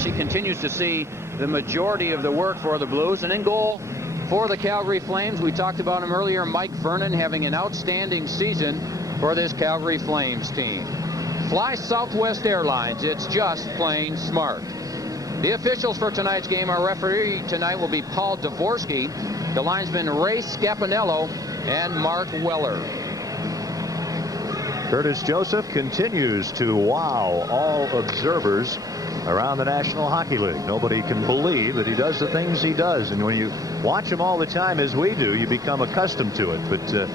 He continues to see the majority of the work for the Blues. And in goal for the Calgary Flames, we talked about him earlier, Mike Vernon having an outstanding season for this Calgary Flames team. Fly Southwest Airlines. It's just plain smart. The officials for tonight's game, our referee tonight will be Paul Dvorsky, the linesman Ray Scapanello, and Mark Weller. Curtis Joseph continues to wow all observers around the National Hockey League. Nobody can believe that he does the things he does. And when you watch him all the time, as we do, you become accustomed to it. But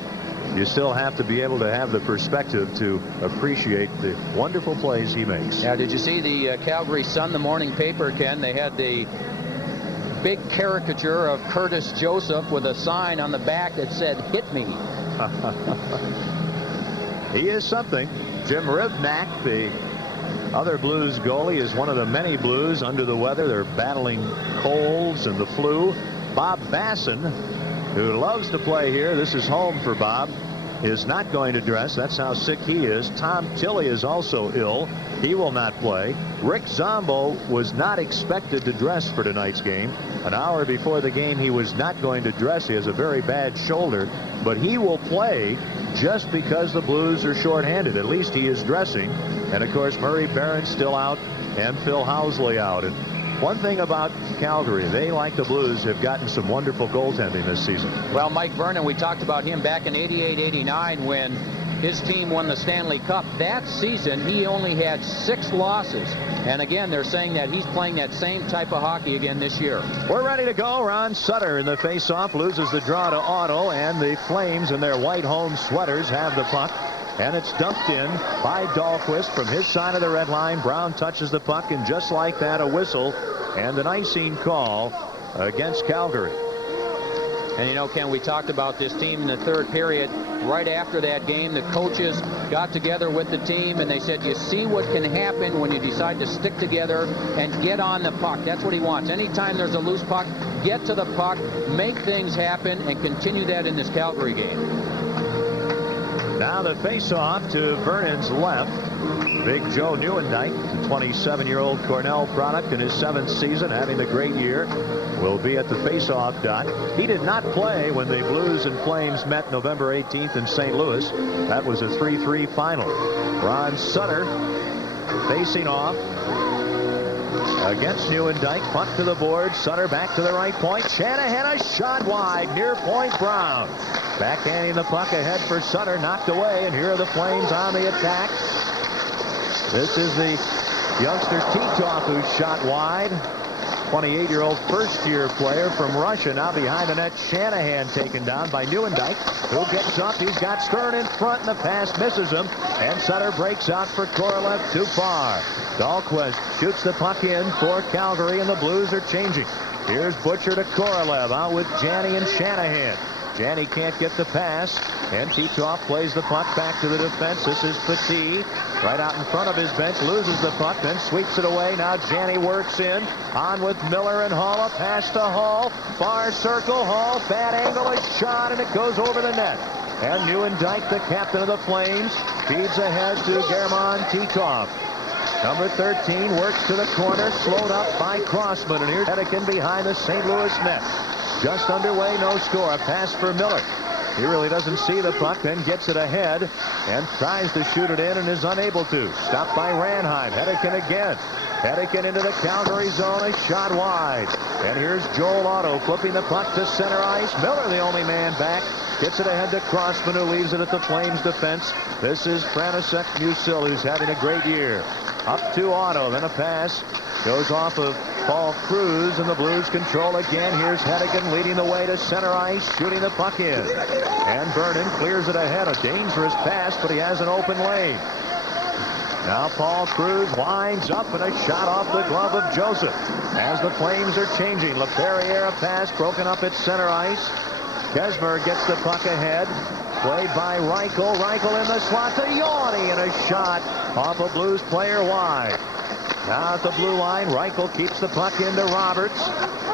you still have to be able to have the perspective to appreciate the wonderful plays he makes. Now, did you see the Calgary Sun, the morning paper, Ken? They had the big caricature of Curtis Joseph with a sign on the back that said, "Hit me." He is something. Jim Rivnak, the other Blues goalie, is one of the many Blues under the weather. They're battling colds and the flu. Bob Basson, who loves to play here, this is home for Bob, is not going to dress. That's how sick he is. Tom Tilley is also ill. He will not play. Rick Zombo was not expected to dress for tonight's game. An hour before the game, he was not going to dress. He has a very bad shoulder, but he will play just because the Blues are shorthanded. At least he is dressing. And of course, Murray Barron's still out and Phil Housley out. And one thing about Calgary, they, like the Blues, have gotten some wonderful goaltending this season. Well, Mike Vernon, we talked about him back in '88-'89 when his team won the Stanley Cup. That season, he only had 6 losses. And again, they're saying that he's playing that same type of hockey again this year. We're ready to go. Ron Sutter in the faceoff loses the draw to Otto, and the Flames in their white home sweaters have the puck. And it's dumped in by Dahlquist from his side of the red line. Brown touches the puck, and just like that, a whistle and an icing call against Calgary. And you know, Ken, we talked about this team in the third period. Right after that game, the coaches got together with the team and they said, you see what can happen when you decide to stick together and get on the puck. That's what he wants. Anytime there's a loose puck, get to the puck, make things happen, and continue that in this Calgary game. Now the face-off to Vernon's left. Big Joe Nieuwendyk, the 27-year-old Cornell product in his 7th season, having a great year, will be at the face-off dot. He did not play when the Blues and Flames met November 18th in St. Louis. That was a 3-3 final. Ron Sutter facing off against Nieuwendyk. Puck to the board. Sutter back to the right point. Shanahan, a shot wide near point. Brown backhanding the puck ahead for Sutter, knocked away, and here are the Flames on the attack. This is the youngster Titov who shot wide. 28-year-old first-year player from Russia. Now behind the net, Shanahan taken down by Nieuwendyk, who gets up. He's got Stern in front, and the pass misses him. And Sutter breaks out for Korolev, too far. Dahlquist shoots the puck in for Calgary, and the Blues are changing. Here's Butcher to Korolev, out with Janney and Shanahan. Janney can't get the pass, and Titov plays the puck back to the defense. This is Petit, right out in front of his bench, loses the puck, then sweeps it away. Now Janney works in, on with Miller and Hall, a pass to Hall, far circle, Hall, bad angle, a shot, and it goes over the net. And Nieuwendyk, the captain of the Flames, feeds ahead to German Titov. Number 13 works to the corner, slowed up by Crossman, and here's Hedican behind the St. Louis net. Just underway, no score. A pass for Miller. He really doesn't see the puck, then gets it ahead and tries to shoot it in and is unable to. Stopped by Ranheim. Hedican again. Hedican into the Calgary zone. A shot wide. And here's Joel Otto flipping the puck to center ice. Miller, the only man back. Gets it ahead to Crossman, who leaves it at the Flames defense. This is Frantisek Musil, who's having a great year. Up to Otto, then a pass. Goes off of Paul Cruz, and the Blues control again. Here's Hedican leading the way to center ice, shooting the puck in. And Vernon clears it ahead. A dangerous pass, but he has an open lane. Now Paul Cruz winds up, and a shot off the glove of Joseph. As the Flames are changing, LaPerriere, a pass broken up at center ice. Kesmer gets the puck ahead. Played by Reichel. Reichel in the slot to Yanni, and a shot off a Blues player wide. Now at the blue line, Reichel keeps the puck into Roberts.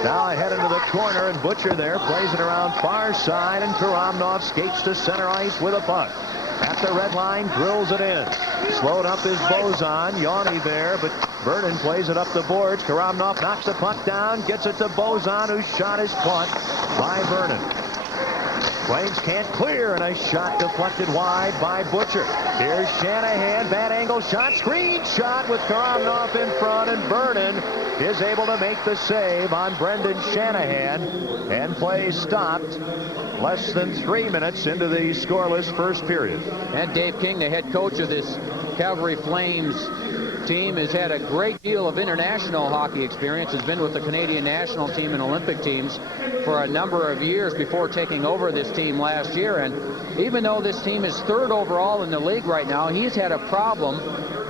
Now ahead into the corner, and Butcher there plays it around far side, and Karamnov skates to center ice with a puck. At the red line, drills it in. Slowed up is Bozon. Yanni there, but Vernon plays it up the boards. Karamnov knocks the puck down, gets it to Bozon, whose shot is caught by Vernon. Flames can't clear, and a shot deflected wide by Butcher. Here's Shanahan, bad angle shot, screen shot with Karamnov in front, and Vernon is able to make the save on Brendan Shanahan, and play stopped less than 3 minutes into the scoreless first period. And Dave King, the head coach of this Calgary Flames team, has had a great deal of international hockey experience, has been with the Canadian national team and Olympic teams for a number of years before taking over this team last year. And even though this team is third overall in the league right now, he's had a problem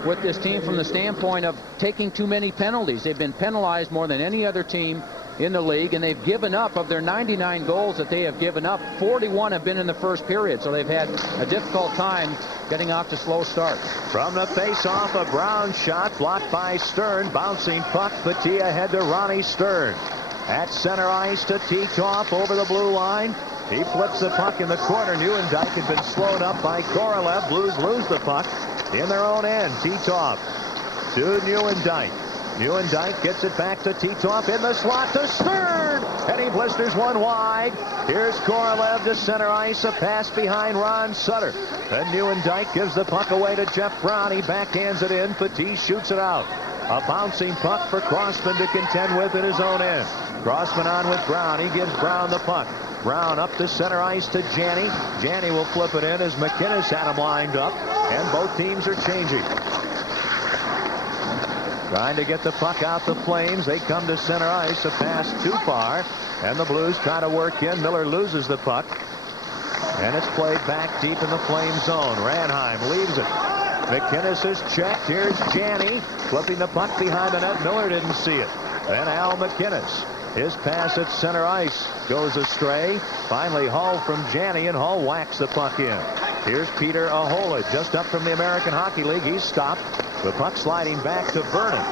with this team from the standpoint of taking too many penalties. They've been penalized more than any other team in the league, and they've given up, of their 99 goals that they have given up, 41 have been in the first period, so they've had a difficult time getting off to slow starts. From the face-off, a Brown shot blocked by Stern. Bouncing puck, Batia ahead to Ronnie Stern. At center ice to Titov over the blue line. He flips the puck in the corner. Neuendijk had been slowed up by Korolev. Blues lose the puck in their own end. Titov to Neuendijk. Neuendijk gets it back to Titov in the slot to Stern, and he blisters one wide. Here's Korolev to center ice, a pass behind Ron Sutter. Then Neuendijk gives the puck away to Jeff Brown. He backhands it in. Petit shoots it out. A bouncing puck for Crossman to contend with in his own end. Crossman on with Brown. He gives Brown the puck. Brown up to center ice to Janney. Janney will flip it in as McInnes had him lined up, and both teams are changing. Trying to get the puck out the Flames. They come to center ice. A pass too far, and the Blues try to work in. Miller loses the puck, and it's played back deep in the Flame zone. Ranheim leaves it. McInnes is checked. Here's Janney flipping the puck behind the net. Miller didn't see it. Then Al McInnes. His pass at center ice goes astray. Finally Hull from Janney, and Hull whacks the puck in. Here's Peter Ahola just up from the American Hockey League. He's stopped. The puck sliding back to Vernon.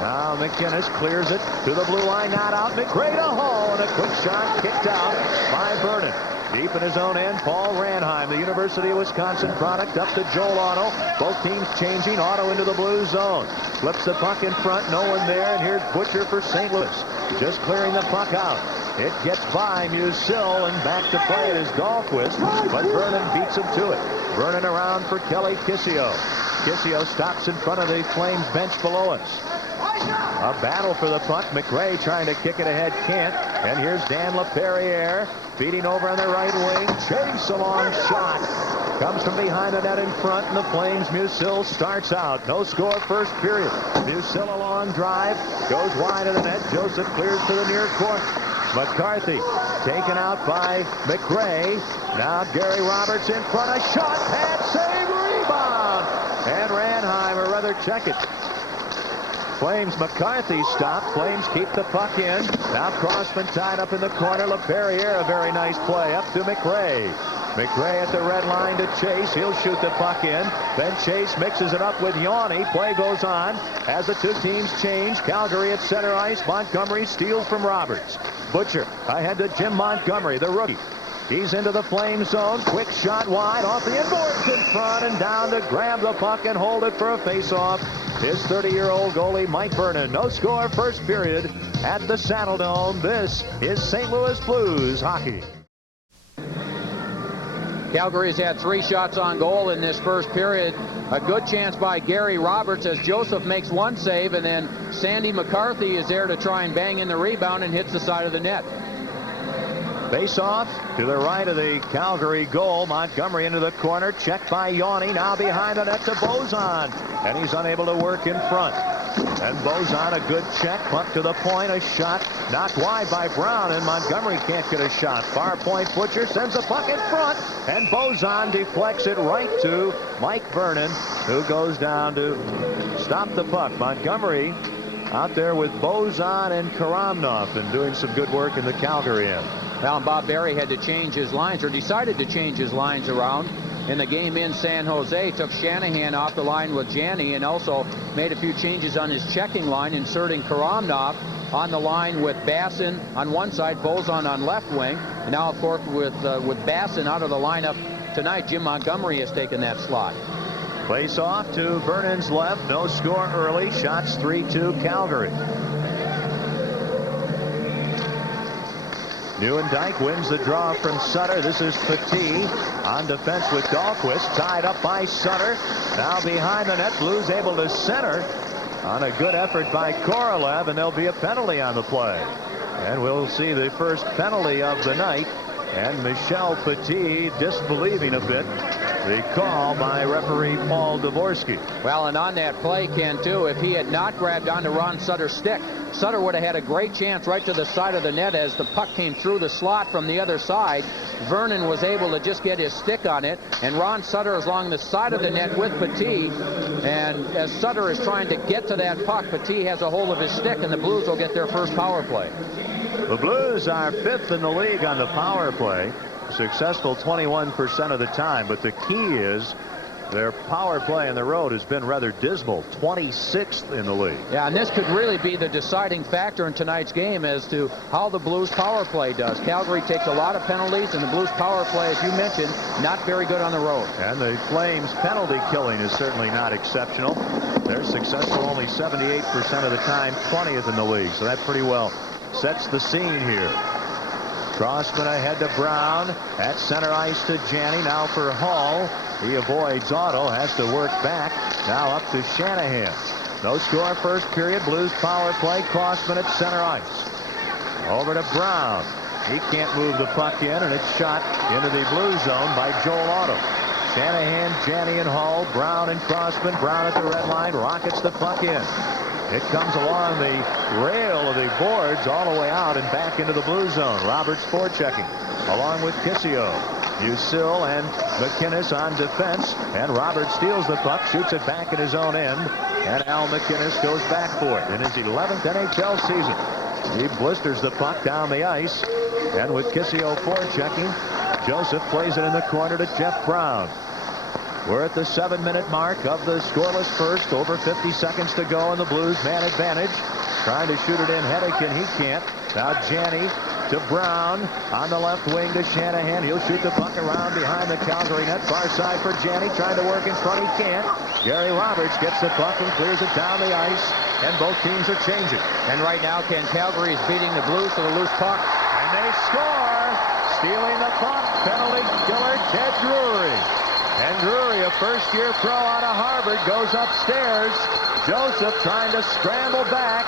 Now McInnes clears it to the blue line, not out. McRae to Hull, and a quick shot kicked out by Vernon. Deep in his own end, Paul Ranheim, the University of Wisconsin product, up to Joel Otto. Both teams changing. Otto into the blue zone. Flips the puck in front, no one there, and here's Butcher for St. Louis. Just clearing the puck out. It gets by Musil, and back to play it is Dahlquist, but Vernon beats him to it. Vernon around for Kelly Kissio. Kissio stops in front of the Flames bench below us. A battle for the puck. McRae trying to kick it ahead, can't. And here's Dan LaPerriere feeding over on the right wing. Chase, a long shot. Comes from behind the net in front, and the Flames. Musil starts out. No score first period. Musil a long drive. Goes wide of the net. Joseph clears to the near corner. McCarthy taken out by McRae. Now Gary Roberts in front. A shot, pad save, rebound. And Ranheim, or rather check it. Flames McCarthy stopped. Flames keep the puck in. Now Crossman tied up in the corner. LaPerriere, a very nice play up to McRae. McRae at the red line to Chase. He'll shoot the puck in. Then Chase mixes it up with Yanni. Play goes on as the two teams change. Calgary at center ice. Montgomery steals from Roberts. Butcher ahead to Jim Montgomery, the rookie. He's into the Flame zone. Quick shot wide off the inboards in front, and down to grab the puck and hold it for a face-off. His 30-year-old goalie, Mike Vernon. No score first period at the Saddle Dome. This is St. Louis Blues hockey. Calgary's had 3 shots on goal in this first period. A good chance by Gary Roberts as Joseph makes one save, and then Sandy McCarthy is there to try and bang in the rebound and hits the side of the net. Face off to the right of the Calgary goal. Montgomery into the corner. Checked by Yanni. Now behind the net to Bozon. And he's unable to work in front. And Bozon, a good check. Puck to the point. A shot knocked wide by Brown. And Montgomery can't get a shot. Far point. Butcher sends the puck in front. And Bozon deflects it right to Mike Vernon, who goes down to stop the puck. Montgomery out there with Bozon and Karamnov, and doing some good work in the Calgary end. Now, Bob Barry had to change his lines, or decided to change his lines around in the game in San Jose. Took Shanahan off the line with Janney, and also made a few changes on his checking line, inserting Karamnov on the line with Bassin on one side, Bozon on left wing. And now, of course, with Bassin out of the lineup tonight, Jim Montgomery has taken that slot. Face off to Vernon's left. No score early. Shots 3-2 Calgary. Neuendijk wins the draw from Sutter. This is Petit on defense with Dahlquist. Tied up by Sutter. Now behind the net. Blues able to center on a good effort by Korolev, and there'll be a penalty on the play. And we'll see the first penalty of the night. And Michel Petit disbelieving a bit the call by referee Paul Dvorsky. Well, and on that play, Ken, too, if he had not grabbed onto Ron Sutter's stick, Sutter would have had a great chance right to the side of the net as the puck came through the slot from the other side. Vernon was able to just get his stick on it, and Ron Sutter is along the side of the net with Petit. And as Sutter is trying to get to that puck, Petit has a hold of his stick, and the Blues will get their first power play. The Blues are 5th in the league on the power play. Successful 21% of the time, but the key is their power play on the road has been rather dismal, 26th in the league. Yeah, and this could really be the deciding factor in tonight's game as to how the Blues power play does. Calgary takes a lot of penalties, and the Blues power play, as you mentioned, not very good on the road. And the Flames penalty killing is certainly not exceptional. They're successful only 78% of the time, 20th in the league, so that pretty well sets the scene here. Crossman ahead to Brown. At center ice to Janney. Now for Hall. He avoids Otto. Has to work back. Now up to Shanahan. No score first period. Blues power play. Crossman at center ice. Over to Brown. He can't move the puck in, and it's shot into the blue zone by Joel Otto. Shanahan, Janney, and Hall. Brown and Crossman. Brown at the red line. Rockets the puck in. It comes along the rail of the boards all the way out and back into the blue zone. Roberts forechecking along with Kissio. Usil and McInnes on defense, and Roberts steals the puck, shoots it back at his own end, and Al McInnes goes back for it in his 11th NHL season. He blisters the puck down the ice, and with Kissio forechecking, Joseph plays it in the corner to Jeff Brown. We're at the 7-minute mark of the scoreless first. Over 50 seconds to go, and the Blues man advantage. Trying to shoot it in. Hedican, he can't. Now Janney to Brown on the left wing to Shanahan. He'll shoot the puck around behind the Calgary net. Far side for Janney. Trying to work in front. He can't. Gary Roberts gets the puck and clears it down the ice. And both teams are changing. And right now, Ken, Calgary is beating the Blues to the loose puck. And they score. Stealing the puck. Penalty killer Ted Drury. And Drury, a first-year pro out of Harvard, goes upstairs. Joseph trying to scramble back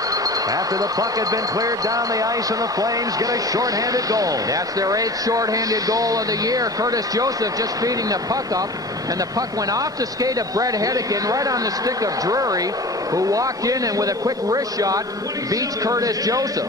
after the puck had been cleared down the ice, and the Flames get a shorthanded goal. That's their 8th shorthanded goal of the year. Curtis Joseph just feeding the puck up, and the puck went off the skate of Brett Hedican right on the stick of Drury, who walked in and with a quick wrist shot beats Curtis Joseph.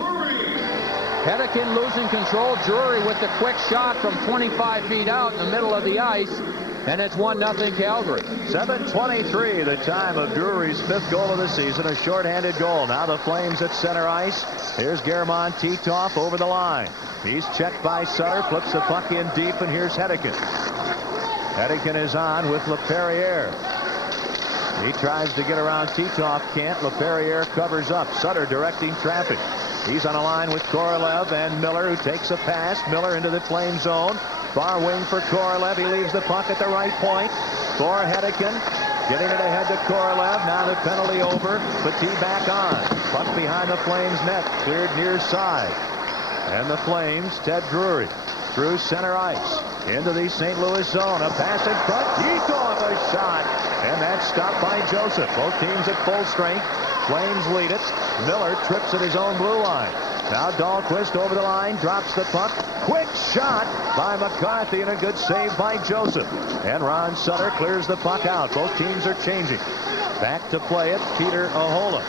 Hedican losing control. Drury with the quick shot from 25 feet out in the middle of the ice. And it's 1-0 Calgary. 7:23, the time of Drury's 5th goal of the season, a shorthanded goal. Now the Flames at center ice. Here's Germán Titov over the line. He's checked by Sutter, flips the puck in deep, and here's Hedican. Hedican is on with LaPerriere. He tries to get around Titov, can't. LaPerriere covers up. Sutter directing traffic. He's on a line with Korolev and Miller, who takes a pass. Miller into the Flame zone. Far wing for Korolev. He leaves the puck at the right point for Hedican. Getting it ahead to Korolev. Now the penalty over. Petit back on. Puck behind the Flames net. Cleared near side. And the Flames, Ted Drury, through center ice. Into the St. Louis zone. A pass in front. Titov a shot. And that's stopped by Joseph. Both teams at full strength. Flames lead it. Miller trips at his own blue line. Now Dahlquist over the line, drops the puck. Quick shot by McCarthy, and a good save by Joseph. And Ron Sutter clears the puck out. Both teams are changing. Back to play it, Peter Ahola.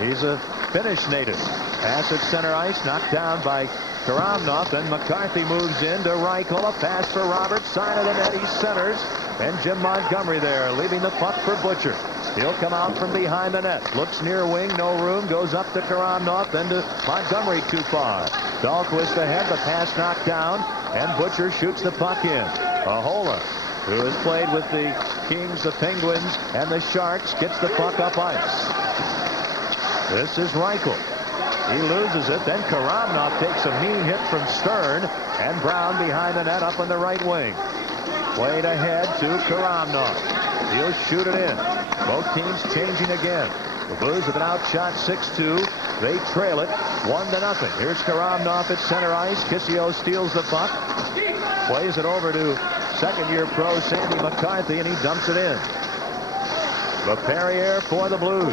He's a Finnish native. Pass at center ice, knocked down by Karamnov, and McCarthy moves in to Reichel. A pass for Roberts, side of the net, he centers. And Jim Montgomery there, leaving the puck for Butcher. He'll come out from behind the net. Looks near wing, no room. Goes up to Karamnov, then to Montgomery too far. Dahlquist ahead, the pass knocked down, and Butcher shoots the puck in. Ahola, who has played with the Kings, the Penguins, and the Sharks, gets the puck up ice. This is Reichel. He loses it, then Karamnov takes a mean hit from Stern, and Brown behind the net up on the right wing. Played ahead to Karamnov. He'll shoot it in. Both teams changing again. The Blues have been outshot 6-2. They trail it 1-0. Here's Karamnov at center ice. Kissio steals the puck. Plays it over to second-year pro Sandy McCarthy, and he dumps it in. LaPerriere for the Blues.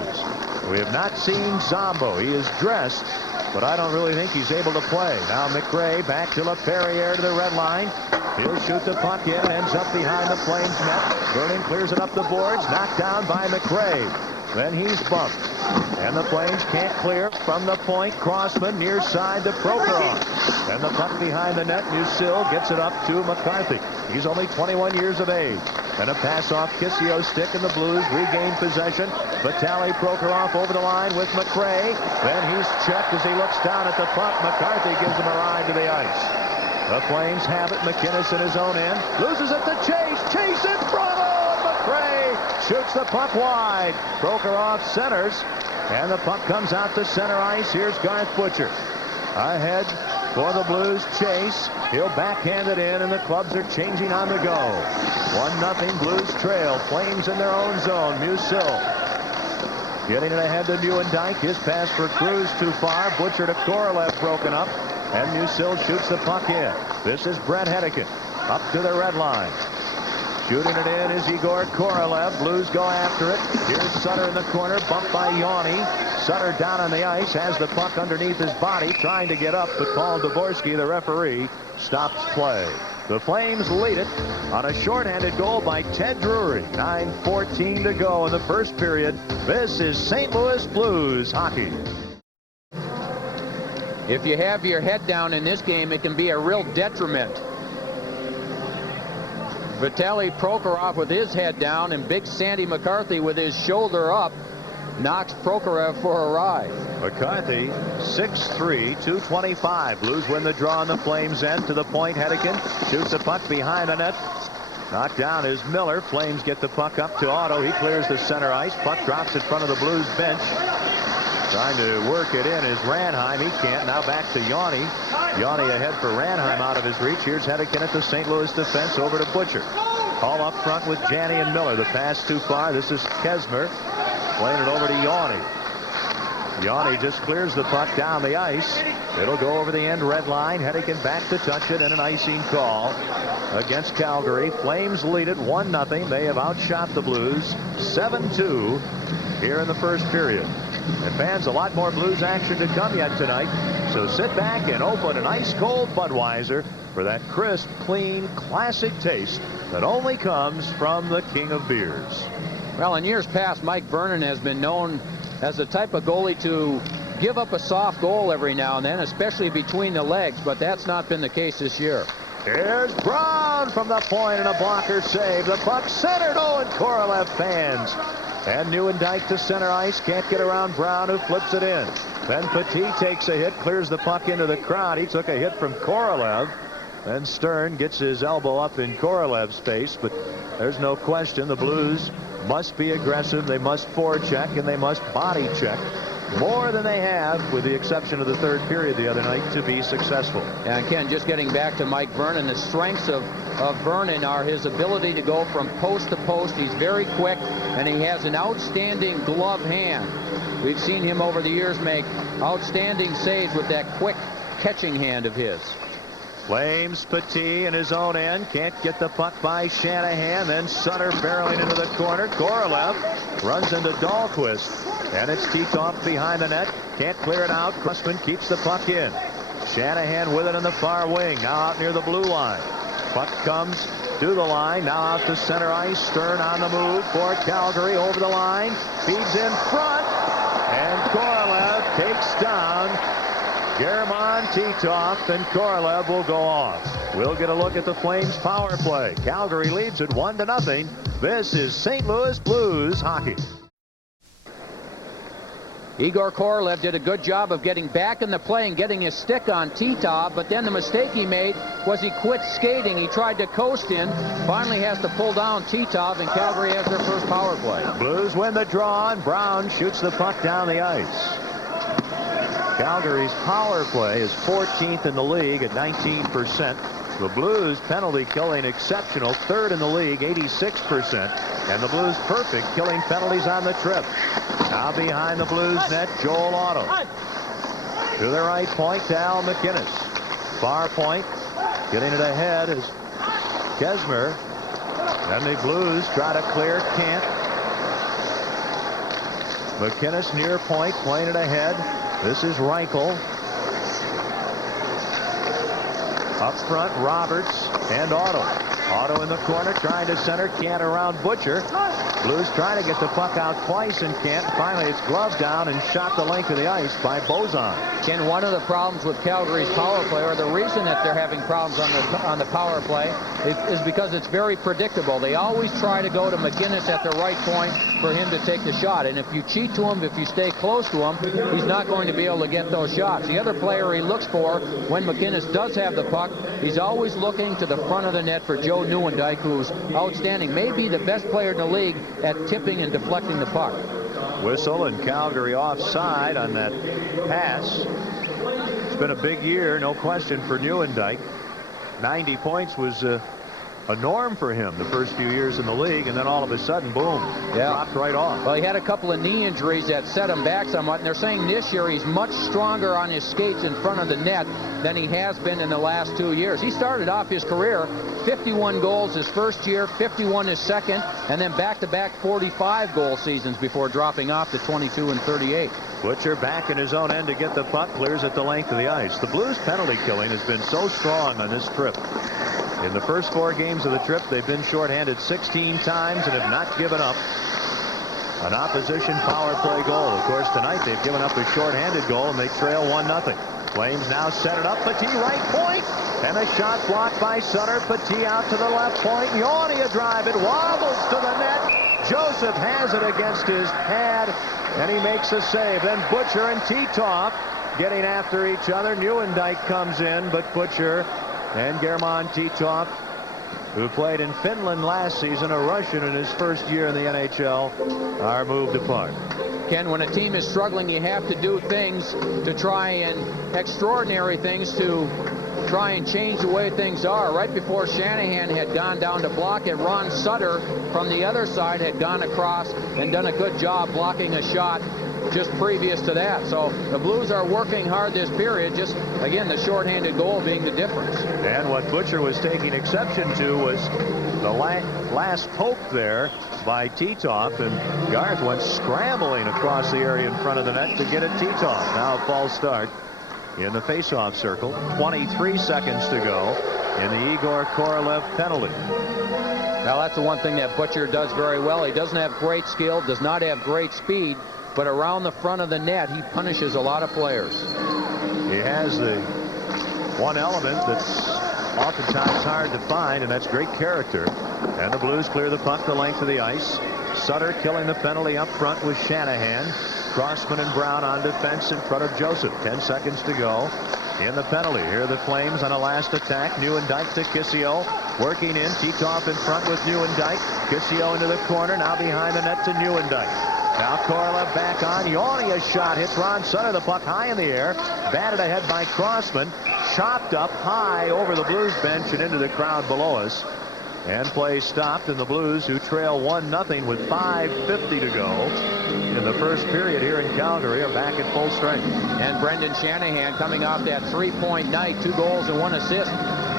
We have not seen Zombo. He is dressed, but I don't really think he's able to play. Now McRae back to LaPerriere to the red line. He'll shoot the puck in and ends up behind the Flames net. Vernon clears it up the boards, knocked down by McRae. Then he's bumped. And the Flames can't clear from the point. Crossman near side to Prokhorov. And the puck behind the net. Musil gets it up to McCarthy. He's only 21 years of age. And a pass off Kissio's stick, and the Blues regain possession. Vitaly Prokhorov over the line with McRae. Then he's checked as he looks down at the puck. McCarthy gives him a ride to the ice. The Flames have it. McInnes in his own end. Loses it to Chase. Chase in front of McRae. Shoots the puck wide. Prokhorov centers. And the puck comes out to center ice. Here's Garth Butcher. Ahead for the Blues. Chase. He'll backhand it in, and the clubs are changing on the go. 1-0 Blues trail. Flames in their own zone. Musil getting it ahead to Nieuwendyk. His pass for Cruz too far. Butcher to Korolev broken up. And Musil shoots the puck in. This is Brett Hedican up to the red line. Shooting it in is Igor Korolev. Blues go after it. Here's Sutter in the corner, bumped by Yanni. Sutter down on the ice, has the puck underneath his body, trying to get up, but Paul Dvorsky, the referee, stops play. The Flames lead it on a shorthanded goal by Ted Drury. 9:14 to go in the first period. This is St. Louis Blues hockey. If you have your head down in this game, it can be a real detriment. Vitaly Prokhorov with his head down, and big Sandy McCarthy with his shoulder up knocks Prokhorov for a ride. McCarthy 6'3", 225. Blues win the draw on the Flames end. To the point, Hedican shoots the puck behind the net. Knocked down is Miller. Flames get the puck up to Otto. He clears the center ice. Puck drops in front of the Blues bench. Trying to work it in is Ranheim. He can't. Now back to Yanni. Yanni ahead for Ranheim out of his reach. Here's Hedican at the St. Louis defense over to Butcher. All up front with Janney and Miller. The pass too far. This is Kesmer. Playing it over to Yanni. Yanni just clears the puck down the ice. It'll go over the end red line. Hedican back to touch it, and an icing call against Calgary. Flames lead it 1-0. They have outshot the Blues 7-2 here in the first period. And fans, a lot more Blues action to come yet tonight. So sit back and open an ice-cold Budweiser for that crisp, clean, classic taste that only comes from the king of beers. Well, in years past, Mike Vernon has been known as the type of goalie to give up a soft goal every now and then, especially between the legs, but that's not been the case this year. Here's Brown from the point, and a blocker save. The puck centered. Oh, and Korolev fans. And Nieuwendyk to center ice. Can't get around Brown, who flips it in. Then Petit takes a hit, clears the puck into the crowd. He took a hit from Korolev. Then Stern gets his elbow up in Korolev's face, but there's no question the Blues must be aggressive. They must forecheck, and they must body check more than they have, with the exception of the third period the other night, to be successful. And Ken, just getting back to Mike Vernon, the strengths of Vernon are his ability to go from post to post. He's very quick, and he has an outstanding glove hand. We've seen him over the years make outstanding saves with that quick catching hand of his. Flames Petit in his own end. Can't get the puck by Shanahan. Then Sutter barreling into the corner. Korolev runs into Dahlquist. And it's Titov behind the net. Can't clear it out. Crossman keeps the puck in. Shanahan with it in the far wing. Now out near the blue line. Puck comes to the line. Now out to center ice. Stern on the move for Calgary. Over the line. Feeds in front. And Korolev takes down German Titov, and Korolev will go off. We'll get a look at the Flames power play. Calgary leads it 1-0. This is St. Louis Blues hockey. Igor Korolev did a good job of getting back in the play and getting his stick on Titov, but then the mistake he made was he quit skating. He tried to coast in, finally has to pull down Titov, and Calgary has their first power play. Blues win the draw, and Brown shoots the puck down the ice. Calgary's power play is 14th in the league at 19%. The Blues penalty killing exceptional, third in the league, 86%. And the Blues perfect, killing penalties on the trip. Now behind the Blues net, Joel Otto. To the right point to Al McInnes. Far point, getting it ahead is Kesmer. And the Blues try to clear, can't. McInnes near point, playing it ahead. This is Reichel. Up front, Roberts and Otto. Otto in the corner, trying to center, can't around Butcher. Blues trying to get the puck out twice and can't. Finally, it's gloved down and shot the length of the ice by Bozon. Ken, one of the problems with Calgary's power play, or the reason that they're having problems on the power play, is because it's very predictable. They always try to go to McInnes at the right point for him to take the shot. And if you cheat to him, if you stay close to him, he's not going to be able to get those shots. The other player he looks for when McInnes does have the puck, he's always looking to the front of the net for Joe Nieuwendyk, who's outstanding, maybe the best player in the league at tipping and deflecting the puck. Whistle, and Calgary offside on that pass. It's been a big year, no question, for Nieuwendyk. 90 points was a norm for him the first few years in the league, and then all of a sudden, boom, dropped right off. Well, he had a couple of knee injuries that set him back somewhat, and they're saying this year he's much stronger on his skates in front of the net than he has been in the last 2 years. He started off his career 51 goals his first year, 51 his second, and then back-to-back 45-goal seasons before dropping off to 22 and 38. Butcher back in his own end to get the puck, clears at the length of the ice. The Blues penalty killing has been so strong on this trip. In the first 4 games of the trip, they've been shorthanded 16 times and have not given up an opposition power play goal. Of course, tonight they've given up a shorthanded goal and they trail 1-0. Flames now set it up. Petit right point. And a shot blocked by Sutter. Petit out to the left point. Yanni a drive. It wobbles to the net. Joseph has it against his pad, and he makes a save. Then Butcher and Titov getting after each other. Nieuwendyk comes in, but Butcher and German Titov, who played in Finland last season, a Russian in his first year in the NHL, are moved apart. Ken, when a team is struggling, you have to do things to try and extraordinary things to try and change the way things are. Right before Shanahan had gone down to block it, Ron Sutter from the other side had gone across and done a good job blocking a shot just previous to that. So the Blues are working hard this period, just again the shorthanded goal being the difference. And what Butcher was taking exception to was the last poke there by Titov, and Garth went scrambling across the area in front of the net to get at Titov. Now a false start in the face-off circle. 23 seconds to go in the Igor Korolev penalty. Now that's the one thing that Butcher does very well. He doesn't have great skill, does not have great speed, but around the front of the net he punishes a lot of players. He has the one element that's oftentimes hard to find, and that's great character. And the Blues clear the puck the length of the ice. Sutter killing the penalty up front with Shanahan. Crossman and Brown on defense in front of Joseph. 10 seconds to go in the penalty. Here are the Flames on a last attack. Nieuwendyk to Kissio. Working in. Titov in front with Nieuwendyk. Kissio into the corner. Now behind the net to Nieuwendyk. Now Korolev back on. Yanni a shot. Hits Ron Sutter. The puck high in the air. Batted ahead by Crossman. Chopped up high over the Blues bench and into the crowd below us. And play stopped, and the Blues, who trail 1-0 with 5:50 to go in the first period here in Calgary, are back at full strength. And Brendan Shanahan coming off that 3-point night, 2 goals and 1 assist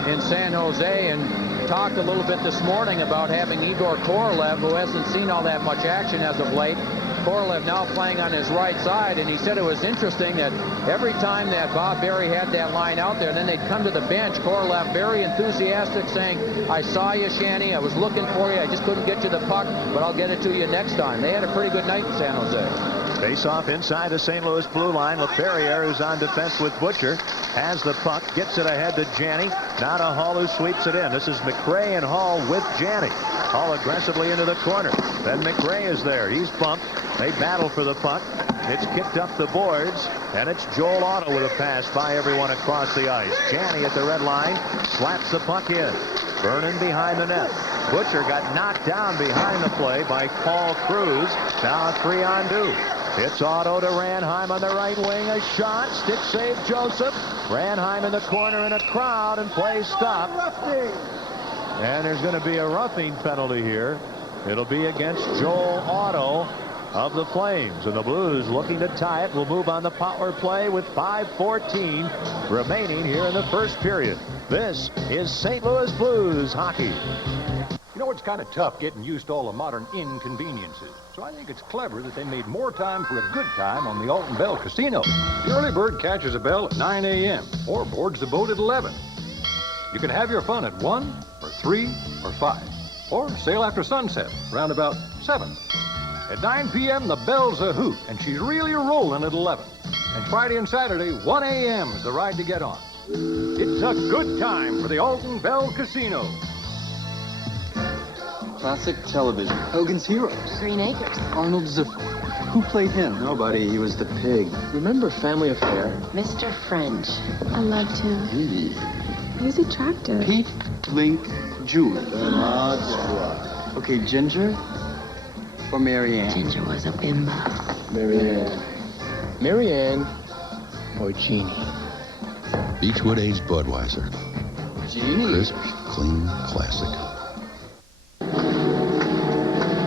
in San Jose, and talked a little bit this morning about having Igor Korolev, who hasn't seen all that much action as of late. Korolev now playing on his right side, and he said it was interesting that every time that Bob Berry had that line out there, then they'd come to the bench, Korolev very enthusiastic, saying, "I saw you, Shanny, I was looking for you, I just couldn't get you the puck, but I'll get it to you next time." They had a pretty good night in San Jose. Face-off inside the St. Louis blue line. LaFerriere, who's on defense with Butcher, has the puck, gets it ahead to Janney. Now to Hall, who sweeps it in. This is McRae and Hall with Janney. Hall aggressively into the corner. Then McRae is there. He's bumped. They battle for the puck. It's kicked up the boards, and it's Joel Otto with a pass by everyone across the ice. Janney at the red line slaps the puck in. Vernon behind the net. Butcher got knocked down behind the play by Paul Cruz. Now a 3-on-2. It's Otto to Ranheim on the right wing. A shot. Stick save Joseph. Ranheim in the corner in a crowd, and play stopped. And there's going to be a roughing penalty here. It'll be against Joel Otto of the Flames, and the Blues, looking to tie it, will move on the power play with 5:14 remaining here in the first period. This is St. Louis Blues hockey. You know, it's kind of tough getting used to all the modern inconveniences. So I think it's clever that they made more time for a good time on the Alton Bell Casino. The early bird catches a bell at 9 a.m. or boards the boat at 11. You can have your fun at 1 or 3 or 5. Or sail after sunset, round about 7. At 9 p.m., the bell's a hoot, and she's really rolling at 11. And Friday and Saturday, 1 a.m. is the ride to get on. It's a good time for the Alton Bell Casino. Classic television. Hogan's Heroes. Green Acres. Arnold Ziffer. Who played him? Nobody. He was the pig. Remember Family Affair? Mr. French. I loved him. He's attractive. Pete, Link, Julie. Okay, Ginger or Mary Ann? Ginger was a bimbo. Mary Ann. Mary Ann or Jeannie? Beechwood aged Budweiser. Jeannie. Crisp, clean, classic.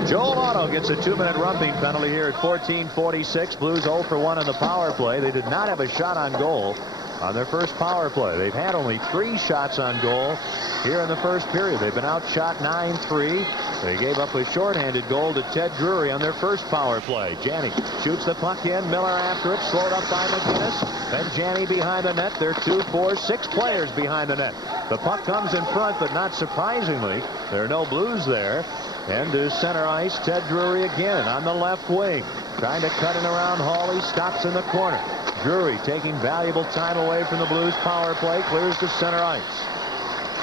Joel Otto gets a 2-minute rumping penalty here at 14:46. Blues 0 for 1 on the power play. They did not have a shot on goal on their first power play. They've had only 3 shots on goal here in the first period. They've been outshot 9-3. They gave up a shorthanded goal to Ted Drury on their first power play. Janney shoots the puck in. Miller after it, slowed up by McGinnis. Then Janney behind the net. There are 2, 4, 6 players behind the net. The puck comes in front, but not surprisingly, there are no Blues there. And to center ice, Ted Drury again on the left wing. Trying to cut in around Hall. He stops in the corner. Drury taking valuable time away from the Blues power play. Clears to center ice.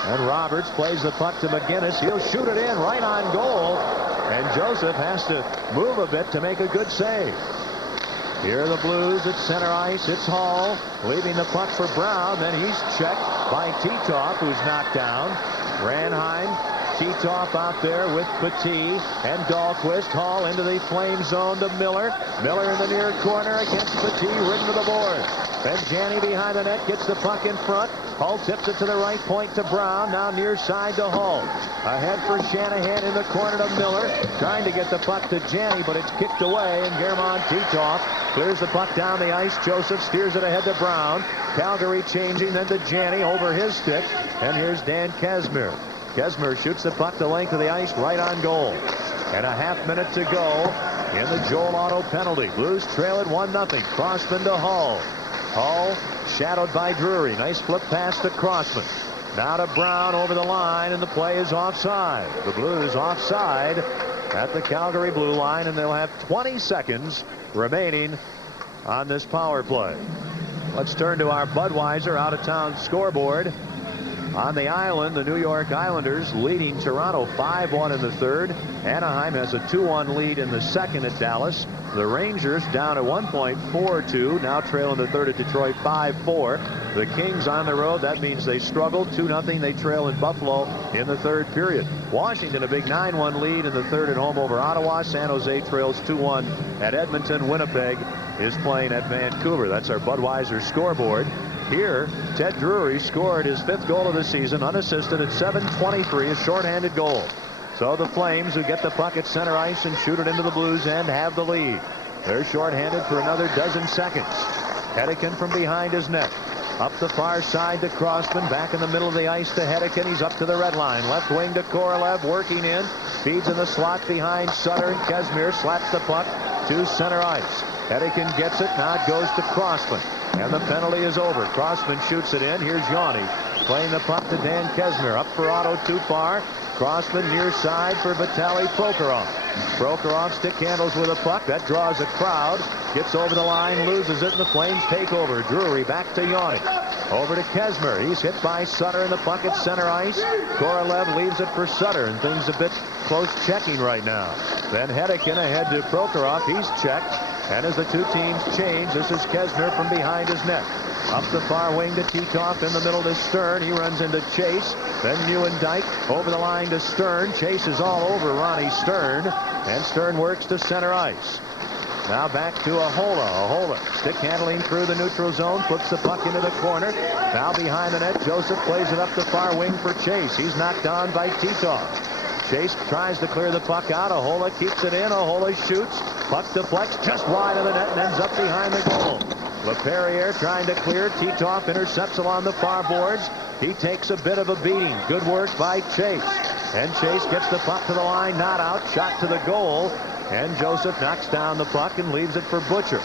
And Roberts plays the puck to McGinnis. He'll shoot it in right on goal. And Joseph has to move a bit to make a good save. Here are the Blues at center ice. It's Hall leaving the puck for Brown. Then he's checked by Titoff, who's knocked down. Ranheim, Titoff out there with Petit and Dahlquist. Hall into the flame zone to Miller. Miller in the near corner against Petit, ridden to the board. Then Janney behind the net gets the puck in front. Hull tips it to the right point to Brown. Now near side to Hull. Ahead for Shanahan in the corner to Miller. Trying to get the puck to Janney, but it's kicked away. And Germán Titoff clears the puck down the ice. Joseph steers it ahead to Brown. Calgary changing then to Janney over his stick. And here's Dan Kazmir. Kazmir shoots the puck the length of the ice right on goal. And a half minute to go in the Joel Otto penalty. Blues trail it 1-0. Crossman to Hull. Hull shadowed by Drury. Nice flip pass to Crossman. Now to Brown over the line, and the play is offside. The Blues offside at the Calgary blue line, and they'll have 20 seconds remaining on this power play. Let's turn to our Budweiser out-of-town scoreboard. On the island, the New York Islanders leading Toronto 5-1 in the third. Anaheim has a 2-1 lead in the second at Dallas. The Rangers down at 1.42, now trailing the third at Detroit 5-4. The Kings on the road, that means they struggled 2-0. They trail in Buffalo in the third period. Washington a big 9-1 lead in the third at home over Ottawa. San Jose trails 2-1 at Edmonton. Winnipeg is playing at Vancouver. That's our Budweiser scoreboard. Here, Ted Drury scored his 5th goal of the season, unassisted at 7:23, a shorthanded goal. So the Flames, who get the puck at center ice and shoot it into the Blues end, have the lead. They're shorthanded for another dozen seconds. Hedeken from behind his net. Up the far side to Crossman, back in the middle of the ice to Hedeken. He's up to the red line. Left wing to Korolev, working in. Feeds in the slot behind Sutter, and Kazmir slaps the puck to center ice. Hedeken gets it, now it goes to Crossman. And the penalty is over. Crossman shoots it in. Here's Yanni playing the puck to Dan Kazmir. Up for Otto, too far. Crossman near side for Vitaly Prokhorov. Prokhorov stick handles with a puck. That draws a crowd. Gets over the line, loses it, and the Flames take over. Drury back to Yanni. Over to Kazmir. He's hit by Sutter in the puck at center ice. Korolev leaves it for Sutter, and things a bit close checking right now. Then Hedeken ahead to Prokhorov. He's checked. And as the two teams change, this is Kazmir from behind his net. Up the far wing to Titoff, in the middle to Stern. He runs into Chase. Then Nieuwendyk over the line to Stern. Chase is all over Ronnie Stern. And Stern works to center ice. Now back to Ahola. Ahola stick handling through the neutral zone. Puts the puck into the corner. Now behind the net, Joseph plays it up the far wing for Chase. He's knocked down by Titoff. Chase tries to clear the puck out. Ahola keeps it in. Ahola shoots. Puck deflects just wide of the net and ends up behind the goal. LaPerriere trying to clear. Titoff intercepts along the far boards. He takes a bit of a beating. Good work by Chase. And Chase gets the puck to the line. Not out. Shot to the goal. And Joseph knocks down the puck and leaves it for Butcher.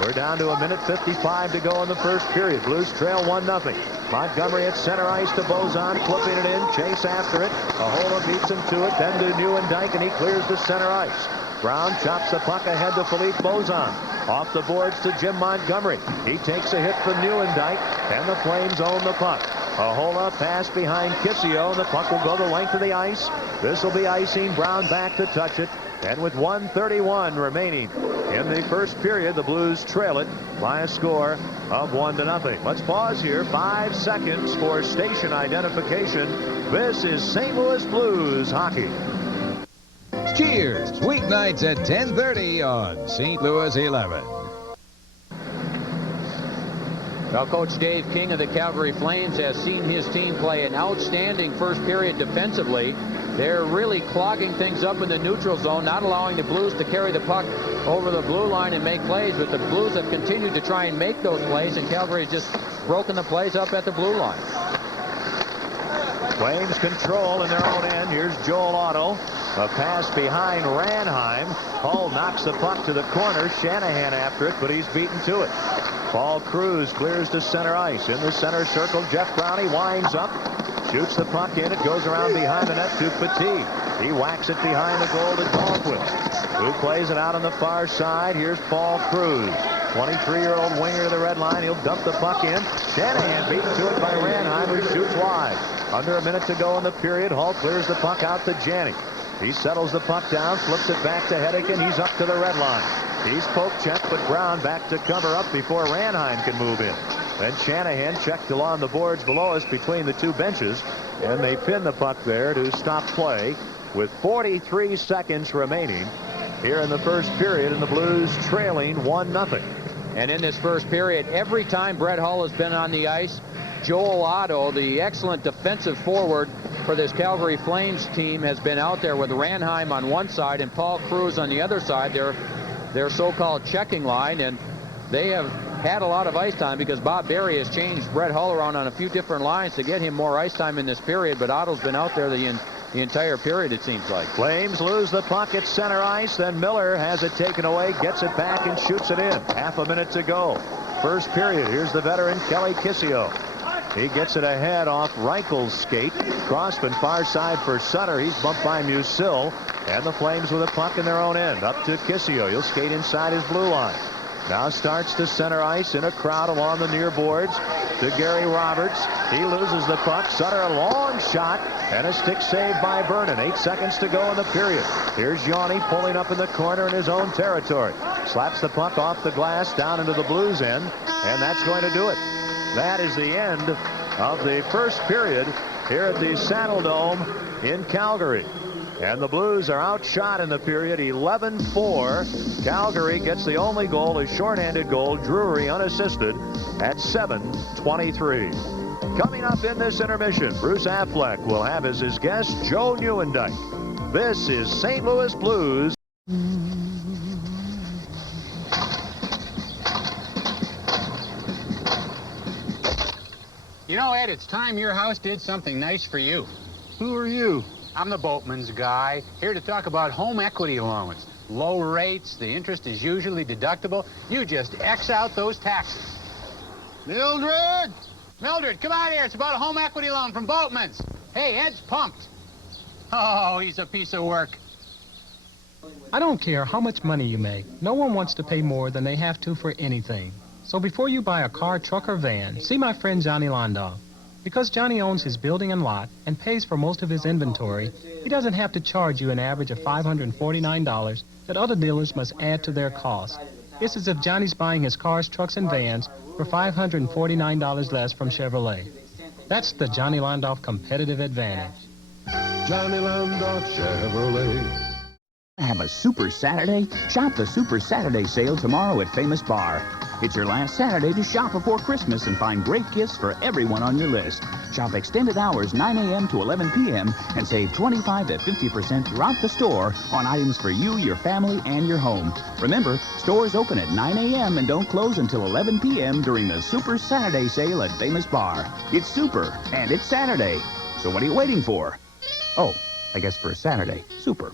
We're down to 1:55 to go in the first period. Blues trail 1-0. Montgomery at center ice to Bozon, flipping it in. Chase after it. Ahola beats him to it. Then to Nieuwendyk, and he clears the center ice. Brown chops the puck ahead to Philippe Bozon. Off the boards to Jim Montgomery. He takes a hit from Nieuwendyk, and the Flames own the puck. Ahola pass behind Kissio, and the puck will go the length of the ice. This will be icing. Brown back to touch it. And with 1:31 remaining in the first period, the Blues trail it by a score of 1-0. Let's pause here. 5 seconds for station identification. This is St. Louis Blues hockey. Cheers! Weeknights at 10:30 on St. Louis 11. Well, Coach Dave King of the Calgary Flames has seen his team play an outstanding first period defensively. They're really clogging things up in the neutral zone, not allowing the Blues to carry the puck over the blue line and make plays, but the Blues have continued to try and make those plays, and Calgary has just broken the plays up at the blue line. Flames control in their own end. Here's Joel Otto. A pass behind Ranheim. Hull knocks the puck to the corner. Shanahan after it, but he's beaten to it. Paul Cruz clears to center ice. In the center circle, Jeff Brownie winds up. Shoots the puck in. It goes around behind the net to Petit. He whacks it behind the goal to Dahlquist, who plays it out on the far side. Here's Paul Cruz, 23-year-old winger to the red line. He'll dump the puck in. Shanahan beaten to it by Ranheim, who shoots wide. Under a minute to go in the period. Hull clears the puck out to Janney. He settles the puck down, flips it back to Hedican. He's up to the red line. He's poke-checked, but Brown back to cover up before Ranheim can move in. Then Shanahan checked along the boards below us between the two benches, and they pin the puck there to stop play with 43 seconds remaining here in the first period, and the Blues trailing 1-0. And in this first period, every time Brett Hull has been on the ice, Joel Otto, the excellent defensive forward for this Calgary Flames team, has been out there with Ranheim on one side and Paul Cruz on the other side. Their so-called checking line, and they have had a lot of ice time because Bob Berry has changed Brett Hull around on a few different lines to get him more ice time in this period, but Otto's been out there the entire period, it seems like. Flames lose the puck at center ice. Then Miller has it taken away, gets it back, and shoots it in. Half a minute to go. First period. Here's the veteran, Kelly Kissio. He gets it ahead off Reichel's skate. Crossman far side for Sutter. He's bumped by Musil. And the Flames with a puck in their own end. Up to Kissio. He'll skate inside his blue line. Now starts to center ice in a crowd along the near boards to Gary Roberts. He loses the puck. Sutter, a long shot and a stick save by Vernon. 8 seconds to go in the period. Here's Yanni pulling up in the corner in his own territory. Slaps the puck off the glass down into the Blues end, and that's going to do it. That is the end of the first period here at the Saddle Dome in Calgary. And the Blues are outshot in the period 11-4. Calgary gets the only goal, a shorthanded goal, Drury unassisted at 7:23. Coming up in this intermission, Bruce Affleck will have as his guest Joe Nieuwendyk. This is St. Louis Blues. You know, Ed, it's time your house did something nice for you. Who are you? I'm the boatman's guy, here to talk about home equity loans. Low rates, the interest is usually deductible. You just X out those taxes. Mildred! Mildred, come out here. It's about a home equity loan from Boatman's. Hey, Ed's pumped. Oh, he's a piece of work. I don't care how much money you make. No one wants to pay more than they have to for anything. So before you buy a car, truck, or van, see my friend Johnny Londoff. Because Johnny owns his building and lot and pays for most of his inventory, he doesn't have to charge you an average of $549 that other dealers must add to their costs. It's as if Johnny's buying his cars, trucks, and vans for $549 less from Chevrolet. That's the Johnny Londoff competitive advantage. Johnny Londoff Chevrolet. Have a Super Saturday? Shop the Super Saturday sale tomorrow at Famous Bar. It's your last Saturday to shop before Christmas and find great gifts for everyone on your list. Shop extended hours 9 a.m. to 11 p.m. and save 25 to 50% throughout the store on items for you, your family, and your home. Remember, stores open at 9 a.m. and don't close until 11 p.m. during the Super Saturday sale at Famous Bar. It's Super, and it's Saturday. So what are you waiting for? Oh, I guess for a Saturday. Super.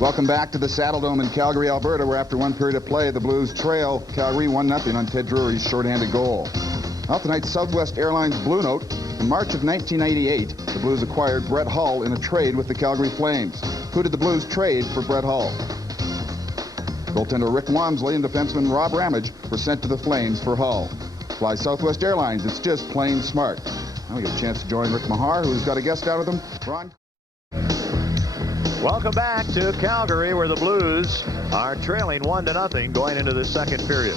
Welcome back to the Saddle Dome in Calgary, Alberta, where after one period of play, the Blues trail Calgary 1-0 on Ted Drury's shorthanded goal. Now tonight's Southwest Airlines Blue Note. In March of 1988, the Blues acquired Brett Hull in a trade with the Calgary Flames. Who did the Blues trade for Brett Hull? Goaltender Rick Wamsley and defenseman Rob Ramage were sent to the Flames for Hull. Fly Southwest Airlines, it's just plain smart. Now we get a chance to join Rick Mahar, who's got a guest out with him. Ron. Welcome back to Calgary, where the Blues are trailing 1-0 going into the second period.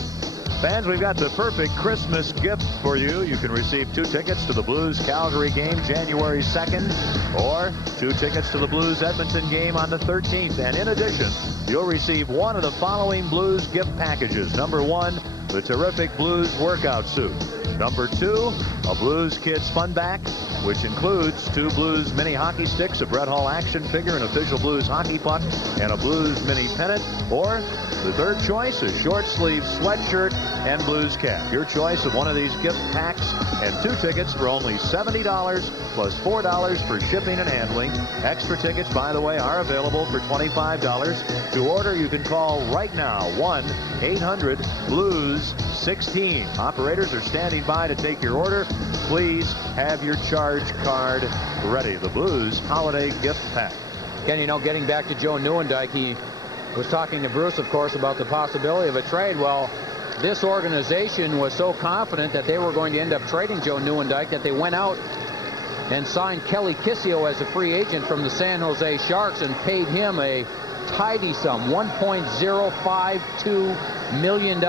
Fans, we've got the perfect Christmas gift for you. You can receive 2 tickets to the Blues Calgary game January 2nd, or 2 tickets to the Blues Edmonton game on the 13th. And in addition, you'll receive one of the following Blues gift packages. Number 1, the terrific Blues workout suit. Number 2, a Blues Kids Fun Pack, which includes 2 Blues mini hockey sticks, a Brett Hull action figure, an official Blues hockey puck, and a Blues mini pennant. Or the third choice, a short sleeve sweatshirt and Blues cap. Your choice of one of these gift packs and 2 tickets for only $70 plus $4 for shipping and handling. Extra tickets, by the way, are available for $25. To order, you can call right now, 1-800-BLUES-16. Operators are standing by to take your order. Please have your charge card ready. The Blues holiday gift pack. Ken, you know, getting back to Joe Nieuwendyk, he was talking to Bruce, of course, about the possibility of a trade. Well, this organization was so confident that they were going to end up trading Joe Nieuwendyk that they went out and signed Kelly Kissio as a free agent from the San Jose Sharks and paid him a tidy sum, $1.052 million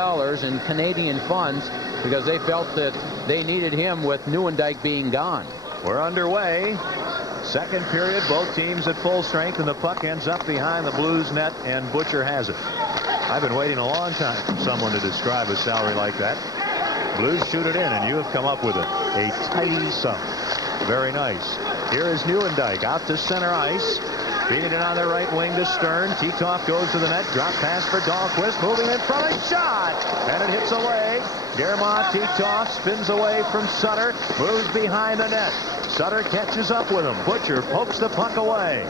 in Canadian funds, because they felt that they needed him with Nieuwendyk being gone. We're underway. Second period, both teams at full strength, and the puck ends up behind the Blues net, and Butcher has it. I've been waiting a long time for someone to describe a salary like that. Blues shoot it in, and you have come up with it. A tidy sum. Very nice. Here is Nieuwendyk out to center ice. Feeding it on the right wing to Stern. Titoff goes to the net. Drop pass for Dahlquist. Moving in front. A shot. And it hits a leg. Guillermo Titoff spins away from Sutter. Moves behind the net. Sutter catches up with him. Butcher pokes the puck away.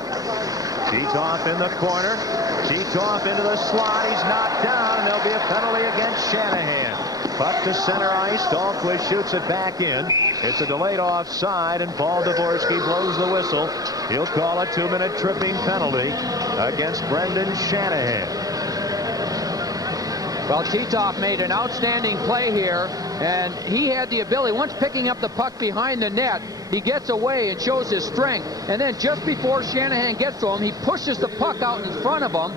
Titoff in the corner. Titoff into the slot. He's knocked down. And there'll be a penalty against Shanahan. Puck to center ice. Dahlquist shoots it back in. It's a delayed offside, and Paul Dvorsky blows the whistle. He'll call a 2-minute tripping penalty against Brendan Shanahan. Well, Titoff made an outstanding play here, and he had the ability, once picking up the puck behind the net, he gets away and shows his strength, and then just before Shanahan gets to him, he pushes the puck out in front of him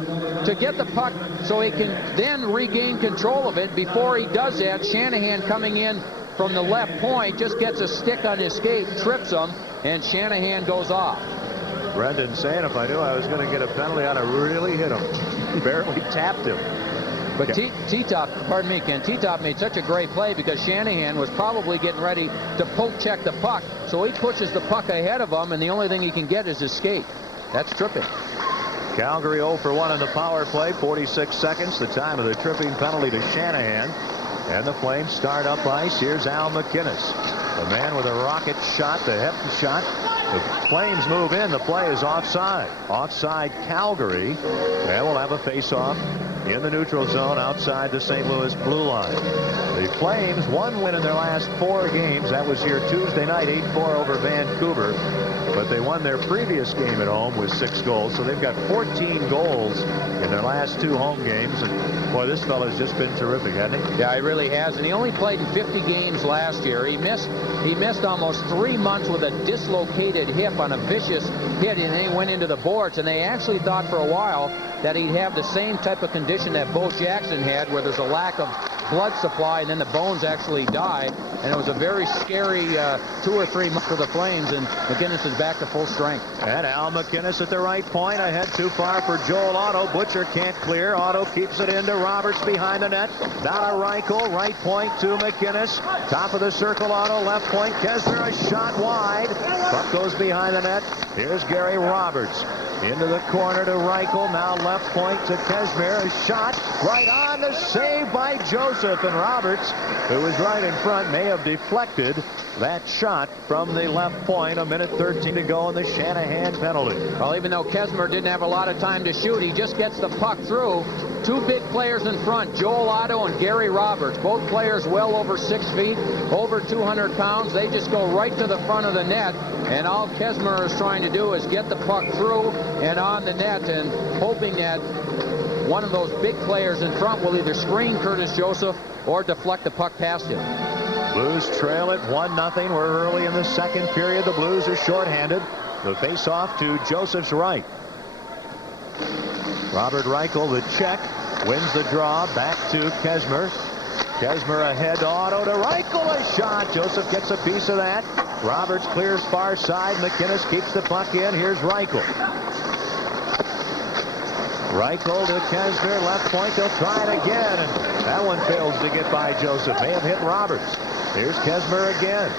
to get the puck so he can then regain control of it. Before he does that, Shanahan coming in from the left point just gets a stick on his skate, trips him, and Shanahan goes off. Brendan saying, if I knew I was going to get a penalty, I'd have really hit him. Barely tapped him. But Titoff, pardon me, Ken, Titoff made such a great play because Shanahan was probably getting ready to poke check the puck, so he pushes the puck ahead of him, and the only thing he can get is his skate. That's tripping. Calgary 0 for 1 in the power play, 46 seconds, the time of the tripping penalty to Shanahan. And the Flames start up ice. Here's Al McInnes, the man with a rocket shot, the hefty shot. The Flames move in. The play is offside. Offside Calgary. And we'll have a face-off in the neutral zone outside the St. Louis blue line. The Flames, 1 win in their last 4 games. That was here Tuesday night, 8-4 over Vancouver. But they won their previous game at home with 6 goals. So they've got 14 goals in their last 2 home games. And boy, this fella's just been terrific, hasn't he? Yeah, he really has. And he only played in 50 games last year. He missed almost 3 months with a dislocated hip on a vicious hit, and then he went into the boards. And they actually thought for a while that he'd have the same type of condition that Bo Jackson had, where there's a lack of blood supply, and then the bones actually died. And it was a very scary 2 or 3 months for the Flames, and McInnes is back to full strength. And Al McInnes at the right point. Ahead too far for Joel Otto. Butcher can't clear. Otto keeps it into Roberts behind the net. Down to Reichel. Right point to McInnes. Top of the circle, Otto. Left point. Kesner, a shot wide. Puck goes behind the net. Here's Gary Roberts. Into the corner to Reichel. Now left point to Kesner. A shot right on. The save by Joseph. And Roberts, who was right in front, may have deflected that shot from the left point. 1:13 to go in the Shanahan penalty. Well, even though Kesmer didn't have a lot of time to shoot, he just gets the puck through. 2 big players in front, Joel Otto and Gary Roberts. Both players well over 6 feet, over 200 pounds. They just go right to the front of the net. And all Kesmer is trying to do is get the puck through and on the net, and hoping that one of those big players in front will either screen Curtis Joseph or deflect the puck past him. Blues trail it 1-0. We're early in the second period. The Blues are shorthanded. The face-off to Joseph's right. Robert Reichel, the check, wins the draw. Back to Kesmer. Kesmer ahead to Otto to Reichel. A shot. Joseph gets a piece of that. Roberts clears far side. McInnes keeps the puck in. Here's Reichel. Reichel to Kesner. Left point. They'll try it again. And that one fails to get by Joseph. May have hit Roberts. Here's Kesmer again.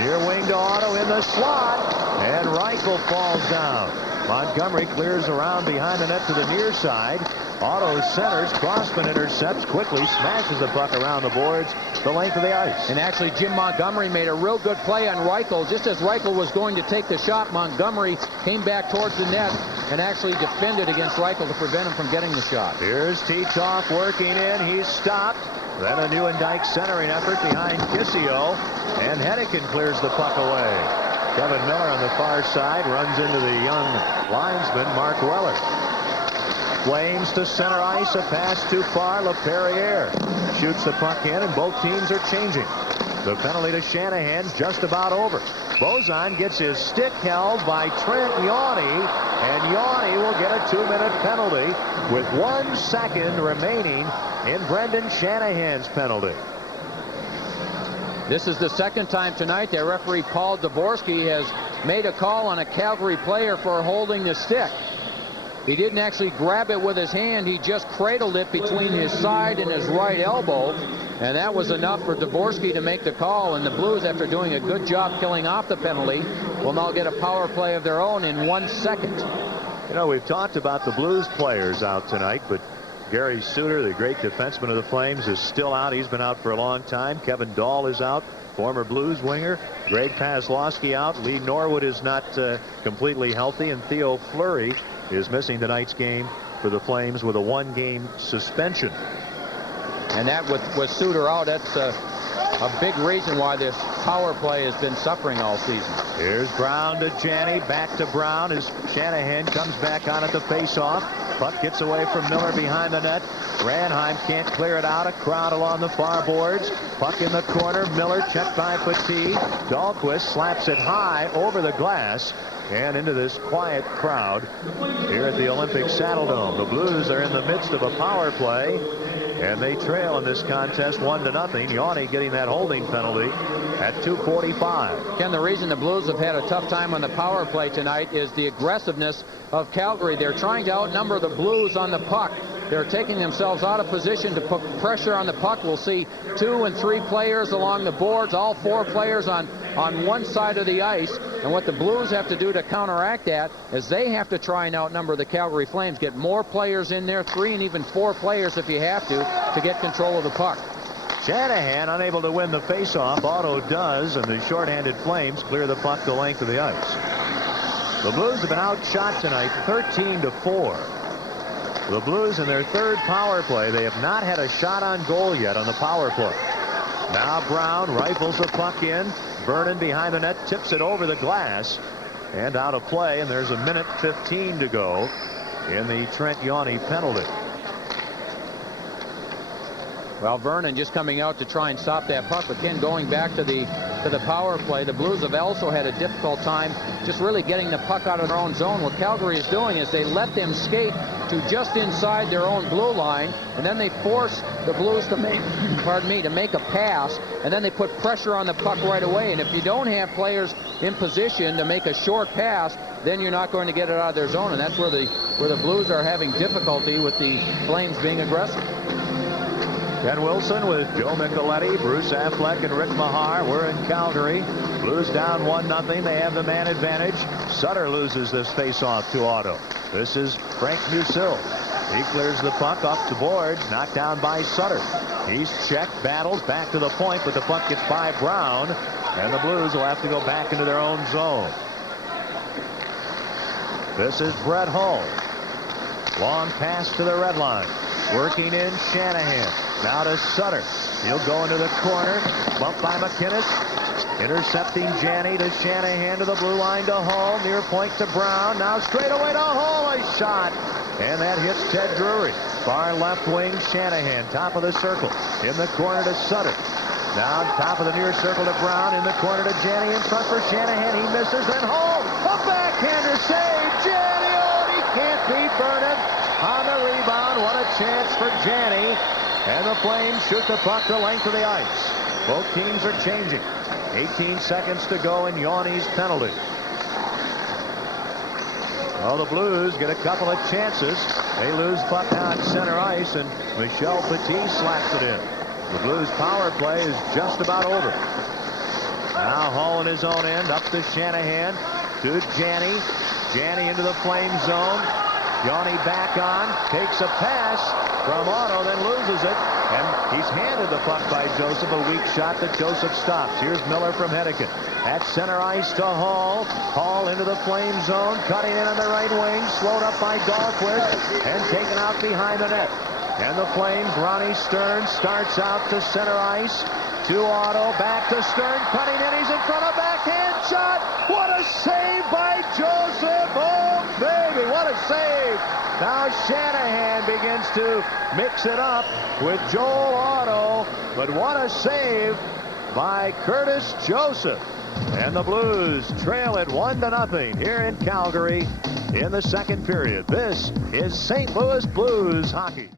Near wing to Otto in the slot. And Reichel falls down. Montgomery clears around behind the net to the near side. Otto centers. Crossman intercepts quickly. Smashes the puck around the boards the length of the ice. And actually, Jim Montgomery made a real good play on Reichel. Just as Reichel was going to take the shot, Montgomery came back towards the net and actually defended against Reichel to prevent him from getting the shot. Here's Titoff working in. He's stopped. Then a Nieuwendyk centering effort behind Kissio. And Hennigan clears the puck away. Kevin Miller on the far side runs into the young linesman, Mark Weller. Flames to center ice. A pass too far. LaPerriere shoots the puck in, and both teams are changing. The penalty to Shanahan just about over. Bozon gets his stick held by Trent Yawney, and Yawney will get a 2-minute penalty with 1 second remaining in Brendan Shanahan's penalty. This is the second time tonight that referee Paul Dvorsky has made a call on a Calgary player for holding the stick. He didn't actually grab it with his hand. He just cradled it between his side and his right elbow. And that was enough for Dvorsky to make the call. And the Blues, after doing a good job killing off the penalty, will now get a power play of their own in 1 second. You know, we've talked about the Blues players out tonight, but Gary Suter, the great defenseman of the Flames, is still out. He's been out for a long time. Kevin Dahl is out, former Blues winger. Greg Paslowski out. Lee Norwood is not completely healthy. And Theo Fleury is missing tonight's game for the Flames with a 1-game suspension. And that with Suter out, that's a big reason why this power play has been suffering all season. Here's Brown to Janney, back to Brown as Shanahan comes back on at the face-off. Puck gets away from Miller behind the net. Ranheim can't clear it out. A crowd along the far boards. Puck in the corner. Miller checked by Petit. Dahlquist slaps it high over the glass and into this quiet crowd here at the Olympic Saddledome. The Blues are in the midst of a power play, and they trail in this contest 1-0. Yawney getting that holding penalty at 2:45. Ken, the reason the Blues have had a tough time on the power play tonight is the aggressiveness of Calgary. They're trying to outnumber the Blues on the puck. They're taking themselves out of position to put pressure on the puck. We'll see 2 and 3 players along the boards, all 4 players on one side of the ice. And what the Blues have to do to counteract that is they have to try and outnumber the Calgary Flames, get more players in there, 3 and even 4 players if you have to get control of the puck. Shanahan unable to win the faceoff. Otto does, and the shorthanded Flames clear the puck the length of the ice. The Blues have been outshot tonight 13-4. The Blues in their 3rd power play. They have not had a shot on goal yet on the power play. Now Brown rifles the puck in. Vernon behind the net tips it over the glass and out of play, and there's 1:15 to go in the Trent Yawney penalty. Well, Vernon just coming out to try and stop that puck, but Ken, going back to the power play, the Blues have also had a difficult time just really getting the puck out of their own zone. What Calgary is doing is they let them skate to just inside their own blue line, and then they force the Blues to make, to make a pass, and then they put pressure on the puck right away. And if you don't have players in position to make a short pass, then you're not going to get it out of their zone, and that's where the Blues are having difficulty with the Flames being aggressive. Ken Wilson with Joe Micheletti, Bruce Affleck, and Rick Mahar. We're in Calgary. Blues down 1-0. They have the man advantage. Sutter loses this face-off to Otto. This is Frank Musil. He clears the puck up to boards, knocked down by Sutter. He's checked, battles back to the point, but the puck gets by Brown, and the Blues will have to go back into their own zone. This is Brett Hull. Long pass to the red line. Working in Shanahan. Now to Sutter. He'll go into the corner. Bumped by McInnes. Intercepting Janney to Shanahan to the blue line to Hull. Near point to Brown. Now straight away to Hull. A shot. And that hits Ted Drury. Far left wing Shanahan. Top of the circle. In the corner to Sutter. Down top of the near circle to Brown. In the corner to Janney. In front for Shanahan. He misses. Then Hull. A backhander save. Janney. Oh, he can't beat Vernon. On the rebound. What a chance for Janney. And the Flames shoot the puck the length of the ice. Both teams are changing. 18 seconds to go in Yanni's penalty. Well, the Blues get a couple of chances. They lose puck down center ice, and Michel Petit slaps it in. The Blues power play is just about over. Now Hull in his own end, up to Shanahan, to Janney. Janney into the Flame zone. Yanni back on, takes a pass from Otto, then loses it. And he's handed the puck by Joseph, a weak shot that Joseph stops. Here's Miller from Hennigan. At center ice to Hall. Hall into the Flame zone, cutting in on the right wing, slowed up by Dahlquist, and taken out behind the net. And the Flames, Ronnie Stern starts out to center ice. To Otto, back to Stern, cutting in, he's in front of backhand shot. What a save by Joseph! Oh, baby, what a save! Now Shanahan begins to mix it up with Joel Otto, but what a save by Curtis Joseph. And the Blues trail it 1-0 here in Calgary in the second period. This is St. Louis Blues hockey.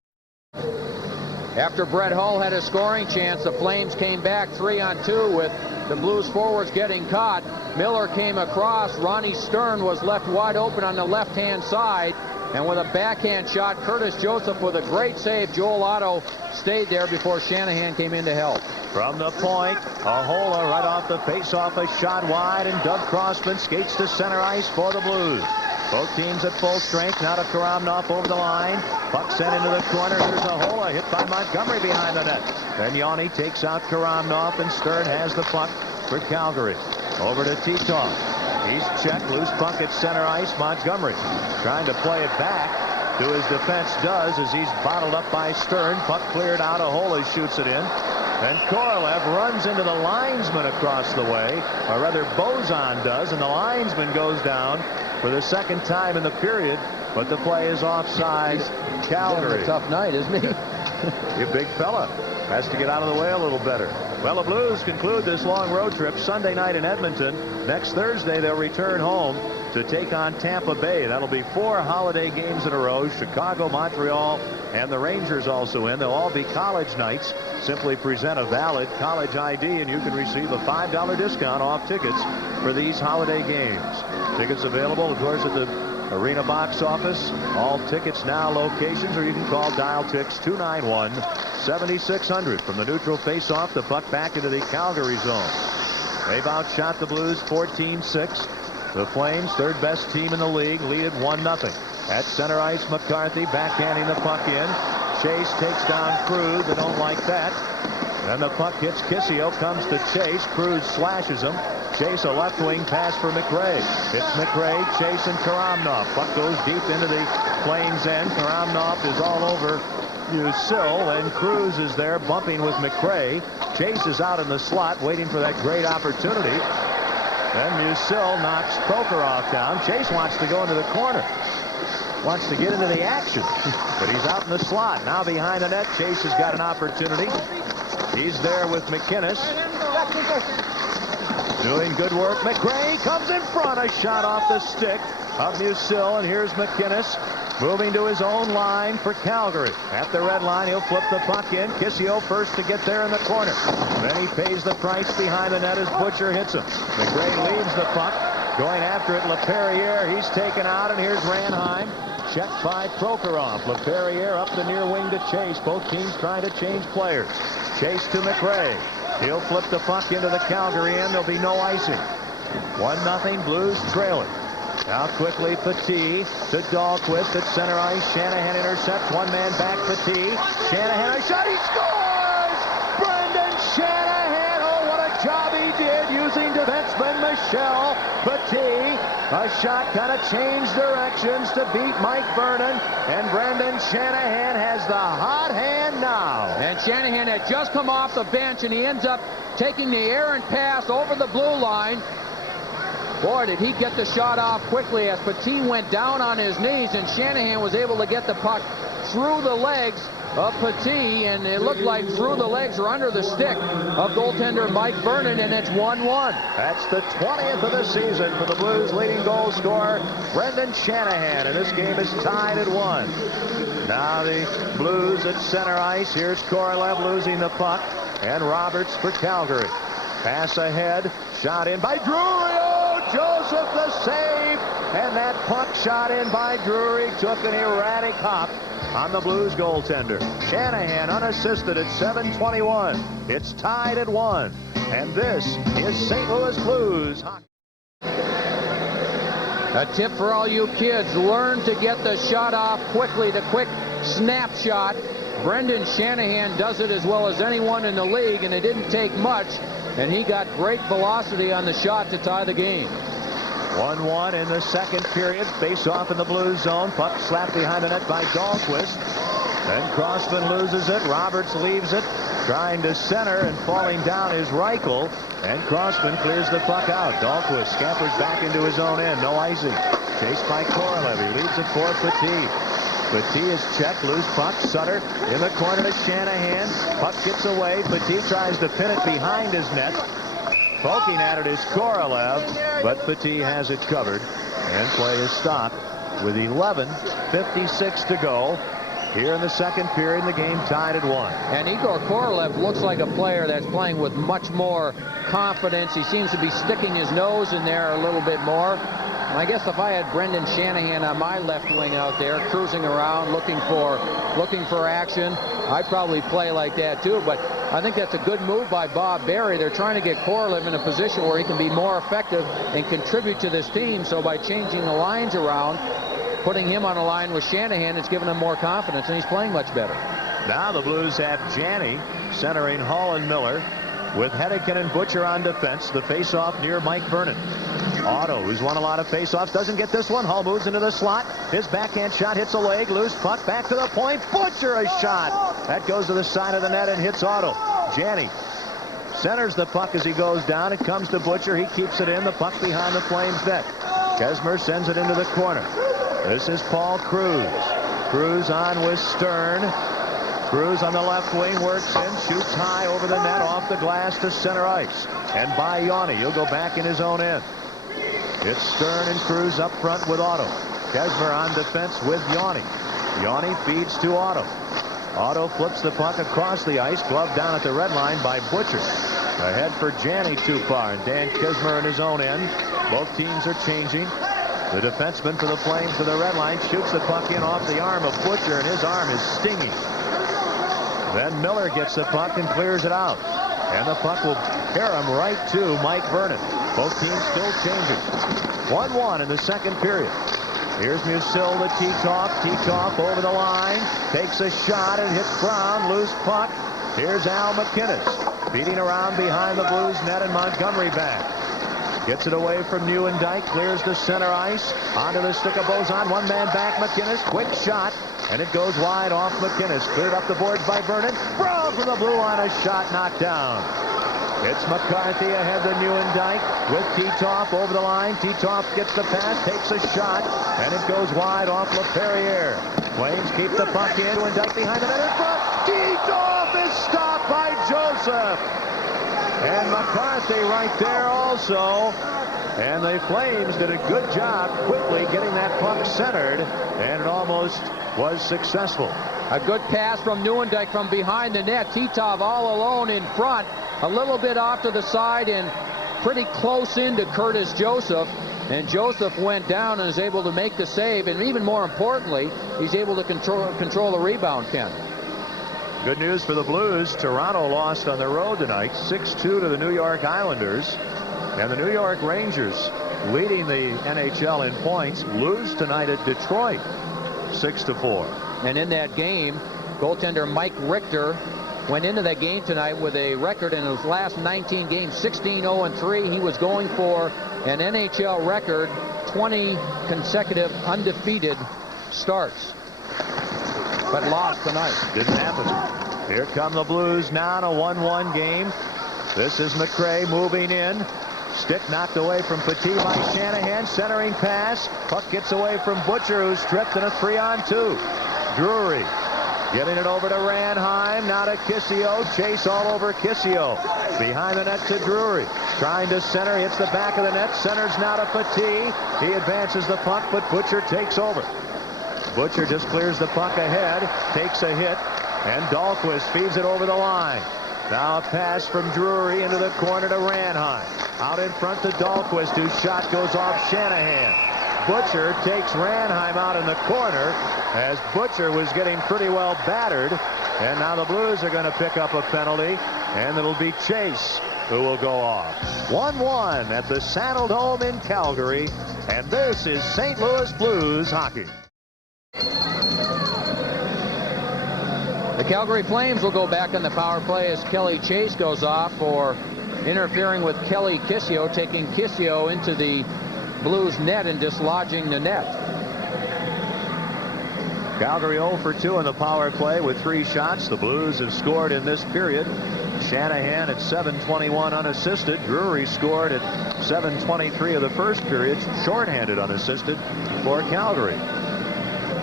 After Brett Hull had a scoring chance, the Flames came back 3-on-2 with the Blues forwards getting caught. Miller came across. Ronnie Stern was left wide open on the left-hand side. And with a backhand shot, Curtis Joseph with a great save. Joel Otto stayed there before Shanahan came in to help. From the point, Ahola right off the face-off, a shot wide, and Doug Crossman skates to center ice for the Blues. Both teams at full strength. Now to Karamnoff over the line. Puck sent into the corner. Here's Ahola, hit by Montgomery behind the net. Then Yanni takes out Karamnoff, and Stern has the puck for Calgary. Over to Titov. He's checked, loose puck at center ice. Montgomery trying to play it back. To his defense does as he's bottled up by Stern. Puck cleared out. Ahola shoots it in. Then Korolev runs into the linesman across the way, or rather Bozon does, and the linesman goes down for the second time in the period, but the play is offside. Calgary. A tough night, isn't he? You big fella. Has to get out of the way a little better. Well, the Blues conclude this long road trip Sunday night in Edmonton. Next Thursday, they'll return home to take on Tampa Bay. That'll be 4 holiday games in a row. Chicago, Montreal, and the Rangers also in. They'll all be college nights. Simply present a valid college ID, and you can receive a $5 discount off tickets for these holiday games. Tickets available, of course, at the Arena box office. All tickets now locations, or you can call Dial-Tix 291-7600. From the neutral face-off, the puck back into the Calgary zone. They've outshot the Blues 14-6. The Flames, third best team in the league, lead at 1-0. At center ice, McCarthy backhanding the puck in. Chase takes down Cruz. They don't like that. Then the puck hits Kissio, comes to Chase. Cruz slashes him. Chase, a left wing pass for McRae. It's McRae, Chase, and Karamnoff. Puck goes deep into the Flames end. Karamnoff is all over Musil, and Cruz is there bumping with McRae. Chase is out in the slot waiting for that great opportunity. Then Musil knocks Prokhorov down. Chase wants to go into the corner. Wants to get into the action, but he's out in the slot. Now behind the net, Chase has got an opportunity. He's there with McInnes. Doing good work. McRae comes in front. A shot off the stick of Musil, and here's McInnes moving to his own line for Calgary. At the red line, he'll flip the puck in. Kissio first to get there in the corner. Then he pays the price behind the net as Butcher hits him. McRae leaves the puck. Going after it, LaPerriere. He's taken out, and here's Ranheim. Checked by Prokhorov. LaPerriere up the near wing to Chase. Both teams trying to change players. Chase to McRae. He'll flip the puck into the Calgary end. There'll be no icing. 1-0 Blues trailing. Now quickly Petit to Dahlquist at center ice. Shanahan intercepts. One man back Petit. Shanahan a shot. He scores! Brendan Shanahan. Oh, what a job he did using defenseman Michel Petit. A shot kind of changed directions to beat Mike Vernon. And Brendan Shanahan has the hot hand now. And Shanahan had just come off the bench, and he ends up taking the errant pass over the blue line. Boy, did he get the shot off quickly as Petit went down on his knees, and Shanahan was able to get the puck through the legs of Petit, and it looked like through the legs or under the stick of goaltender Mike Vernon, and it's 1-1. That's the 20th of the season for the Blues' leading goal scorer, Brendan Shanahan, and this game is tied at 1. Now the Blues at center ice. Here's Korolev losing the puck, and Roberts for Calgary. Pass ahead, shot in by Drury. Joseph the save, and that puck shot in by Drury took an erratic hop on the Blues goaltender. Shanahan unassisted at 7:21. It's tied at 1, and this is St. Louis Blues hockey. A tip for all you kids: learn to get the shot off quickly, the quick snapshot. Brendan Shanahan does it as well as anyone in the league, and it didn't take much. And he got great velocity on the shot to tie the game. 1-1 in the second period. Face off in the Blues zone. Puck slapped behind the net by Dahlquist. Then Crossman loses it. Roberts leaves it. Trying to center, and falling down is Reichel. And Crossman clears the puck out. Dahlquist scampers back into his own end. No icing. Chased by Korolev. He leaves it for Petit. Petit is checked. Loose puck. Sutter in the corner to Shanahan. Puck gets away. Petit tries to pin it behind his net. Poking at it is Korolev, but Petit has it covered. And play is stopped with 11:56 to go. Here in the second period, the game tied at 1. And Igor Korolev looks like a player that's playing with much more confidence. He seems to be sticking his nose in there a little bit more. And I guess if I had Brendan Shanahan on my left wing out there, cruising around, looking for action, I'd probably play like that too. But I think that's a good move by Bob Berry. They're trying to get Korolev in a position where he can be more effective and contribute to this team. So by changing the lines around, putting him on a line with Shanahan, it's given him more confidence, and he's playing much better. Now the Blues have Janney centering Hall and Miller, with Hedican and Butcher on defense. The face-off near Mike Vernon. Otto, who's won a lot of face-offs, doesn't get this one. Hall moves into the slot. His backhand shot hits a leg. Loose puck back to the point. Butcher a shot. That goes to the side of the net and hits Otto. Janney centers the puck as he goes down. It comes to Butcher. He keeps it in. The puck behind the Flames net. Kesmer sends it into the corner. This is Paul Cruz. Cruz on with Stern. Cruz on the left wing, works in, shoots high over the net, off the glass to center ice. And by Yanni, he'll go back in his own end. It's Stern and Cruz up front with Otto. Kesmer on defense with Yanni. Yanni feeds to Otto. Otto flips the puck across the ice, gloved down at the red line by Butcher. Ahead for Janney too far, and Dan Kesmer in his own end. Both teams are changing. The defenseman for the Flames to the red line shoots the puck in off the arm of Butcher, and his arm is stinging. Then Miller gets the puck and clears it out. And the puck will carry him right to Mike Vernon. Both teams still changing. 1-1 in the second period. Here's Musil to Titoff. Titoff over the line. Takes a shot and hits Brown. Loose puck. Here's Al McInnes. Beating around behind the Blues net, and Montgomery back. Gets it away from Nieuwendyk. Clears the center ice. Onto the stick of Bozon. One man back. McInnes. Quick shot. And it goes wide off McInnes. Cleared up the boards by Vernon. Brown from the blue line. A shot knocked down. It's McCarthy ahead to Nieuwendyk with Titoff over the line. Titoff gets the pass, takes a shot, and it goes wide off LaPerriere. Flames keep the puck in. Nieuwendyk behind the net in front. Titoff is stopped by Joseph. And McCarthy right there also. And the Flames did a good job quickly getting that puck centered, and it almost was successful. A good pass from Nieuwendyk from behind the net. Titov all alone in front, a little bit off to the side and pretty close into Curtis Joseph. And Joseph went down and is able to make the save, and even more importantly, he's able to control the rebound, Ken. Good news for the Blues. Toronto lost on the road tonight, 6-2 to the New York Islanders. And the New York Rangers, leading the NHL in points, lose tonight at Detroit, 6-4. And in that game, goaltender Mike Richter went into that game tonight with a record in his last 19 games, 16-0-3. He was going for an NHL record, 20 consecutive undefeated starts, but lost tonight. Didn't happen. Here come the Blues now in a 1-1 game. This is McRae moving in. Stick knocked away from Petit by Shanahan. Centering pass. Puck gets away from Butcher, who's stripped in a 3-on-2. Drury getting it over to Ranheim. Now to Kissio. Chase all over Kissio. Behind the net to Drury. Trying to center. Hits the back of the net. Centers now to Petit. He advances the puck, but Butcher takes over. Butcher just clears the puck ahead. Takes a hit. And Dahlquist feeds it over the line. Now a pass from Drury into the corner to Ranheim. Out in front to Dahlquist, whose shot goes off Shanahan. Butcher takes Ranheim out in the corner as Butcher was getting pretty well battered. And now the Blues are going to pick up a penalty, and it'll be Chase who will go off. 1-1 at the Saddle Dome in Calgary, and this is St. Louis Blues hockey. The Calgary Flames will go back on the power play as Kelly Chase goes off for interfering with Kelly Kissio, taking Kissio into the Blues net and dislodging the net. Calgary 0 for 2 in the power play with 3 shots. The Blues have scored in this period. Shanahan at 7:21 unassisted. Drury scored at 7:23 of the first period, shorthanded unassisted for Calgary.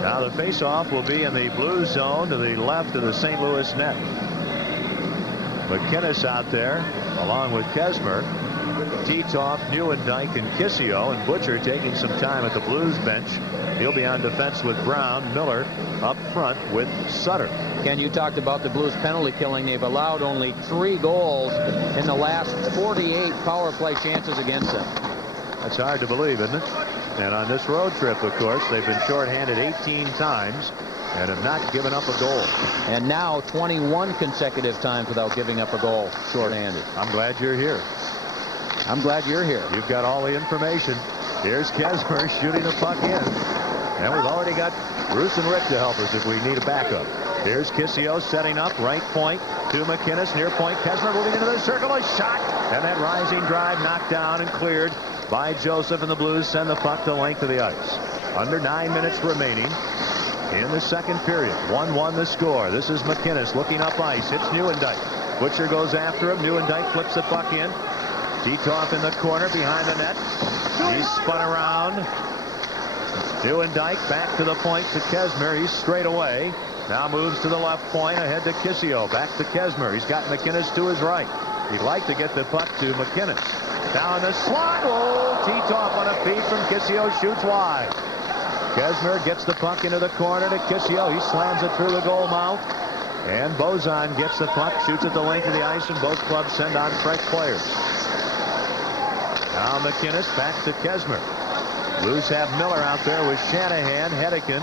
Now the faceoff will be in the Blues zone to the left of the St. Louis net. McInnes out there along with Kesmer. Titov, Nieuwendyk, and Kissio, and Butcher taking some time at the Blues bench. He'll be on defense with Brown. Miller up front with Sutter. Ken, you talked about the Blues penalty killing. They've allowed only 3 goals in the last 48 power play chances against them. That's hard to believe, isn't it? And on this road trip, of course, they've been shorthanded 18 times and have not given up a goal. And now 21 consecutive times without giving up a goal, shorthanded. I'm glad you're here. I'm glad you're here. You've got all the information. Here's Kesmer shooting the puck in. And we've already got Bruce and Rick to help us if we need a backup. Here's Kissio setting up, right point to McInnes, near point. Kesmer moving into the circle, a shot. And that rising drive knocked down and cleared by Joseph, and the Blues send the puck the length of the ice. Under 9 minutes remaining in the second period. 1-1 the score. This is McInnes looking up ice. Hits Nieuwendyk. Butcher goes after him. Nieuwendyk flips the puck in. Titov in the corner behind the net. He's spun around. Nieuwendyk back to the point to Kesmer. He's straight away. Now moves to the left point ahead to Kissio. Back to Kesmer. He's got McInnes to his right. He'd like to get the puck to McInnes. Down the slot. Oh, Titov on a feed from Kissio. Shoots wide. Kesmer gets the puck into the corner to Kissio. He slams it through the goal mouth. And Bozan gets the puck, shoots at the length of the ice, and both clubs send on fresh players. Now McInnes back to Kesmer. Blues have Miller out there with Shanahan, Hedican,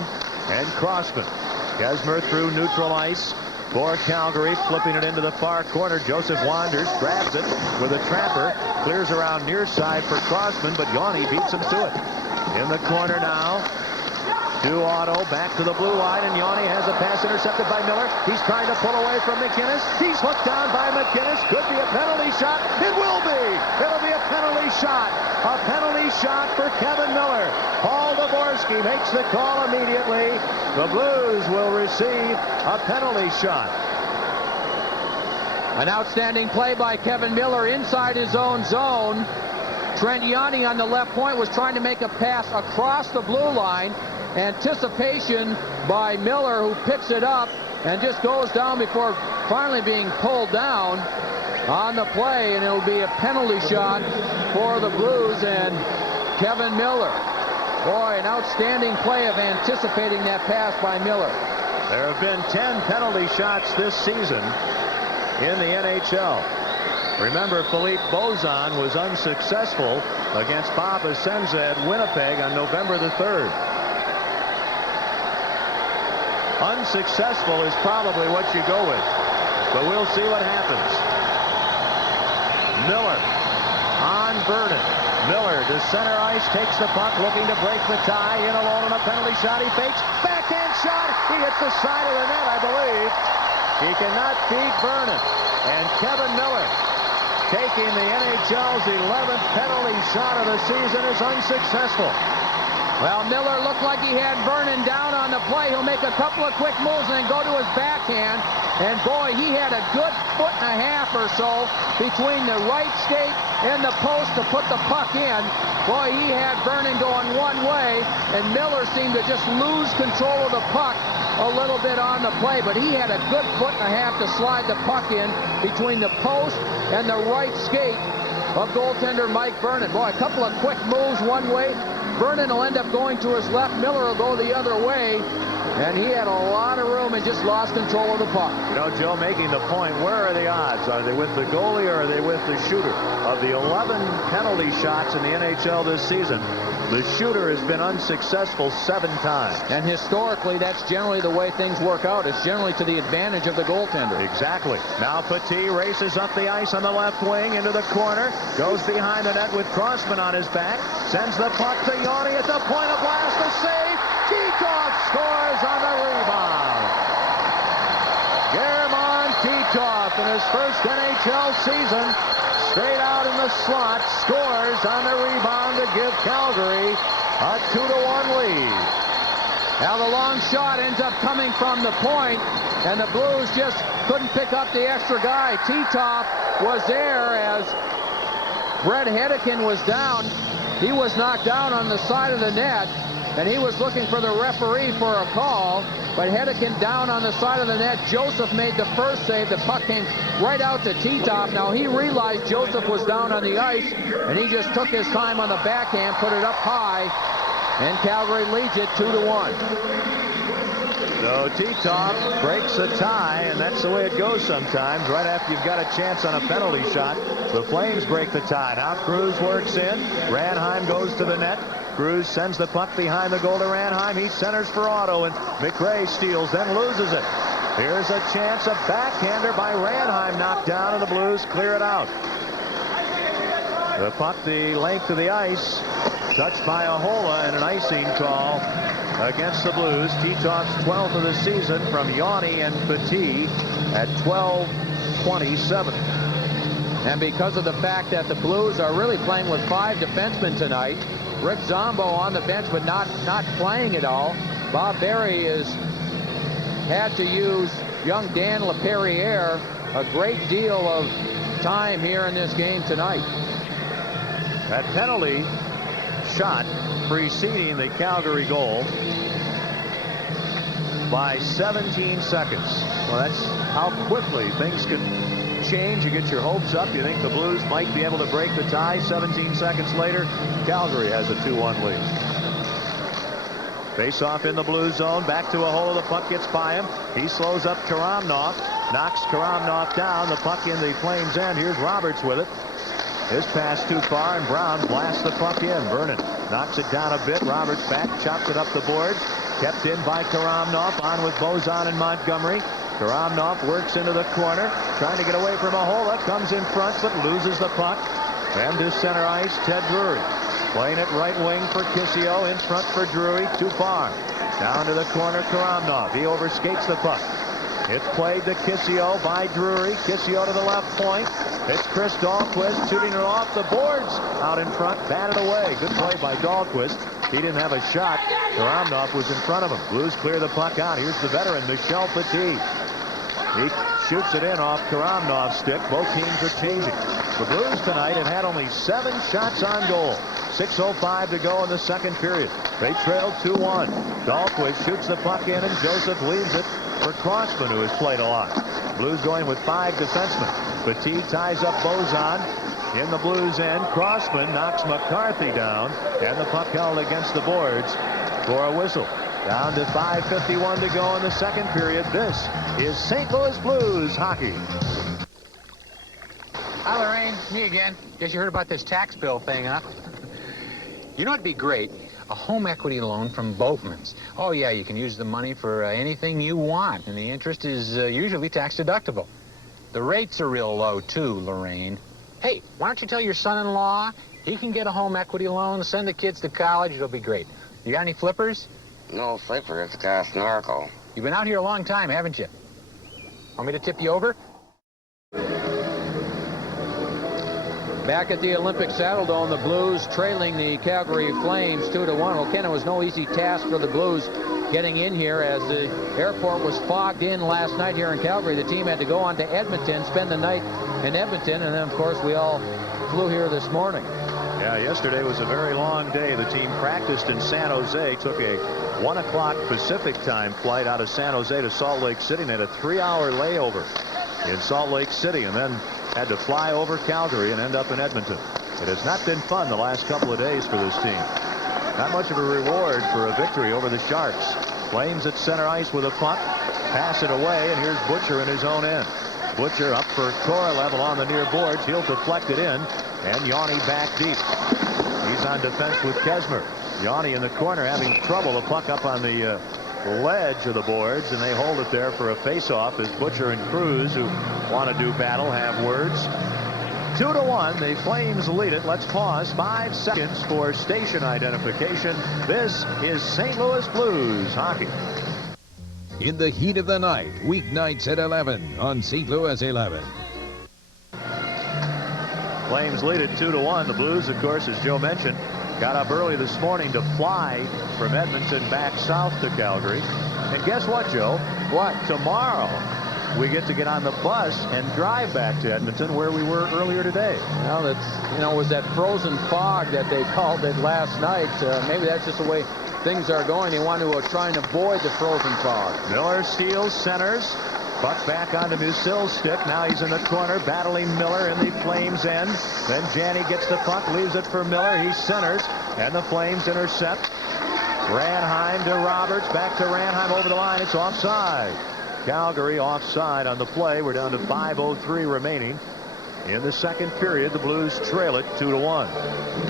and Crossman. Kesmer through neutral ice for Calgary, flipping it into the far corner. Joseph wanders, grabs it with a trapper, clears around near side for Crossman, but Yanni beats him to it. In the corner now to Otto, back to the blue line, and Yanni has a pass intercepted by Miller. He's trying to pull away from McInnes. He's hooked down by McInnes. Could be a penalty shot. It will be. It'll be a penalty shot. A penalty shot for Kevin Miller. Paul Dvorsky makes the call immediately. The Blues will receive a penalty shot. An outstanding play by Kevin Miller inside his own zone. Trent Yanni on the left point was trying to make a pass across the blue line. Anticipation by Miller, who picks it up and just goes down before finally being pulled down on the play, and it'll be a penalty shot for the Blues, and Kevin Miller. Boy, an outstanding play of anticipating that pass by Miller. There have been 10 penalty shots this season in the NHL. Remember, Philippe Bozan was unsuccessful against Bob Essenza at Winnipeg on November the 3rd. Unsuccessful is probably what you go with, but we'll see what happens. Miller on Vernon. Miller to center ice, takes the puck, looking to break the tie, in alone on a penalty shot. He fakes, backhand shot. He hits the side of the net, I believe. He cannot beat Vernon. And Kevin Miller, taking the NHL's 11th penalty shot of the season, is unsuccessful. Well, Miller looked like he had Vernon down on the play. He'll make a couple of quick moves and then go to his backhand. And boy, he had a good foot and a half or so between the right skate and the post to put the puck in. Boy, he had Vernon going one way, and Miller seemed to just lose control of the puck a little bit on the play, but he had a good foot and a half to slide the puck in between the post and the right skate of goaltender Mike Vernon. Boy, a couple of quick moves one way. Vernon will end up going to his left. Miller will go the other way. And he had a lot of room and just lost control of the puck. You know, Joe making the point, where are the odds? Are they with the goalie or are they with the shooter? Of the 11 penalty shots in the NHL this season, the shooter has been unsuccessful 7 times. And historically, that's generally the way things work out. It's generally to the advantage of the goaltender. Exactly. Now Petit races up the ice on the left wing into the corner. Goes behind the net with Crossman on his back. Sends the puck to Yanni at the point of blast. The save. Titov scores on the rebound. German Titov in his first NHL season, straight out in the slot, scores on the rebound to give Calgary a 2-1 lead. Now the long shot ends up coming from the point, and the Blues just couldn't pick up the extra guy. Titov was there as Brett Hedekin was down. He was knocked down on the side of the net, and he was looking for the referee for a call, but Hedekin down on the side of the net. Joseph made the first save. The puck came right out to Titov. Now he realized Joseph was down on the ice, and he just took his time on the backhand, put it up high, and Calgary leads it 2-1. So Titov breaks a tie, and that's the way it goes sometimes. Right after you've got a chance on a penalty shot, the Flames break the tie. Now Cruz works in. Ranheim goes to the net. Cruz sends the puck behind the goal to Ranheim. He centers for Otto, and McRae steals, then loses it. Here's a chance, a backhander by Ranheim knocked down, and the Blues clear it out. The puck the length of the ice, touched by Ahola, and an icing call against the Blues. Titov's 12th of the season from Yanni and Petit at 12:27. And because of the fact that the Blues are really playing with 5 defensemen tonight, Rick Zombo on the bench but not playing at all, Bob Berry has had to use young Dan LaPerriere a great deal of time here in this game tonight. That penalty shot preceding the Calgary goal by 17 seconds. Well, that's how quickly things can change. You get your hopes up. You think the Blues might be able to break the tie. 17 seconds later, Calgary has a 2-1 lead. Face off in the blue zone. Back to Ahola. The puck gets by him. He slows up Karamnov. Knocks Karamnov down. The puck in the Flames' end. Here's Roberts with it. His pass too far, and Brown blasts the puck in. Vernon knocks it down a bit. Roberts back, chops it up the boards. Kept in by Karamnov. On with Bozan and Montgomery. Karamnov works into the corner, trying to get away from Ahola. Comes in front, but loses the puck. And to center ice, Ted Drury. Playing it right wing for Kissio. In front for Drury. Too far. Down to the corner, Karamnov. He overskates the puck. It's played to Kissio by Drury. Kissio to the left point. It's Chris Dahlquist shooting it off the boards. Out in front, batted away. Good play by Dahlquist. He didn't have a shot. Karamnov was in front of him. Blues clear the puck out. Here's the veteran, Michel Petit. He shoots it in off Karamnov's stick. Both teams are changing. The Blues tonight have had only 7 shots on goal. 6:05 to go in the second period. They trailed 2-1. Dahlquist shoots the puck in, and Joseph leaves it for Crossman, who has played a lot. Blues going with 5 defensemen. Petit ties up Bozan. in the Blues' end. Crossman knocks McCarthy down, and the puck held against the boards for a whistle. Down to 5:51 to go in the second period. This is St. Louis Blues hockey. Hi, Lorraine. Me again. Guess you heard about this tax bill thing, huh? You know what'd be great? A home equity loan from Boatman's. Oh, yeah, you can use the money for anything you want, and the interest is usually tax deductible. The rates are real low, too, Lorraine. Hey, why don't you tell your son-in-law he can get a home equity loan, send the kids to college, it'll be great. You got any flippers? No flipper, it's got a snorkel. You've been out here a long time, haven't you? Want me to tip you over? Back at the Olympic Saddledome, the Blues trailing the Calgary Flames 2-1. Well, Ken, it was no easy task for the Blues getting in here as the airport was fogged in last night here in Calgary. The team had to go on to Edmonton, spend the night in Edmonton, and then, of course, we all flew here this morning. Yeah, yesterday was a very long day. The team practiced in San Jose, took a 1 o'clock Pacific time flight out of San Jose to Salt Lake City, and had a 3-hour layover in Salt Lake City, and then had to fly over Calgary and end up in Edmonton. It has not been fun the last couple of days for this team. Not much of a reward for a victory over the Sharks. Flames at center ice with a puck. Pass it away, and here's Butcher in his own end. Butcher up for Korolev along the near boards. He'll deflect it in, and Yanni back deep. He's on defense with Kesmer. Yanni in the corner having trouble. The puck up on the ledge of the boards, and they hold it there for a face-off as Butcher and Cruz, who want to do battle, have words. 2-1, the Flames lead it. Let's pause 5 seconds for station identification. This is St. Louis Blues hockey. In the heat of the night, weeknights at 11 on St. Louis 11. Flames lead it 2-1. The Blues, of course, as Joe mentioned, got up early this morning to fly from Edmonton back south to Calgary. And guess what, Joe? What? Tomorrow, we get to get on the bus and drive back to Edmonton, where we were earlier today. Well, that's, you know, it was that frozen fog that they called it last night. Maybe that's just the way things are going. They want to try and avoid the frozen fog. Miller steals, centers. Puck back onto Musil's stick. Now he's in the corner, battling Miller in the Flames' end. Then Janney gets the puck, leaves it for Miller. He centers, and the Flames intercept. Ranheim to Roberts, back to Ranheim over the line. It's offside. Calgary offside on the play. We're down to 5:03 remaining in the second period. The Blues trail it 2-1.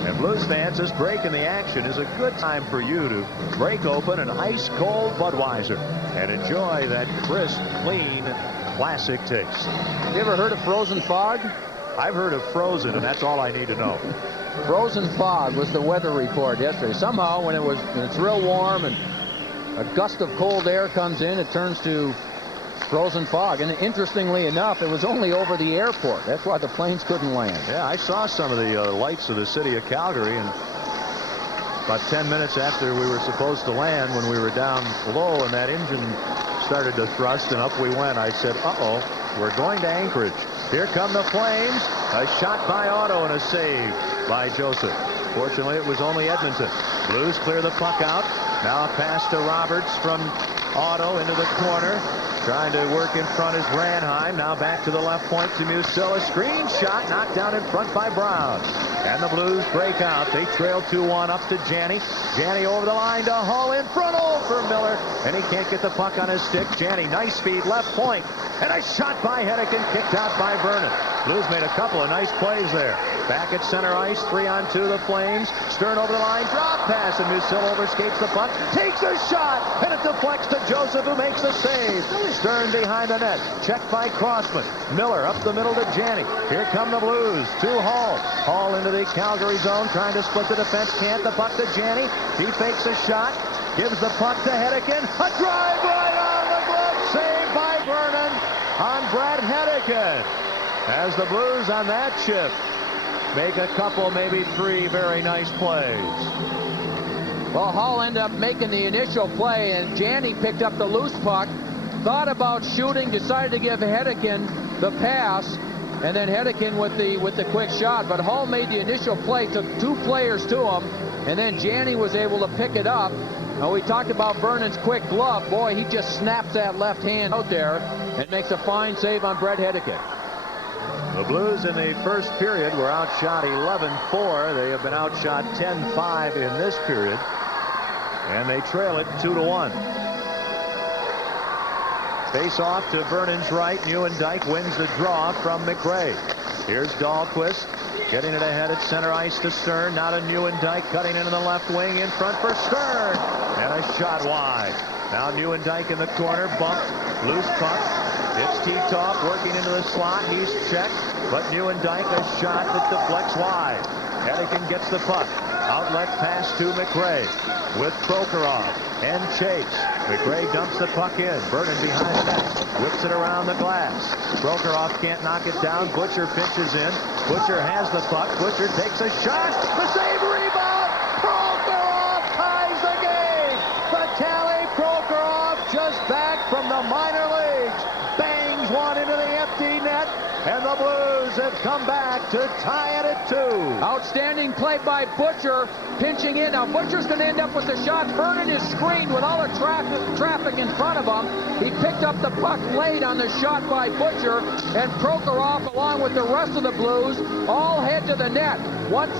And Blues fans, this break in the action is a good time for you to break open an ice-cold Budweiser and enjoy that crisp, clean, classic taste. You ever heard of frozen fog? I've heard of frozen, and that's all I need to know. Frozen fog was the weather report yesterday. Somehow, when it's real warm and a gust of cold air comes in, it turns to frozen fog. And interestingly enough, it was only over the airport. That's why the planes couldn't land. Yeah, I saw some of the lights of the city of Calgary, and about 10 minutes after we were supposed to land, when we were down low and that engine started to thrust and up we went, I said, uh-oh, we're going to Anchorage. Here come the Flames. A shot by Otto and a save by Joseph. Fortunately, it was only Edmonton. Blues clear the puck out. Now a pass to Roberts from Otto into the corner. Trying to work in front is Ranheim. Now back to the left point to Musil. A screen shot knocked down in front by Brown. And the Blues break out. They trail 2-1 up to Janney. Janney over the line to Hull in front. Oh, for Miller. And he can't get the puck on his stick. Janney, nice speed, left point. And a shot by Hedican, kicked out by Vernon. Blues made a couple of nice plays there. Back at center ice, 3-on-2 the Flames. Stern over the line, drop pass, and Musil overskates the puck, takes a shot, and it deflects to Joseph, who makes the save. Stern behind the net, checked by Crossman. Miller up the middle to Janney. Here come the Blues to Hall. Hall into the Calgary zone, trying to split the defense, can't. The puck to Janney. He fakes a shot, gives the puck to Hedican. A drive right on the glove, save by Vernon on Brad Hedican. As the Blues on that shift make a couple, maybe 3 very nice plays. Well, Hull ended up making the initial play, and Janney picked up the loose puck, thought about shooting, decided to give Hedican the pass, and then Hedican with the quick shot. But Hull made the initial play, took 2 players to him, and then Janney was able to pick it up. Now, we talked about Vernon's quick glove. Boy, he just snaps that left hand out there and makes a fine save on Brett Hedican. The Blues in the first period were outshot 11-4. They have been outshot 10-5 in this period. And they trail it 2-1. Face off to Vernon's right. Nieuwendyk wins the draw from McRae. Here's Dahlquist getting it ahead at center ice to Stern. Now to Nieuwendyk cutting into the left wing in front for Stern. And a shot wide. Now Nieuwendyk in the corner. Bumped. Loose puck. It's Titov working into the slot. He's checked. But Nieuwendyk a shot that deflects wide. Hedican gets the puck. Outlet pass to McRae with Prokhorov and Chase. McRae dumps the puck in. Vernon behind the net. Whips it around the glass. Prokhorov can't knock it down. Butcher pitches in. Butcher has the puck. Butcher takes a shot. The save, rebound. Prokhorov ties the game. Vitaly Prokhorov just back from the minor leagues. Bangs one into the empty net. And the Blues have come back to tie it at 2. Outstanding play by Butcher, pinching in. Now Butcher's going to end up with the shot. Vernon is screened with all the traffic in front of him. He picked up the puck late on the shot by Butcher, and Prokhorov, along with the rest of the Blues, all head to the net. Once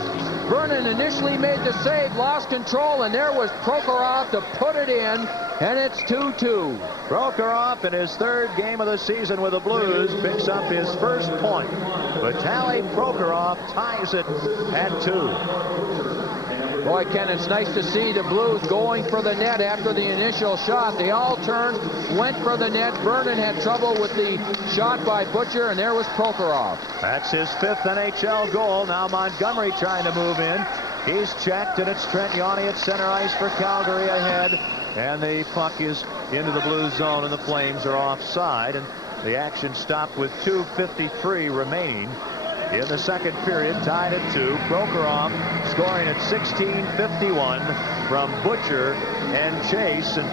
Vernon initially made the save, lost control, and there was Prokhorov to put it in, and it's 2-2. Prokhorov, in his third game of the season with the Blues, picks up his first point. Vitaly Prokhorov ties it at 2. Boy, Ken, it's nice to see the Blues going for the net after the initial shot. They all turned, went for the net. Vernon had trouble with the shot by Butcher, and there was Prokhorov. That's his 5th NHL goal. Now Montgomery trying to move in. He's checked, and it's Trent Yawney at center ice for Calgary ahead. And the puck is into the Blues zone, and the Flames are offside. And the action stopped with 2:53 remaining in the second period, tied at 2. Prokhorov scoring at 16:51 from Butcher and Chase. And,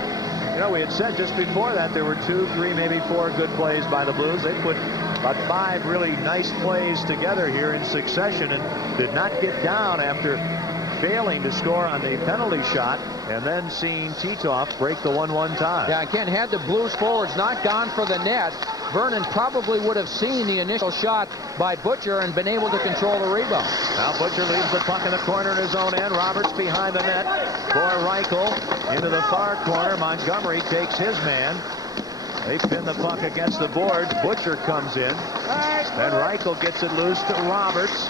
you know, we had said just before that there were 2, 3, maybe 4 good plays by the Blues. They put about 5 really nice plays together here in succession and did not get down after failing to score on the penalty shot and then seeing Titov break the 1-1 tie. Yeah, again, had the Blues forwards not gone for the net, Vernon probably would have seen the initial shot by Butcher and been able to control the rebound. Now Butcher leaves the puck in the corner in his own end. Roberts behind the net for Reichel into the far corner. Montgomery takes his man. They pin the puck against the boards. Butcher comes in. Then Reichel gets it loose to Roberts.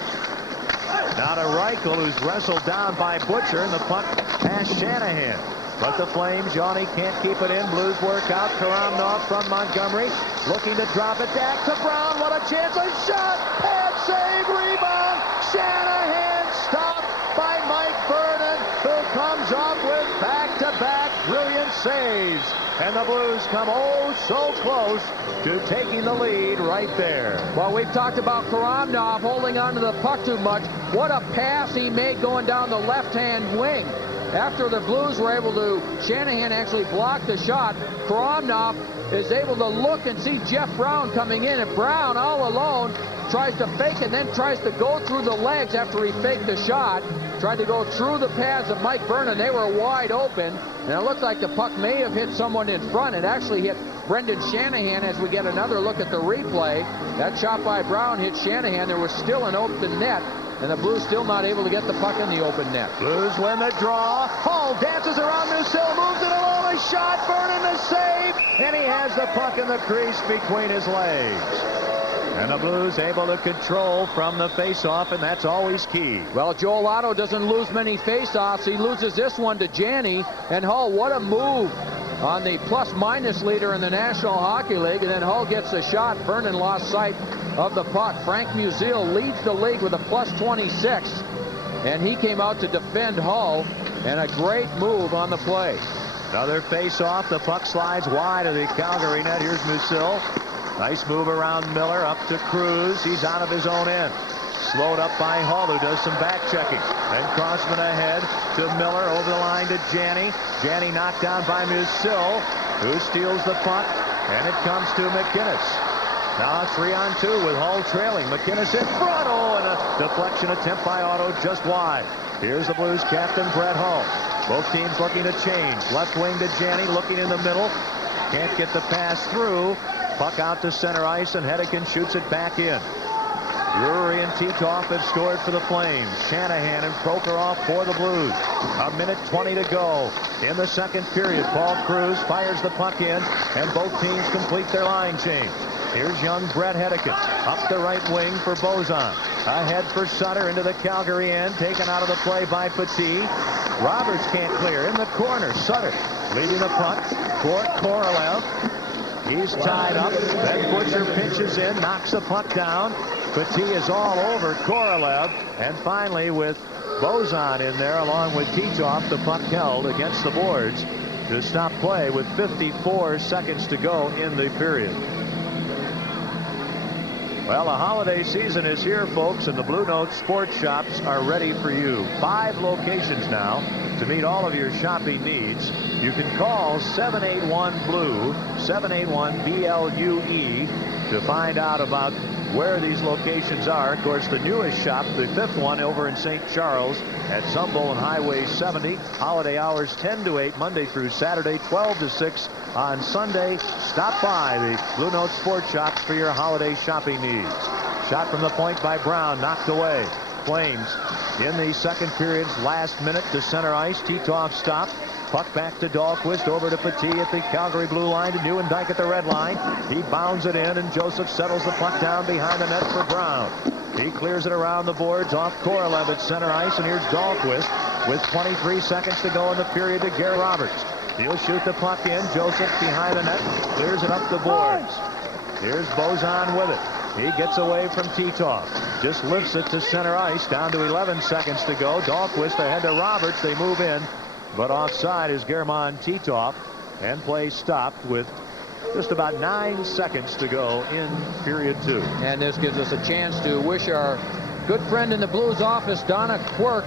Now to Reichel, who's wrestled down by Butcher, and the puck past Shanahan. But the Flames, Yawney can't keep it in. Blues work out. Karamnov from Montgomery, looking to drop it back to Brown. What a chance! A shot! Pad save! Rebound! Shanahan stopped by Mike Vernon, who comes up with back-to-back brilliant saves. And the Blues come oh so close to taking the lead right there. Well, we've talked about Karamnov holding on to the puck too much. What a pass he made going down the left-hand wing. After the Blues were able to, Shanahan actually blocked the shot. Karamnov is able to look and see Jeff Brown coming in, and Brown all alone tries to fake and then tries to go through the legs after he faked the shot. Tried to go through the pads of Mike Vernon. They were wide open, and it looked like the puck may have hit someone in front. It actually hit Brendan Shanahan as we get another look at the replay. That shot by Brown hit Shanahan. There was still an open net, and the Blues still not able to get the puck in the open net. Blues win the draw. Hall dances around Musil, moves it along, a shot, Vernon the save, and he has the puck in the crease between his legs. And the Blues able to control from the faceoff, and that's always key. Well, Joel Otto doesn't lose many faceoffs. He loses this one to Janney, and Hull, what a move on the plus-minus leader in the National Hockey League, and then Hull gets a shot. Vernon lost sight of the puck. Frank Musil leads the league with a plus 26, and he came out to defend Hull, and a great move on the play. Another face-off. The puck slides wide of the Calgary net. Here's Musil. Nice move around Miller, up to Cruz. He's out of his own end. Slowed up by Hull, who does some back checking. Then Crossman ahead to Miller, over the line to Janney. Janney knocked down by Musil, who steals the puck, and it comes to McInnes. Now 3-on-2 with Hull trailing. McInnes in front. Oh, and a deflection attempt by Otto just wide. Here's the Blues captain, Brett Hull. Both teams looking to change. Left wing to Janney, looking in the middle. Can't get the pass through. Puck out to center ice, and Hedican shoots it back in. Drury and Titoff have scored for the Flames. Shanahan and Prokhorov for the Blues. 1:20 to go in the second period. Paul Cruz fires the puck in, and both teams complete their line change. Here's young Brett Hedican up the right wing for Bozon. Ahead for Sutter into the Calgary end. Taken out of the play by Petit. Roberts can't clear. In the corner, Sutter leading the puck for Korolev. He's tied up. Then Butcher pinches in, knocks the puck down. Petit is all over Korolev. And finally, with Bozon in there along with Titoff, the puck held against the boards to stop play with 54 seconds to go in the period. Well, the holiday season is here, folks, and the Blue Note sports shops are ready for you. 5 locations now to meet all of your shopping needs. You can call 781-BLUE, 781-BLUE, to find out about where these locations are. Of course, the newest shop, the 5th one over in St. Charles at Zumbo and Highway 70. Holiday hours 10 to 8, Monday through Saturday, 12 to 6 on Sunday. Stop by the Blue Note Sports Shops for your holiday shopping needs. Shot from the point by Brown, knocked away. Flames in the second period's last minute to center ice. Titoff stopped. Puck back to Dahlquist, over to Petit at the Calgary blue line, to Nieuwendyk at the red line. He bounds it in, and Joseph settles the puck down behind the net for Brown. He clears it around the boards off Korolev at center ice, and here's Dahlquist with 23 seconds to go in the period to Gare Roberts. He'll shoot the puck in. Joseph behind the net, clears it up the boards. Here's Bozon with it. He gets away from Titoff. Just lifts it to center ice, down to 11 seconds to go. Dahlquist ahead to Roberts. They move in, but offside is German Titoff, and play stopped with just about 9 seconds to go in period 2. And this gives us a chance to wish our good friend in the Blues office, Donna Quirk,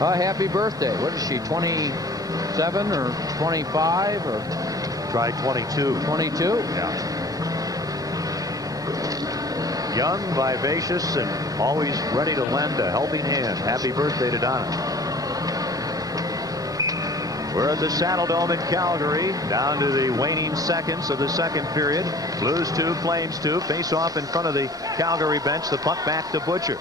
a happy birthday. What is she, 27 or 25 or? Try 22. 22? Yeah. Young, vivacious, and always ready to lend a helping hand. Happy birthday to Donna. We're at the Saddle Dome in Calgary, down to the waning seconds of the second period. Blues 2, Flames 2. Face off in front of the Calgary bench. The puck back to Butcher.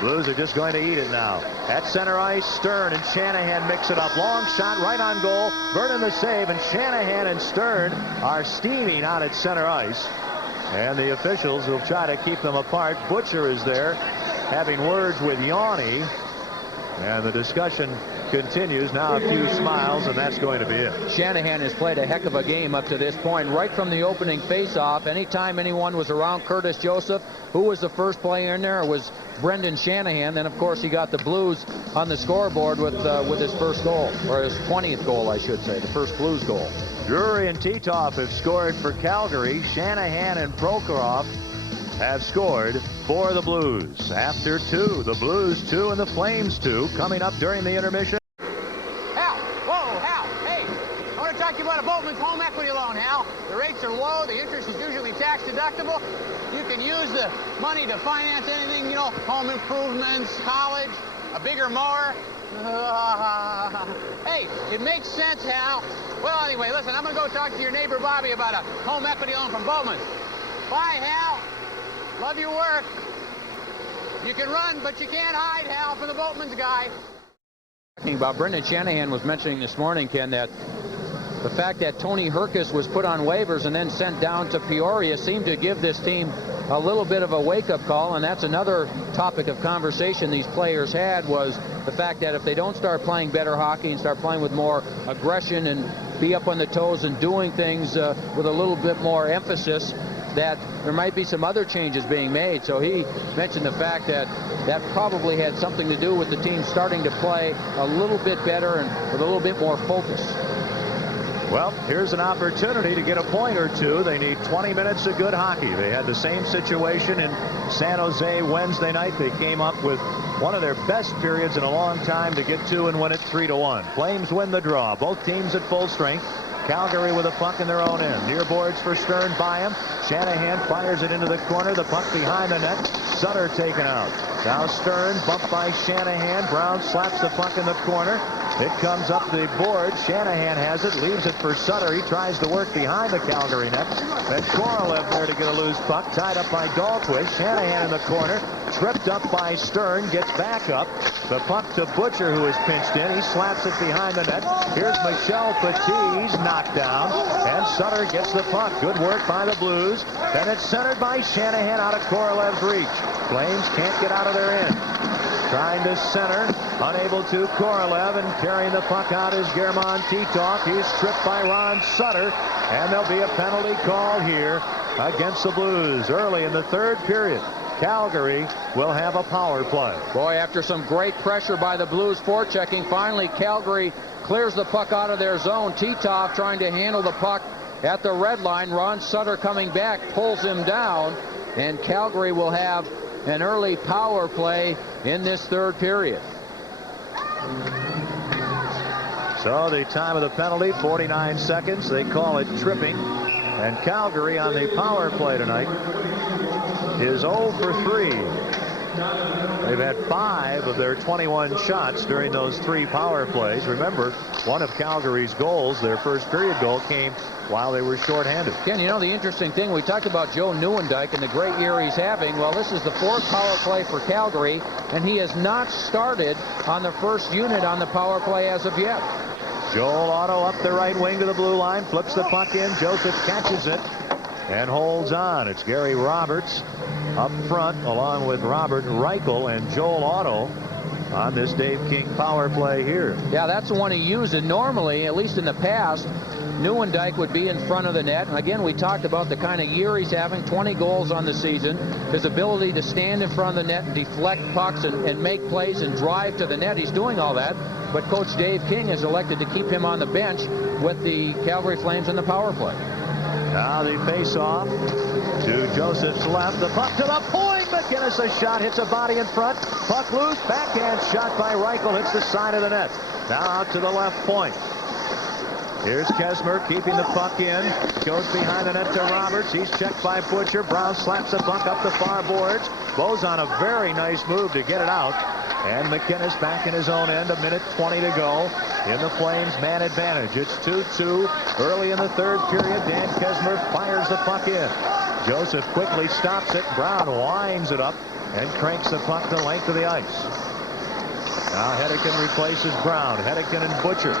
Blues are just going to eat it now. At center ice, Stern and Shanahan mix it up. Long shot right on goal. Vernon the save, and Shanahan and Stern are steaming out at center ice. And the officials will try to keep them apart. Butcher is there having words with Yanni. And the discussion continues. Now a few smiles, and that's going to be it. Shanahan has played a heck of a game up to this point. Right from the opening face-off, anytime anyone was around Curtis Joseph, who was the first player in there? It was Brendan Shanahan. Then, of course, he got the Blues on the scoreboard with his first goal, or his 20th goal, I should say, the first Blues goal. Drury and Titoff have scored for Calgary. Shanahan and Prokhorov have scored for the Blues. After 2, the Blues 2 and the Flames 2 coming up during the intermission. Hal, whoa, Hal, hey, I want to talk to you about a Boatman's home equity loan, Hal. The rates are low, the interest is usually tax deductible. You can use the money to finance anything, you know, home improvements, college, a bigger mower. Hey, it makes sense, Hal. Well, anyway, listen, I'm going to go talk to your neighbor Bobby about a home equity loan from Boatman's. Bye, Hal. Love your work. You can run, but you can't hide, Hal, from the Boatman's guy. Talking about Brendan Shanahan was mentioning this morning, Ken, that the fact that Tony Herkus was put on waivers and then sent down to Peoria seemed to give this team a little bit of a wake-up call, and that's another topic of conversation these players had, was the fact that if they don't start playing better hockey and start playing with more aggression and be up on the toes and doing things with a little bit more emphasis, that there might be some other changes being made. So he mentioned the fact that that probably had something to do with the team starting to play a little bit better and with a little bit more focus. Well, here's an opportunity to get a point or two. They need 20 minutes of good hockey. They had the same situation in San Jose Wednesday night. They came up with one of their best periods in a long time to get 2 and win it 3-1. Flames win the draw. Both teams at full strength. Calgary with a puck in their own end. Near boards for Stern by him. Shanahan fires it into the corner. The puck behind the net. Sutter taken out. Now Stern bumped by Shanahan. Brown slaps the puck in the corner. It comes up the board. Shanahan has it, leaves it for Sutter. He tries to work behind the Calgary net. And Korolev there to get a loose puck, tied up by Dahlquist. Shanahan in the corner, tripped up by Stern, gets back up. The puck to Butcher, who is pinched in. He slaps it behind the net. Here's Michel Petit. He's knocked down. And Sutter gets the puck. Good work by the Blues. Then it's centered by Shanahan out of Korolev's reach. Flames can't get out of their end. Trying to center, unable to. Korolev, and carrying the puck out is Germán Titov. He's tripped by Ron Sutter, and there'll be a penalty call here against the Blues early in the third period. Calgary will have a power play. Boy, after some great pressure by the Blues forechecking, finally Calgary clears the puck out of their zone. Titov trying to handle the puck at the red line. Ron Sutter coming back, pulls him down, and Calgary will have an early power play in this third period. So the time of the penalty, 49 seconds. They call it tripping. And Calgary on the power play tonight is 0 for 3. They've had 5 of their 21 shots during those 3 power plays. Remember, one of Calgary's goals, their first period goal, came while they were shorthanded. Ken, you know, the interesting thing, we talked about Joe Nieuwendyk and the great year he's having. Well, this is the 4th power play for Calgary, and he has not started on the first unit on the power play as of yet. Joel Otto up the right wing to the blue line, flips the puck in. Joseph catches it and holds on. It's Gary Roberts up front, along with Robert Reichel and Joel Otto on this Dave King power play here. Yeah, that's the one he used. And normally, at least in the past, Nieuwendyk would be in front of the net. And again, we talked about the kind of year he's having, 20 goals on the season. His ability to stand in front of the net and deflect pucks and make plays and drive to the net. He's doing all that. But Coach Dave King has elected to keep him on the bench with the Calgary Flames in the power play. Now the face-off to Joseph's left. The puck to the point. McInnes, a shot, hits a body in front. Puck loose. Backhand shot by Reichel. Hits the side of the net. Now out to the left point. Here's Kesmer keeping the puck in. Goes behind the net to Roberts. He's checked by Butcher. Brown slaps the puck up the far boards. Boson, a very nice move to get it out. And McInnes back in his own end. 1:20 to go in the Flames' man advantage. It's 2-2 early in the third period. Dan Kesmer fires the puck in. Joseph quickly stops it. Brown winds it up and cranks the puck the length of the ice. Now Hedican replaces Brown. Hedican and Butcher.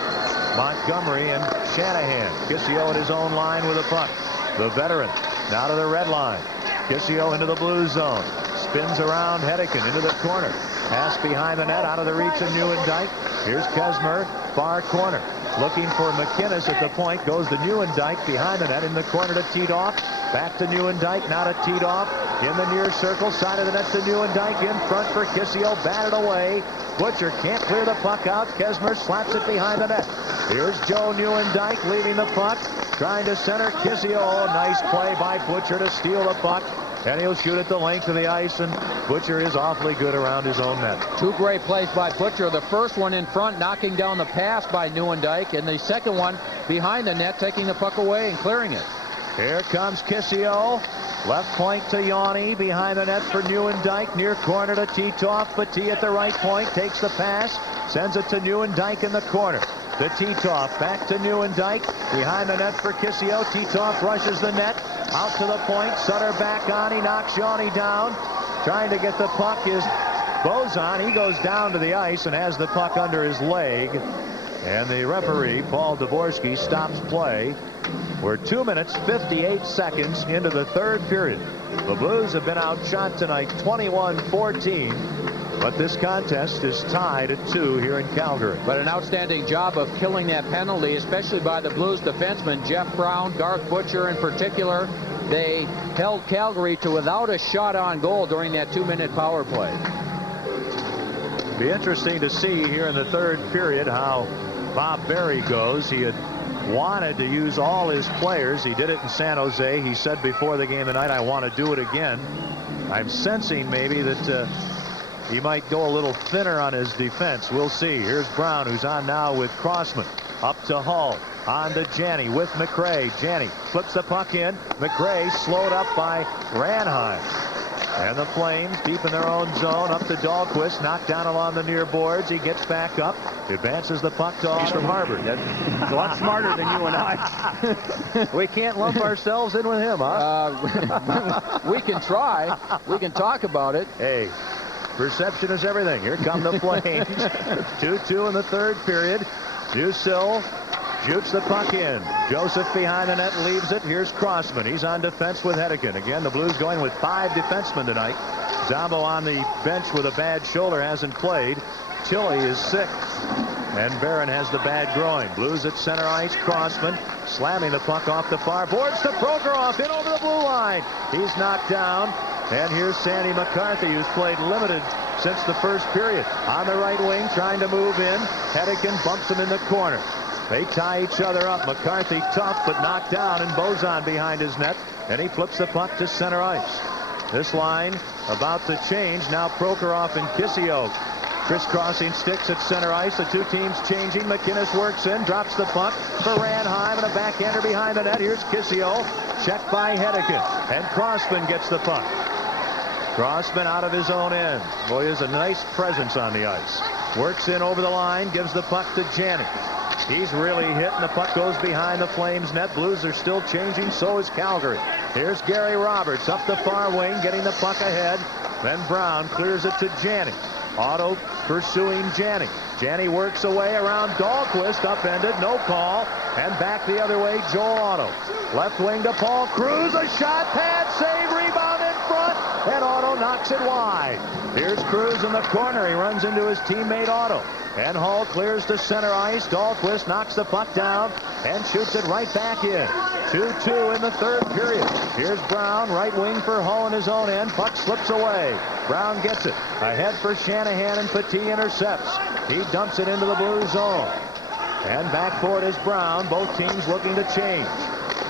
Montgomery and Shanahan. Kissio at his own line with a puck. The veteran now to the red line. Kissio into the blue zone. Spins around Hedican into the corner. Pass behind the net out of the reach of Nieuwendyk. Here's Kesmer, far corner. Looking for McInnes at the point. Goes to Nieuwendyk behind the net in the corner to Titov. Back to Nieuwendyk, now to Titov. In the near circle, side of the net to Nieuwendyk. In front for Kissio, batted away. Butcher can't clear the puck out. Kesmer slaps it behind the net. Here's Joe Nieuwendyk leaving the puck. Trying to center Kissio. Nice play by Butcher to steal the puck. And he'll shoot at the length of the ice, and Butcher is awfully good around his own net. 2 great plays by Butcher. The first one in front, knocking down the pass by Nieuwendyk, and the second one behind the net, taking the puck away and clearing it. Here comes Kissio. Left point to Yanni. Behind the net for Nieuwendyk. Near corner to Titov. Petit at the right point. Takes the pass. Sends it to Nieuwendyk in the corner. To Titov. Back to Nieuwendyk. Behind the net for Kissio. Titov rushes the net. Out to the point. Sutter back on. He knocks Yanni down. Trying to get the puck is Boson. He goes down to the ice and has the puck under his leg. And the referee, Paul Dvorsky, stops play. We're 2 minutes, 58 seconds into the third period. The Blues have been outshot tonight 21-14. But this contest is tied at 2 here in Calgary. But an outstanding job of killing that penalty, especially by the Blues defensemen, Jeff Brown, Garth Butcher in particular. They held Calgary to without a shot on goal during that 2-minute power play. Be interesting to see here in the third period how Bob Berry goes. He had wanted to use all his players. He did it in San Jose. He said before the game tonight, I want to do it again. I'm sensing maybe that he might go a little thinner on his defense. We'll see. Here's Brown, who's on now with Crossman. Up to Hull. On to Janney with McRae. Janney flips the puck in. McRae slowed up by Ranheim. And the Flames deep in their own zone. Up to Dahlquist. Knocked down along the near boards. He gets back up. Advances the puck to He's from Harvard. That's a lot smarter than you and I. We can't lump ourselves in with him, huh? We can try. We can talk about it. Hey, perception is everything. Here come the Flames. 2-2 in the third period. Musil shoots the puck in. Joseph behind the net leaves it. Here's Crossman. He's on defense with Hedican. Again, the Blues going with 5 defensemen tonight. Zombo on the bench with a bad shoulder, hasn't played. Tilly is sick. And Barron has the bad groin. Blues at center ice. Crossman slamming the puck off the far boards to Prokhorov in over the blue line. He's knocked down. And here's Sandy McCarthy, who's played limited since the first period. On the right wing, trying to move in. Hedican bumps him in the corner. They tie each other up. McCarthy tough, but knocked down, and Bozon behind his net. And he flips the puck to center ice. This line about to change. Now Prokhorov and Kisiok crisscrossing sticks at center ice. The two teams changing. McInnes works in, drops the puck for Ranheim, and a backhander behind the net. Here's Kisiok, checked by Hedican, and Crossman gets the puck. Crossman out of his own end. Boy, he has a nice presence on the ice. Works in over the line, gives the puck to Janney. He's really hit, and the puck goes behind the Flames net. Blues are still changing, so is Calgary. Here's Gary Roberts up the far wing, getting the puck ahead. Then Brown clears it to Janney. Otto pursuing Janney. Janney works away around Dahlquist, upended, no call. And back the other way, Joel Otto. Left wing to Paul Cruz, a shot, pad, save, rebound in front, and Otto knocks it wide. Here's Cruz in the corner. He runs into his teammate Otto. And Hall clears to center ice. Dahlquist knocks the puck down and shoots it right back in. 2-2 in the third period. Here's Brown, right wing for Hull in his own end. Puck slips away. Brown gets it. Ahead for Shanahan, and Petit intercepts. He dumps it into the blue zone. And back for it is Brown. Both teams looking to change.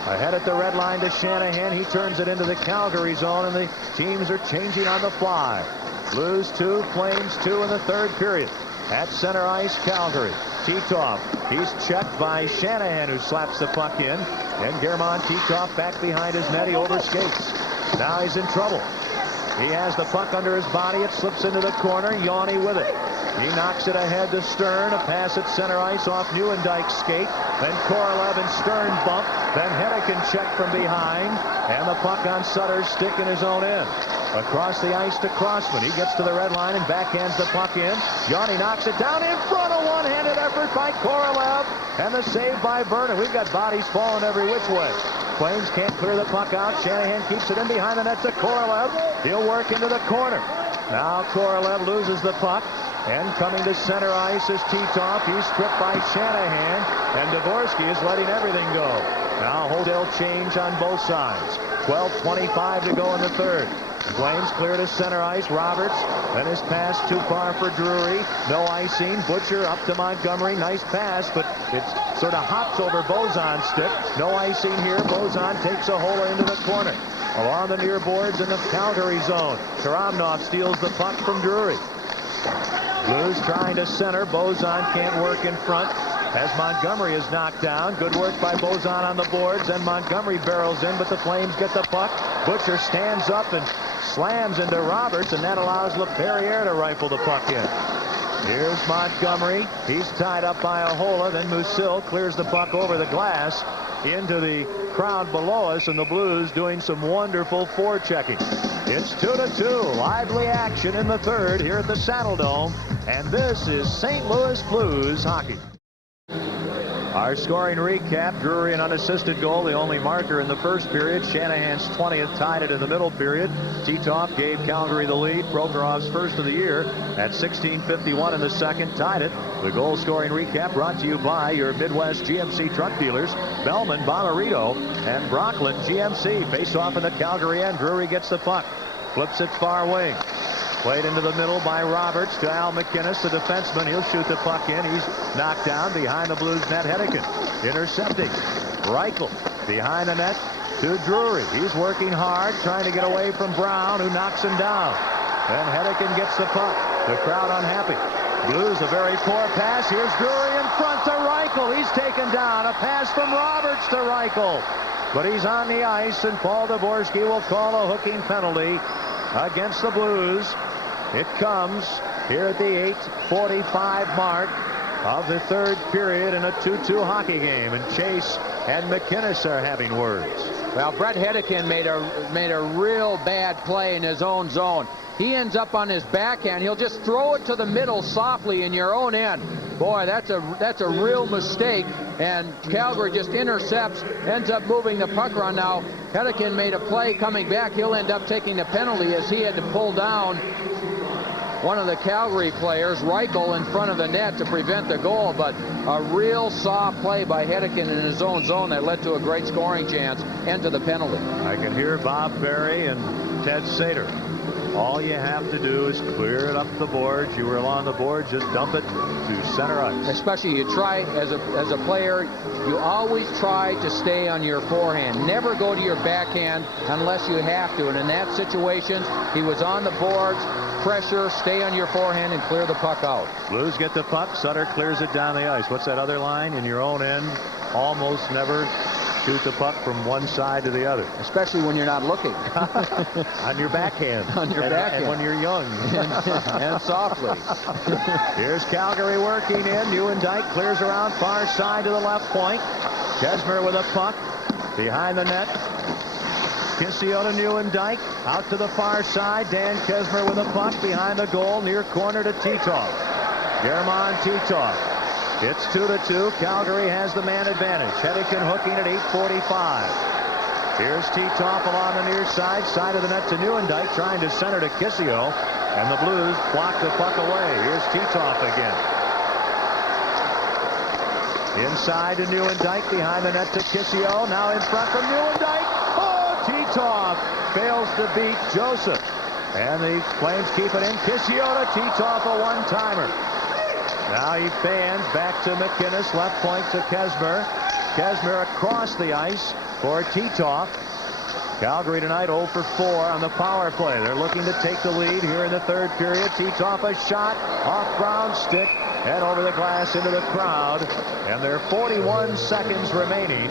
Ahead at the red line to Shanahan. He turns it into the Calgary zone, and the teams are changing on the fly. Blues 2, Flames 2 in the third period. At center ice, Calgary. Titov. He's checked by Shanahan, who slaps the puck in. And Germán Titov back behind his net. He overskates. Now he's in trouble. He has the puck under his body. It slips into the corner. Yanni with it. He knocks it ahead to Stern. A pass at center ice off Neuendijk's skate. Then Korolev and Stern bump. Then Hedican check from behind. And the puck on Sutter's stick in his own end. Across the ice to Crossman. He gets to the red line and backhands the puck in. Yanni knocks it down in front. A one-handed effort by Korolev. And the save by Vernon. We've got bodies falling every which way. Flames can't clear the puck out. Shanahan keeps it in behind the net to Korolev. He'll work into the corner. Now Korolev loses the puck. And coming to center ice is Titov. He's stripped by Shanahan. And Dvorsky is letting everything go. Now wholesale change on both sides. 12:25 to go in the third. Flames clear to center ice. Roberts. Then his pass too far for Drury. No icing. Butcher up to Montgomery. Nice pass, but it sort of hops over Bozon's stick. No icing here. Bozon takes a hole into the corner. Along the near boards in the Calgary zone. Karamnov steals the puck from Drury. Blues trying to center. Bozon can't work in front as Montgomery is knocked down. Good work by Bozon on the boards, and Montgomery barrels in, but the Flames get the puck. Butcher stands up and slams into Roberts, and that allows LaPerriere to rifle the puck in. Here's Montgomery. He's tied up by Ahola. Then Musil clears the puck over the glass into the crowd below us, and the Blues doing some wonderful forechecking. It's 2-2. Lively action in the third here at the Saddle Dome, and this is St. Louis Blues hockey. Our scoring recap: Drury an unassisted goal, the only marker in the first period. Shanahan's 20th tied it in the middle period. Titov gave Calgary the lead. Prokhorov's first of the year at 16:51 in the second tied it. The goal scoring recap brought to you by your Midwest GMC truck dealers, Bellman, Bomarito, and Brocklin GMC. Face off in the Calgary end. Drury gets the puck. Flips it far wing. Played into the middle by Roberts to Al McInnes, the defenseman. He'll shoot the puck in. He's knocked down behind the Blues net. Hedican intercepting. Reichel behind the net to Drury. He's working hard, trying to get away from Brown, who knocks him down. Then Hedican gets the puck. The crowd unhappy. Blues a very poor pass. Here's Drury in front to Reichel. He's taken down. A pass from Roberts to Reichel. But he's on the ice, and Paul Dvorsky will call a hooking penalty. against the Blues. It comes here at the 8:45 mark of the third period in a 2-2 hockey game. And Chase and McInnes are having words. Well, Brett Hedekin made a real bad play in his own zone. He ends up on his backhand. He'll just throw it to the middle softly in your own end. Boy, that's a real mistake. And Calgary just intercepts, ends up moving the puck around. Now, Hedekin made a play coming back. He'll end up taking the penalty as he had to pull down one of the Calgary players, Reichel, in front of the net to prevent the goal. But a real soft play by Hedekin in his own zone that led to a great scoring chance and to the penalty. I can hear Bob Berry and Ted Sater. All you have to do is clear it up the boards. You were along the board, just dump it to center ice. Especially you try, as a player, you always try to stay on your forehand. Never go to your backhand unless you have to. And in that situation, he was on the boards. Pressure, stay on your forehand and clear the puck out. Blues get the puck. Sutter clears it down the ice. What's that other line? In your own end, almost never shoot the puck from one side to the other. Especially when you're not looking. On your backhand. On your backhand. And when you're young. and softly. Here's Calgary working in. Nieuwendyk clears around far side to the left point. Kesmer with a puck behind the net. Kissio to Nieuwendyk. Out to the far side. Dan Kesmer with a puck behind the goal. Near corner to Titov. German Titov. It's 2-2. Calgary has the man advantage. Hedekin hooking at 8:45. Here's Titov along the near side of the net to Nieuwendyk, trying to center to Kissio, and the Blues block the puck away. Here's Titov again. Inside to Nieuwendyk, behind the net to Kissio. Now in front from Nieuwendyk. Oh, Titov fails to beat Joseph. And the Flames keep it in. Kissio to Titov, a one-timer. Now he fans back to McInnes, left point to Kesmer. Kesmer across the ice for Titov. Calgary tonight 0 for 4 on the power play. They're looking to take the lead here in the third period. Titov a shot off Brown's stick, head over the glass into the crowd. And there are 41 seconds remaining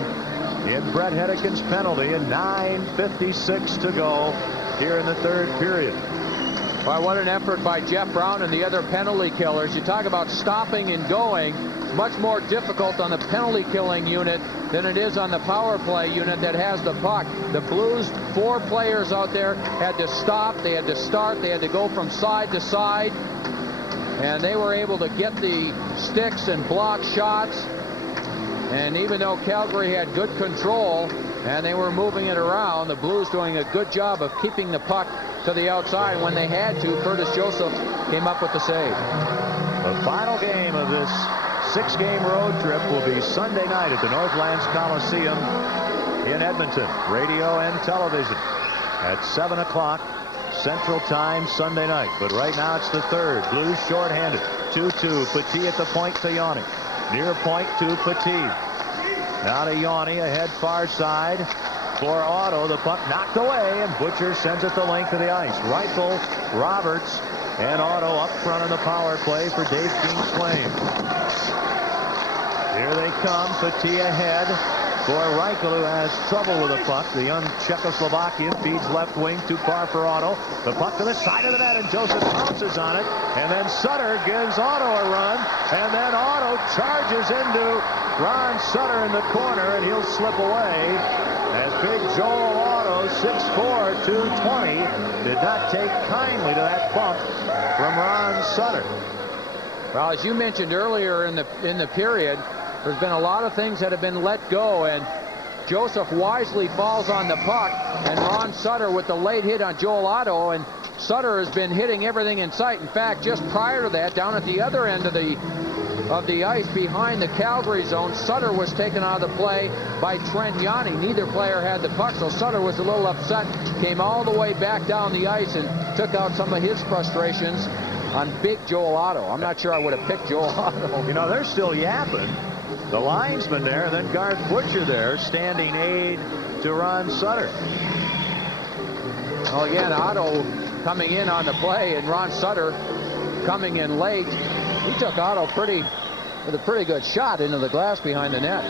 in Brett Hedekin's penalty and 9:56 to go here in the third period. Well, what an effort by Jeff Brown and the other penalty killers. You talk about stopping and going. Much more difficult on the penalty killing unit than it is on the power play unit that has the puck. The Blues, 4 players out there, had to stop, they had to start, they had to go from side to side, and they were able to get the sticks and block shots. And even though Calgary had good control and they were moving it around, the Blues doing a good job of keeping the puck to the outside. When they had to, Curtis Joseph came up with the save. The final game of this 6-game road trip will be Sunday night at the Northlands Coliseum in Edmonton. Radio and television at 7 o'clock Central Time Sunday night. But right now it's the third. Blues shorthanded. 2-2. Petit at the point to Yanni. Near point to Petit. Now to Yanni, ahead far side for Otto. The puck knocked away, and Butcher sends it the length of the ice. Reichel, Roberts, and Otto up front on the power play for Dave King's Flames. Here they come. Petit ahead for Reichel, who has trouble with the puck. The young Czechoslovakian feeds left wing, too far for Otto. The puck to the side of the net, and Joseph pounces on it. And then Sutter gives Otto a run. And then Otto charges into Ron Sutter in the corner, and he'll slip away. As big Joel Otto, 6'4", 220, did not take kindly to that bump from Ron Sutter. Well, as you mentioned earlier in the period, there's been a lot of things that have been let go, and Joseph wisely falls on the puck, and Ron Sutter with the late hit on Joel Otto, and Sutter has been hitting everything in sight. In fact, just prior to that, down at the other end of the ice behind the Calgary zone, Sutter was taken out of the play by Trent Yanni. Neither player had the puck, so Sutter was a little upset, came all the way back down the ice and took out some of his frustrations on big Joel Otto. I'm not sure I would have picked Joel Otto. You know, they're still yapping. The linesman there, and then Garth Butcher there, standing aid to Ron Sutter. Well, again, Otto coming in on the play, and Ron Sutter coming in late. He took Otto with a pretty good shot into the glass behind the net.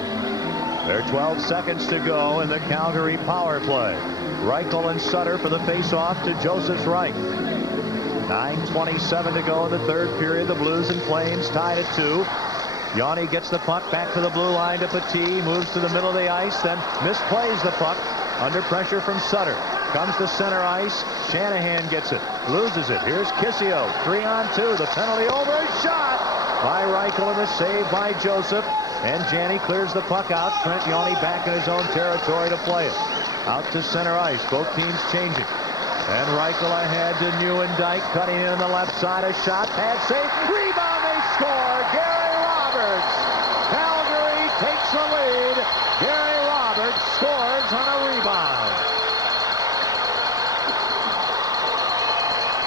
There are 12 seconds to go in the Calgary power play. Reichel and Sutter for the face-off to Joseph's right. 9:27 to go in the third period. The Blues and Flames tied at 2. Yanni gets the puck back to the blue line to Petit. Moves to the middle of the ice, then misplays the puck under pressure from Sutter. Comes to center ice. Shanahan gets it. Loses it. Here's Kissio. 3-on-2. The penalty over. A shot by Reichel and the save by Joseph. And Janney clears the puck out. Trent Yanni back in his own territory to play it. Out to center ice. Both teams changing. And Reichel ahead to Nieuwendyk. Cutting in on the left side. A shot. Pad save. Rebound. They score. Gary Roberts. Calgary takes the lead. Gary Roberts scores on a rebound.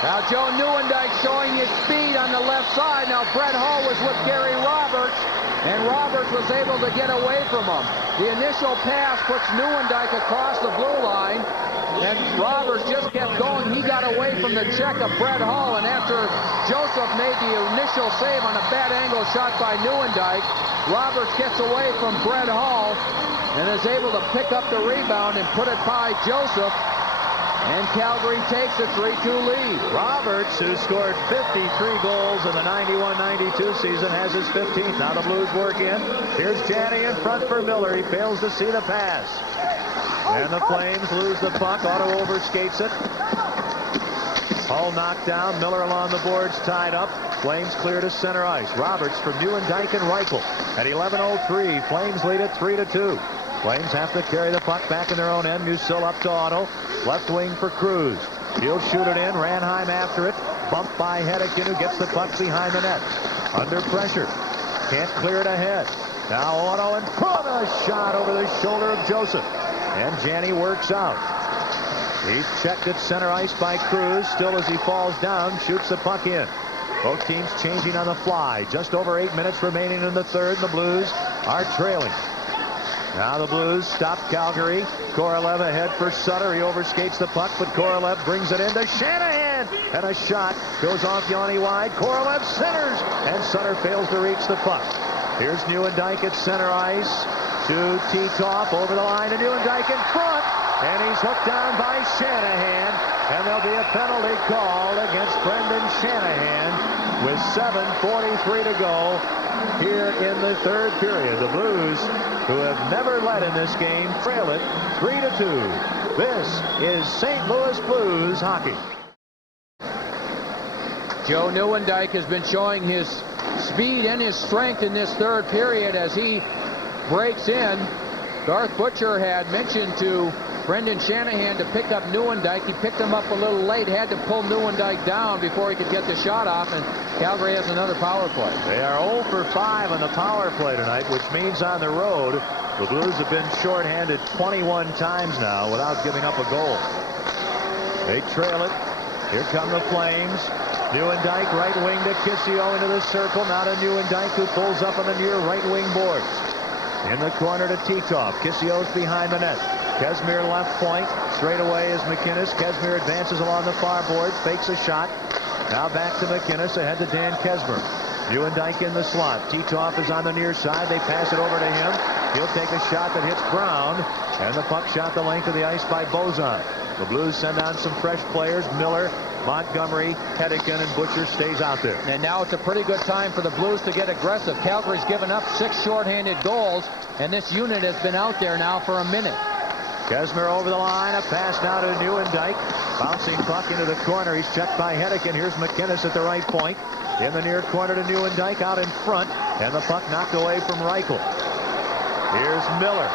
Now Joe Nieuwendyk showing his speed on the left side. Now Brett Hull was with Gary Roberts, and Roberts was able to get away from him. The initial pass puts Nieuwendyk across the blue line, and Roberts just kept going. He got away from the check of Brett Hull, and after Joseph made the initial save on a bad angle shot by Nieuwendyk, Roberts gets away from Brett Hull and is able to pick up the rebound and put it by Joseph. And Calgary takes a 3-2 lead. Roberts, who scored 53 goals in the 91-92 season, has his 15th. Now the Blues work in. Here's Janney in front for Miller. He fails to see the pass. And the Flames lose the puck. Otto overskates it. Hull knocked down. Miller along the boards, tied up. Flames clear to center ice. Roberts from Nieuwendyk and Reichel. At 11:03, Flames lead it 3-2. Flames have to carry the puck back in their own end. Musil up to Otto. Left wing for Cruz. He'll shoot it in. Ranheim after it. Bumped by Hedican, who gets the puck behind the net. Under pressure. Can't clear it ahead. Now Otto in front. A shot over the shoulder of Joseph. And Janney works out. He's checked at center ice by Cruz. Still as he falls down, shoots the puck in. Both teams changing on the fly. Just over 8 minutes remaining in the third. The Blues are trailing. Now the Blues stop Calgary. Korolev ahead for Sutter. He overskates the puck, but Korolev brings it into Shanahan. And a shot goes off Yanni wide. Korolev centers, and Sutter fails to reach the puck. Here's Nieuwendyk at center ice to Titov. Over the line to Nieuwendyk in front. And he's hooked down by Shanahan. And there'll be a penalty called against Brendan Shanahan with 7:43 to go here in the third period. The Blues, who have never led in this game, trail it 3-2. This is St. Louis Blues hockey. Joe Nieuwendyk has been showing his speed and his strength in this third period as he breaks in. Garth Butcher had mentioned to Brendan Shanahan to pick up Nieuwendyk. He picked him up a little late, had to pull Nieuwendyk down before he could get the shot off, and Calgary has another power play. They are 0 for 5 on the power play tonight, which means on the road, the Blues have been shorthanded 21 times now without giving up a goal. They trail it. Here come the Flames. Nieuwendyk right wing to Kissio into the circle. Now to Nieuwendyk, who pulls up on the near right wing boards. In the corner to Titov. Kissio's behind the net. Kesmir left point. Straight away is McInnes. Kesmir advances along the far boards. Fakes a shot. Now back to McInnes. Ahead to Dan Kesmir. Nieuwendyk in the slot. Titov is on the near side. They pass it over to him. He'll take a shot that hits Brown. And the puck shot the length of the ice by Bozon. The Blues send on some fresh players. Miller, Montgomery, Hedican, and Butcher stays out there. And now it's a pretty good time for the Blues to get aggressive. Calgary's given up 6 shorthanded goals, and this unit has been out there now for a minute. Kesmir over the line. A pass now to Nieuwendyk. Bouncing puck into the corner. He's checked by Hedican. Here's McInnes at the right point. In the near corner to Nieuwendyk out in front. And the puck knocked away from Reichel. Here's Miller.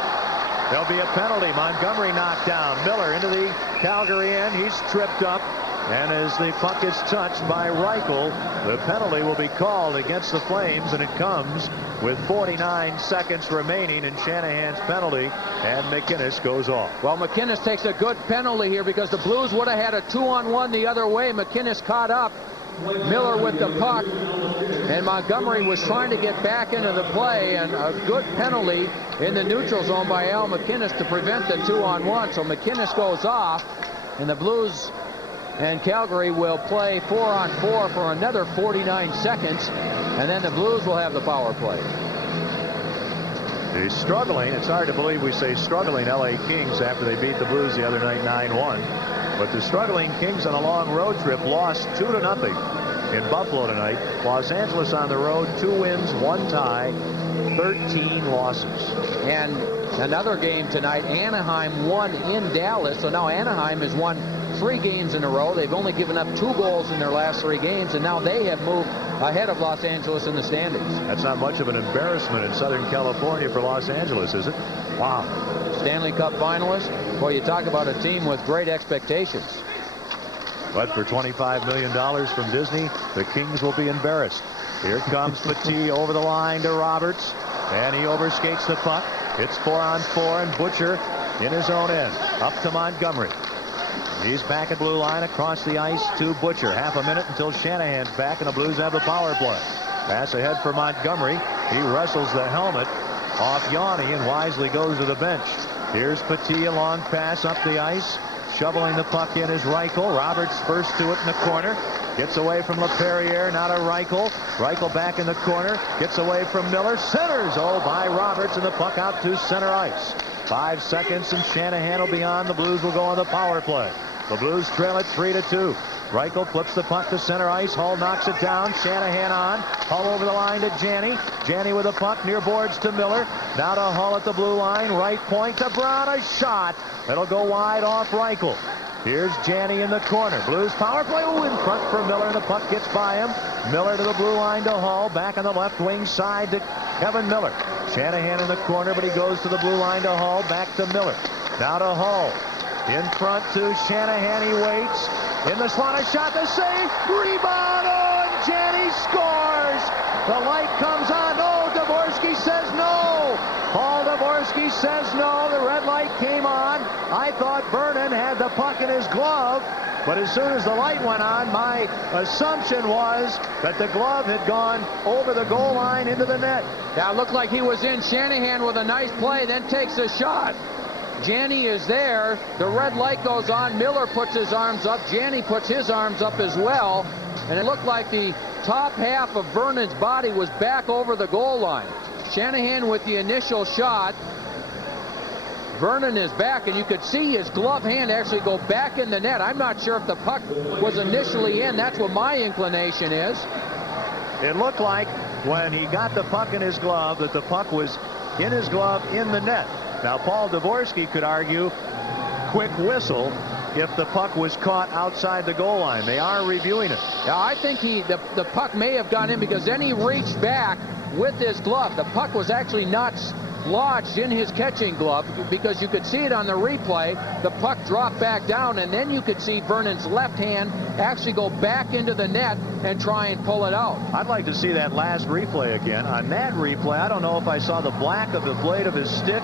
There'll be a penalty. Montgomery knocked down. Miller into the Calgary end. He's tripped up. And as the puck is touched by Reichel, the penalty will be called against the Flames, and it comes with 49 seconds remaining in Shanahan's penalty, and McInnes goes off. Well, McInnes takes a good penalty here because the Blues would have had a 2-on-1 the other way. McInnes caught up. Miller with the puck, and Montgomery was trying to get back into the play, and a good penalty in the neutral zone by Al McInnes to prevent the 2-on-1. So McInnes goes off, and the Blues and Calgary will play 4-on-4 for another 49 seconds, and then the Blues will have the power play. The struggling, it's hard to believe we say struggling LA Kings after they beat the Blues the other night 9-1. But the struggling Kings on a long road trip lost 2-0 in Buffalo tonight. Los Angeles on the road, 2 wins, 1 tie, 13 losses. And another game tonight, Anaheim won in Dallas. So now Anaheim has won 3 games in a row. They've only given up 2 goals in their last 3 games, and now they have moved ahead of Los Angeles in the standings. That's not much of an embarrassment in Southern California for Los Angeles, is it? Wow. Stanley Cup finalists. Boy, you talk about a team with great expectations. But for $25 million from Disney, the Kings will be embarrassed. Here comes Petit over the line to Roberts, and he overskates the puck. It's 4-on-4, and Butcher in his own end. Up to Montgomery. He's back at blue line across the ice to Butcher. Half a minute until Shanahan's back, and the Blues have the power play. Pass ahead for Montgomery. He wrestles the helmet off Yanni and wisely goes to the bench. Here's Petit, a long pass up the ice. Shoveling the puck in is Reichel. Roberts first to it in the corner. Gets away from LaPerriere. Now to Reichel. Reichel back in the corner. Gets away from Miller. Centers. Oh, by Roberts, and the puck out to center ice. 5 seconds, and Shanahan will be on. The Blues will go on the power play. The Blues trail it 3-2. Reichel flips the puck to center ice. Hull knocks it down. Shanahan on. Hull over the line to Janney. Janney with a puck near boards to Miller. Now to Hull at the blue line. Right point to Brown. A shot. It'll go wide off Reichel. Here's Janney in the corner. Blues power play. Ooh, in front for Miller, and the puck gets by him. Miller to the blue line to Hull. Back on the left wing side to Kevin Miller. Shanahan in the corner, but he goes to the blue line to Hull. Back to Miller. Now to Hull. In front to Shanahan. He waits. In the slot, a shot to save. Rebound. Oh, and Janney scores. The light comes on. No, Dvorsky says no. Paul Dvorsky says no. The red light came on. I thought Vernon had the puck in his glove. But as soon as the light went on, my assumption was that the glove had gone over the goal line into the net. Yeah, it looked like he was in. Shanahan with a nice play, then takes a shot. Janney is there. The red light goes on. Miller puts his arms up. Janney puts his arms up as well. And it looked like the top half of Vernon's body was back over the goal line. Shanahan with the initial shot. Vernon is back, and you could see his glove hand actually go back in the net. I'm not sure if the puck was initially in. That's what my inclination is. It looked like when he got the puck in his glove that the puck was in his glove in the net. Now, Paul Dvorsky could argue quick whistle if the puck was caught outside the goal line. They are reviewing it. Yeah, I think the puck may have gone in because then he reached back with his glove. The puck was actually not lodged in his catching glove because you could see it on the replay. The puck dropped back down, and then you could see Vernon's left hand actually go back into the net and try and pull it out. I'd like to see that last replay again. On that replay, I don't know if I saw the black of the blade of his stick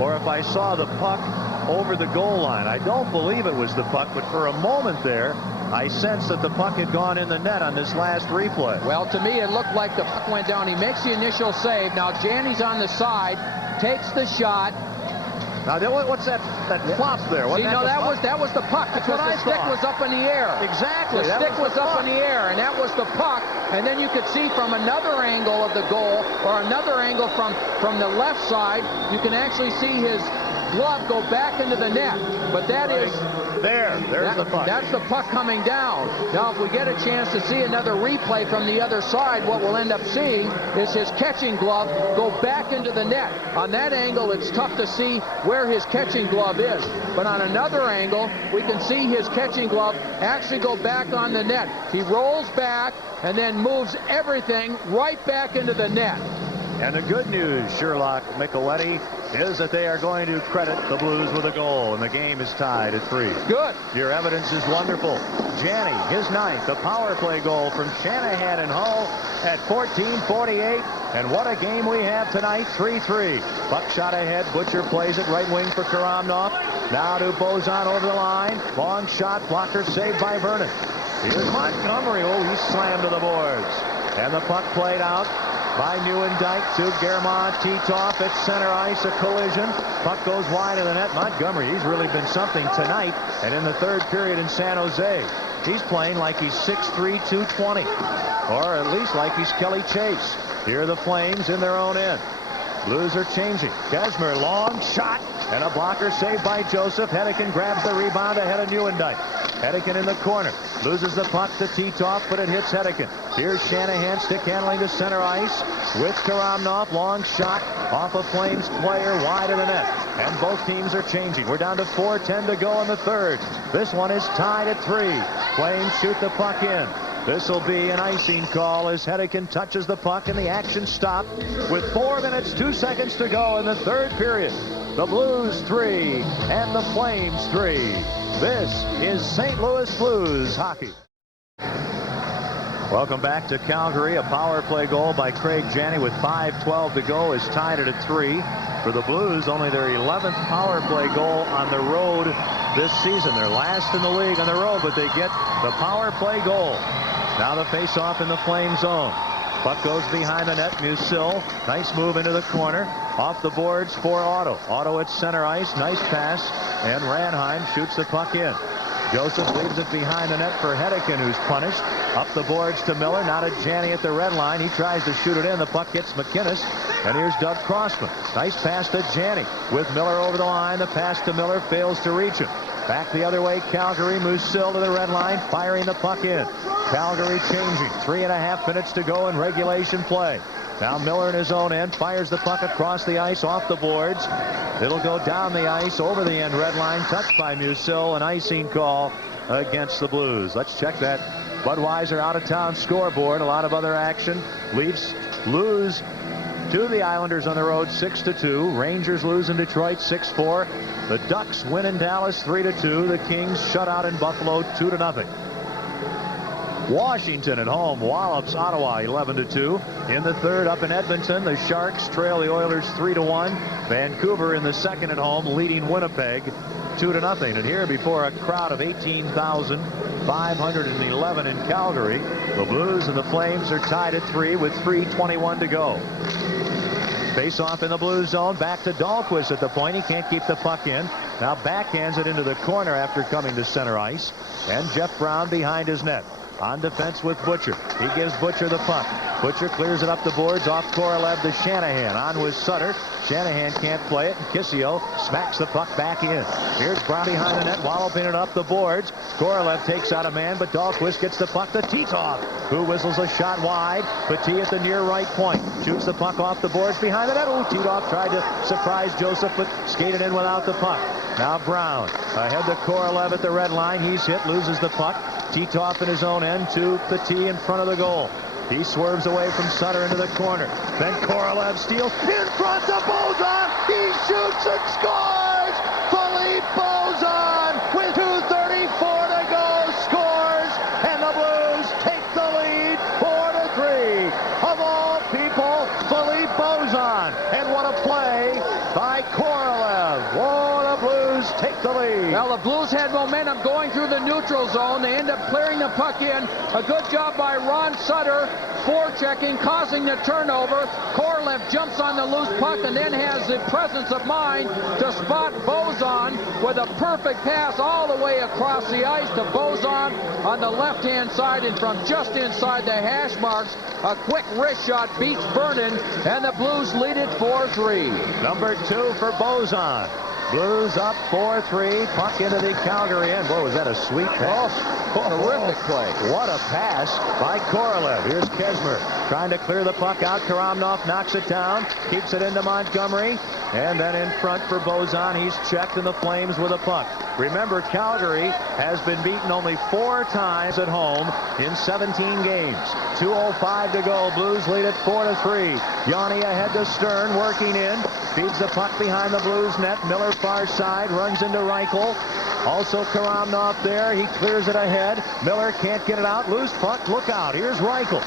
or if I saw the puck over the goal line. I don't believe it was the puck, but for a moment there, I sensed that the puck had gone in the net on this last replay. Well, to me, it looked like the puck went down. He makes the initial save. Now, Janney's on the side, takes the shot. Now, what's that flop there? See, no, that was the puck because the stick was up in the air. Exactly. The stick was up in the air, and that was the puck. And then you could see from another angle of the goal, or another angle from the left side, you can actually see his glove go back into the net. But that is... There's the puck. That's the puck coming down. Now, if we get a chance to see another replay from the other side, what we'll end up seeing is his catching glove go back into the net. On that angle, it's tough to see where his catching glove is. But on another angle, we can see his catching glove actually go back on the net. He rolls back and then moves everything right back into the net. And the good news, Sherlock Micheletti, is that they are going to credit the Blues with a goal, and the game is tied at 3. Good. Your evidence is wonderful. Janney, his 9th, a power play goal from Shanahan and Hull at 14:48. And what a game we have tonight, 3-3. Buck shot ahead. Butcher plays it right wing for Karamnov. Now to Bozon over the line. Long shot, blocker saved by Vernon. Here's Montgomery. Oh, he's slammed to the boards. And the puck played out by Nieuwendyk to Germont. Titoff at center ice, a collision. Puck goes wide of the net. Montgomery, he's really been something tonight. And in the third period in San Jose, he's playing like he's 6'3", 220. Or at least like he's Kelly Chase. Here are the Flames in their own end. Blues are changing. Kesmer, long shot, and a blocker saved by Joseph. Hedican grabs the rebound ahead of Nieuwendyk. Hedican in the corner. Loses the puck to Titov, but it hits Hedican. Here's Shanahan, stick handling to center ice with Karamnov. Long shot off a Flames player wide of the net. And both teams are changing. We're down to 4:10 to go in the third. This one is tied at 3. Flames shoot the puck in. This will be an icing call as Hedican touches the puck and the action stopped with 4 minutes, 2 seconds to go in the third period. The Blues 3 and the Flames 3. This is St. Louis Blues hockey. Welcome back to Calgary. A power play goal by Craig Janney with 5:12 to go is tied it at 3. For the Blues, only their 11th power play goal on the road this season. They're last in the league on the road, but they get the power play goal. Now the face-off in the Flame zone. Puck goes behind the net. Musil, nice move into the corner. Off the boards for Otto. Otto at center ice. Nice pass. And Ranheim shoots the puck in. Joseph leaves it behind the net for Hedican, who's punished. Up the boards to Miller. Now to Janney at the red line. He tries to shoot it in. The puck hits McInnes. And here's Doug Crossman. Nice pass to Janney. With Miller over the line. The pass to Miller fails to reach him. Back the other way, Calgary. Musil to the red line, firing the puck in. Calgary changing. 3.5 minutes to go in regulation play. Now Miller in his own end fires the puck across the ice off the boards. It'll go down the ice over the end red line. Touched by Musil. An icing call against the Blues. Let's check that Budweiser out-of-town scoreboard. A lot of other action. Leafs lose to the Islanders on the road 6-2. Rangers lose in Detroit 6-4. The Ducks win in Dallas 3-2. The Kings shut out in Buffalo 2-0. Washington at home wallops Ottawa 11-2. In the third, up in Edmonton, the Sharks trail the Oilers 3-1. Vancouver in the second at home leading Winnipeg 2-0. And here, before a crowd of 18,511 in Calgary, the Blues and the Flames are tied at 3 with 3:21 to go. Face-off in the Blues zone. Back to Dahlquist at the point. He can't keep the puck in. Now backhands it into the corner after coming to center ice. And Jeff Brown behind his net. On defense with Butcher. He gives Butcher the puck. Butcher clears it up the boards off Korolev to Shanahan. On with Sutter. Shanahan can't play it, and Kissio smacks the puck back in. Here's Brown behind the net, walloping it up the boards. Korolev takes out a man, but Dahlquist gets the puck to Titov, who whistles a shot wide. Petit at the near right point. Shoots the puck off the boards behind the net. Oh, Titov tried to surprise Joseph, but skated in without the puck. Now Brown ahead to Korolev at the red line. He's hit, loses the puck. Titov in his own end to Petit in front of the goal. He swerves away from Sutter into the corner. Then Korolev steals in front of Bozon. He shoots and scores! Philippe Bozon with 2:34 to go scores! And the Blues take the lead 4-3. Of all people, Philippe Bozon. And what a play by Korolev. Whoa, the Blues take the lead. Well, the Blues had momentum going through the neutral zone. They end up clearing the puck in. A good job by Ron Sutter, forechecking, causing the turnover. Korolev jumps on the loose puck and then has the presence of mind to spot Bozon with a perfect pass all the way across the ice to Bozon on the left-hand side, and from just inside the hash marks, a quick wrist shot beats Vernon, and the Blues lead it 4-3. Number 2 for Bozon. Blues up 4-3. Puck into the Calgary end. Boy, was that a sweet pass. Terrific play. What a pass by Korolev. Here's Kesmer trying to clear the puck out. Karamnov knocks it down. Keeps it into Montgomery. And then in front for Bozon. He's checked in the Flames with a puck. Remember, Calgary has been beaten only 4 times at home in 17 games. 2:05 to go. Blues lead at 4-3. Yanni ahead to Stern, working in. Feeds the puck behind the Blues net. Miller far side, runs into Reichel. Also Karamnov there. He clears it ahead. Miller can't get it out. Loose puck. Look out. Here's Reichel.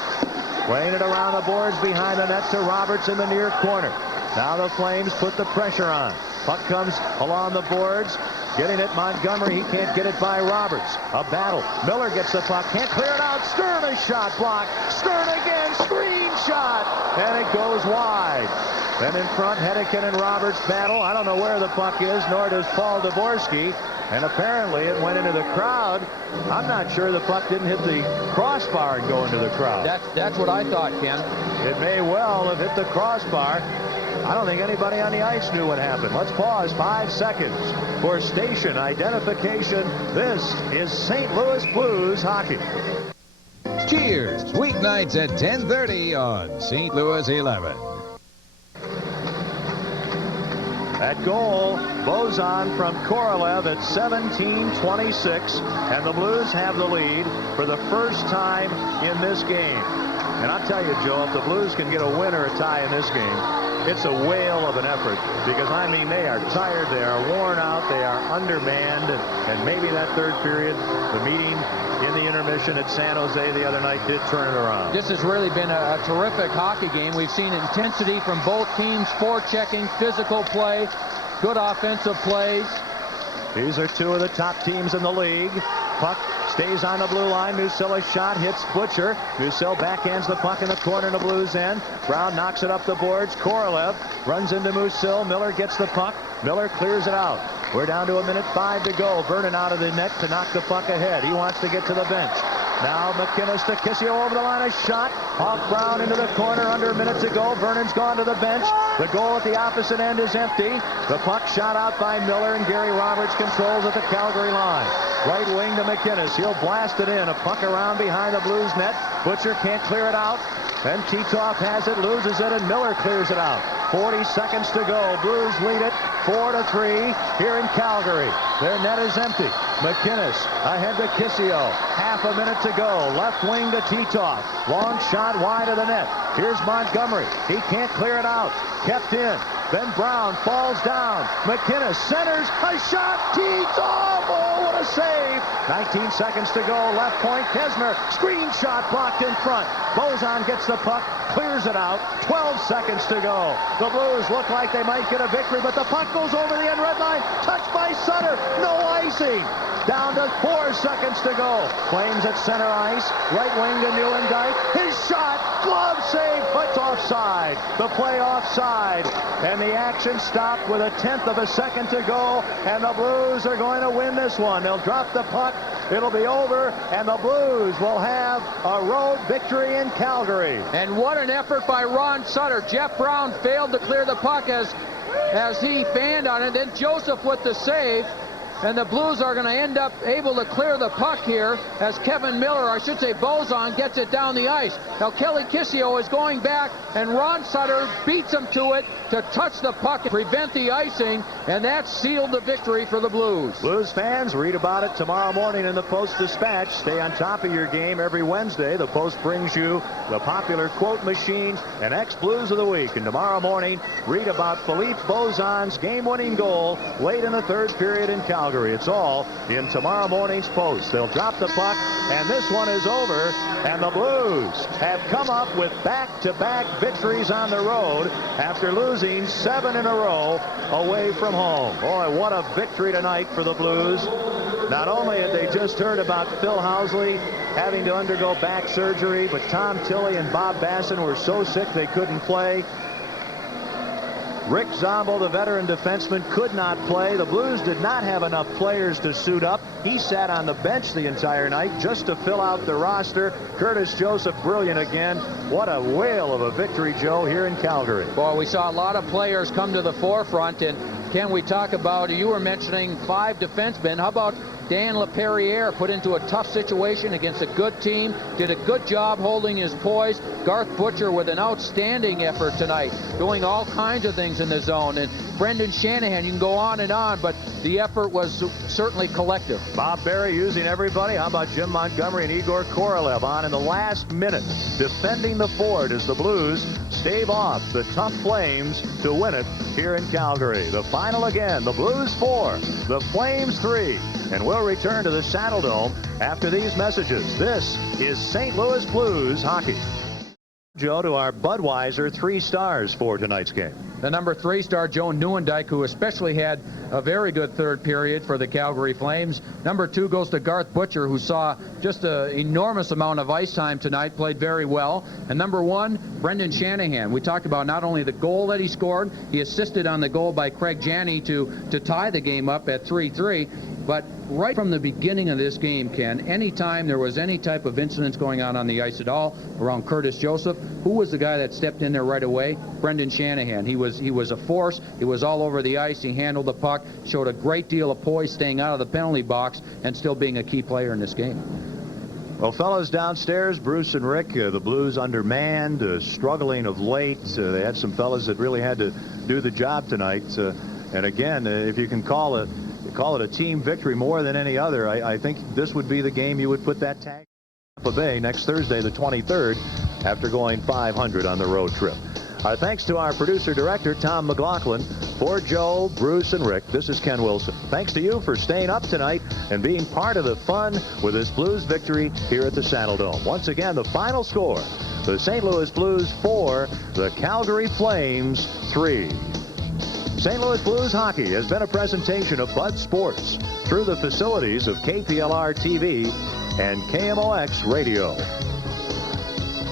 Playing it around the boards behind the net to Roberts in the near corner. Now the Flames put the pressure on. Puck comes along the boards. Getting it, Montgomery. He can't get it by Roberts. A battle. Miller gets the puck. Can't clear it out. Stern, a shot blocked. Stern again. Screen shot. And it goes wide. Then in front, Hedican and Roberts battle. I don't know where the puck is, nor does Paul Dvorsky. And apparently it went into the crowd. I'm not sure the puck didn't hit the crossbar and go into the crowd. That's what I thought, Ken. It may well have hit the crossbar. I don't think anybody on the ice knew what happened. Let's pause 5 seconds for station identification. This is St. Louis Blues hockey. Cheers, weeknights at 10:30 on St. Louis 11. At goal, Bozon from Korolev at 17:26, and the Blues have the lead for the first time in this game. And I'll tell you, Joe, if the Blues can get a win or a tie in this game, it's a whale of an effort, because, I mean, they are tired, they are worn out, they are undermanned, and maybe that third period, the meeting in the intermission at San Jose the other night did turn it around. This has really been a terrific hockey game. We've seen intensity from both teams, forechecking, physical play, good offensive plays. These are two of the top teams in the league. Puck stays on the blue line. Nusilla's shot hits Butcher. Nusill backhands the puck in the corner in the Blues end. Brown knocks it up the boards. Korolev runs into Musil. Miller gets the puck. Miller clears it out. We're down to 1:05 to go. Vernon out of the net to knock the puck ahead. He wants to get to the bench. Now McInnes to Kissio over the line. A shot off Brown into the corner under a minute to go. Vernon's gone to the bench. The goal at the opposite end is empty. The puck shot out by Miller, and Gary Roberts controls at the Calgary line. Right wing to McInnes. He'll blast it in. A puck around behind the Blues net. Butcher can't clear it out. Then Titov has it, loses it, and Miller clears it out. 40 seconds to go. Blues lead it 4-3 here in Calgary. Their net is empty. McInnes ahead to Kissio. Half a minute to go. Left wing to Titov. Long shot wide of the net. Here's Montgomery. He can't clear it out. Kept in. Then Brown falls down. McInnes centers. A shot. Titov. Oh, what a save. 19 seconds to go. Left point. Kesner. Screen shot blocked in front. Bozon gets the puck. Clears it out. 12 seconds to go. The Blues look like they might get a victory, but the puck goes over the end red line. Touched by Sutter. No icing. Down to 4 seconds to go. Flames at center ice. Right wing to Neuendijk. His shot. Glove save, but offside. The play offside. And the action stopped with 1/10 of a second to go. And the Blues are going to win this one. They'll drop the puck. It'll be over, and the Blues will have a road victory in Calgary. And what an effort by Ron Sutter. Jeff Brown failed to clear the puck as he fanned on it. Then Joseph with the save. And the Blues are going to end up able to clear the puck here as Kevin Miller, I should say Bozon, gets it down the ice. Now Kelly Kissio is going back, and Ron Sutter beats him to it to touch the puck and prevent the icing, and that sealed the victory for the Blues. Blues fans, read about it tomorrow morning in the Post-Dispatch. Stay on top of your game every Wednesday. The Post brings you the popular quote machine and ex-Blues of the week. And tomorrow morning, read about Philippe Bozon's game-winning goal late in the third period in Calgary. It's all in tomorrow morning's Post. They'll drop the puck, and this one is over. And the Blues have come up with back-to-back victories on the road after losing 7 in a row away from home. Boy, what a victory tonight for the Blues. Not only had they just heard about Phil Housley having to undergo back surgery, but Tom Tilley and Bob Basson were so sick they couldn't play. Rick Zombo, the veteran defenseman, could not play. The Blues did not have enough players to suit up. He sat on the bench the entire night just to fill out the roster. Curtis Joseph, brilliant again. What a whale of a victory, Joe, here in Calgary. Boy, we saw a lot of players come to the forefront, and Ken, we talk about, you were mentioning 5 defensemen. How about Dan LaPerriere, put into a tough situation against a good team, did a good job holding his poise. Garth Butcher with an outstanding effort tonight, doing all kinds of things in the zone. And Brendan Shanahan, you can go on, but the effort was certainly collective. Bob Berry using everybody. How about Jim Montgomery and Igor Korolev on in the last minute, defending the fort as the Blues stave off the tough Flames to win it here in Calgary. The final again, the Blues 4, the Flames 3. And we'll return to the Saddle Dome after these messages. This is St. Louis Blues hockey. Joe, to our Budweiser 3 stars for tonight's game. The number 3 star, Joe Neuendijk, who especially had a very good third period for the Calgary Flames. Number 2 goes to Garth Butcher, who saw just an enormous amount of ice time tonight, played very well. And number 1, Brendan Shanahan. We talked about not only the goal that he scored, he assisted on the goal by Craig Janney to tie the game up at 3-3. But right from the beginning of this game, Ken, anytime there was any type of incidents going on the ice at all around Curtis Joseph, who was the guy that stepped in there right away? Brendan Shanahan. He was a force. He was all over the ice. He handled the puck, showed a great deal of poise, staying out of the penalty box, and still being a key player in this game. Well, fellas downstairs, Bruce and Rick, the Blues undermanned, struggling of late. They had some fellas that really had to do the job tonight. And again, if you can call it a team victory more than any other, I think this would be the game you would put that tag on Tampa Bay next Thursday, the 23rd, after going 500 on the road trip. Our thanks to our producer-director, Tom McLaughlin. For Joe, Bruce, and Rick, this is Ken Wilson. Thanks to you for staying up tonight and being part of the fun with this Blues victory here at the Saddle Dome. Once again, the final score, the St. Louis Blues 4, the Calgary Flames 3. St. Louis Blues hockey has been a presentation of Bud Sports through the facilities of KPLR TV and KMOX Radio.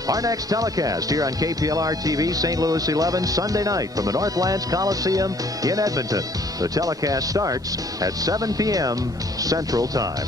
Our next telecast here on KPLR TV, St. Louis 11, Sunday night from the Northlands Coliseum in Edmonton. The telecast starts at 7 p.m. Central Time.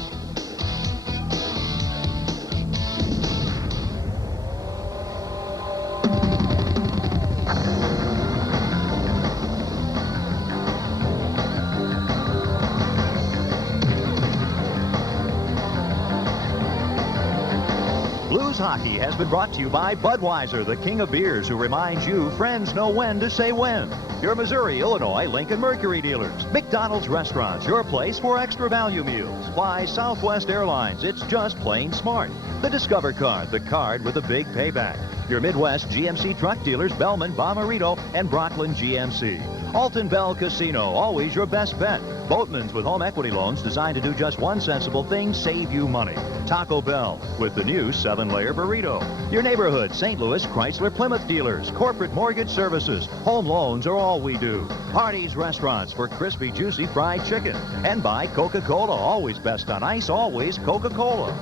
Hockey has been brought to you by Budweiser, the king of beers, who reminds you friends know when to say when. Your Missouri, Illinois, Lincoln Mercury dealers. McDonald's restaurants, your place for extra value meals. Fly Southwest Airlines, it's just plain smart. The Discover card, the card with a big payback. Your Midwest GMC truck dealers, Bellman, Bomarito, and Brooklyn GMC. Alton Bell Casino, always your best bet. Boatman's with home equity loans designed to do just one sensible thing, save you money. Taco Bell with the new 7-layer burrito. Your neighborhood St. Louis Chrysler Plymouth dealers. Corporate mortgage services. Home loans are all we do. Hardee's restaurants for crispy, juicy fried chicken. And by Coca-Cola, always best on ice, always Coca-Cola.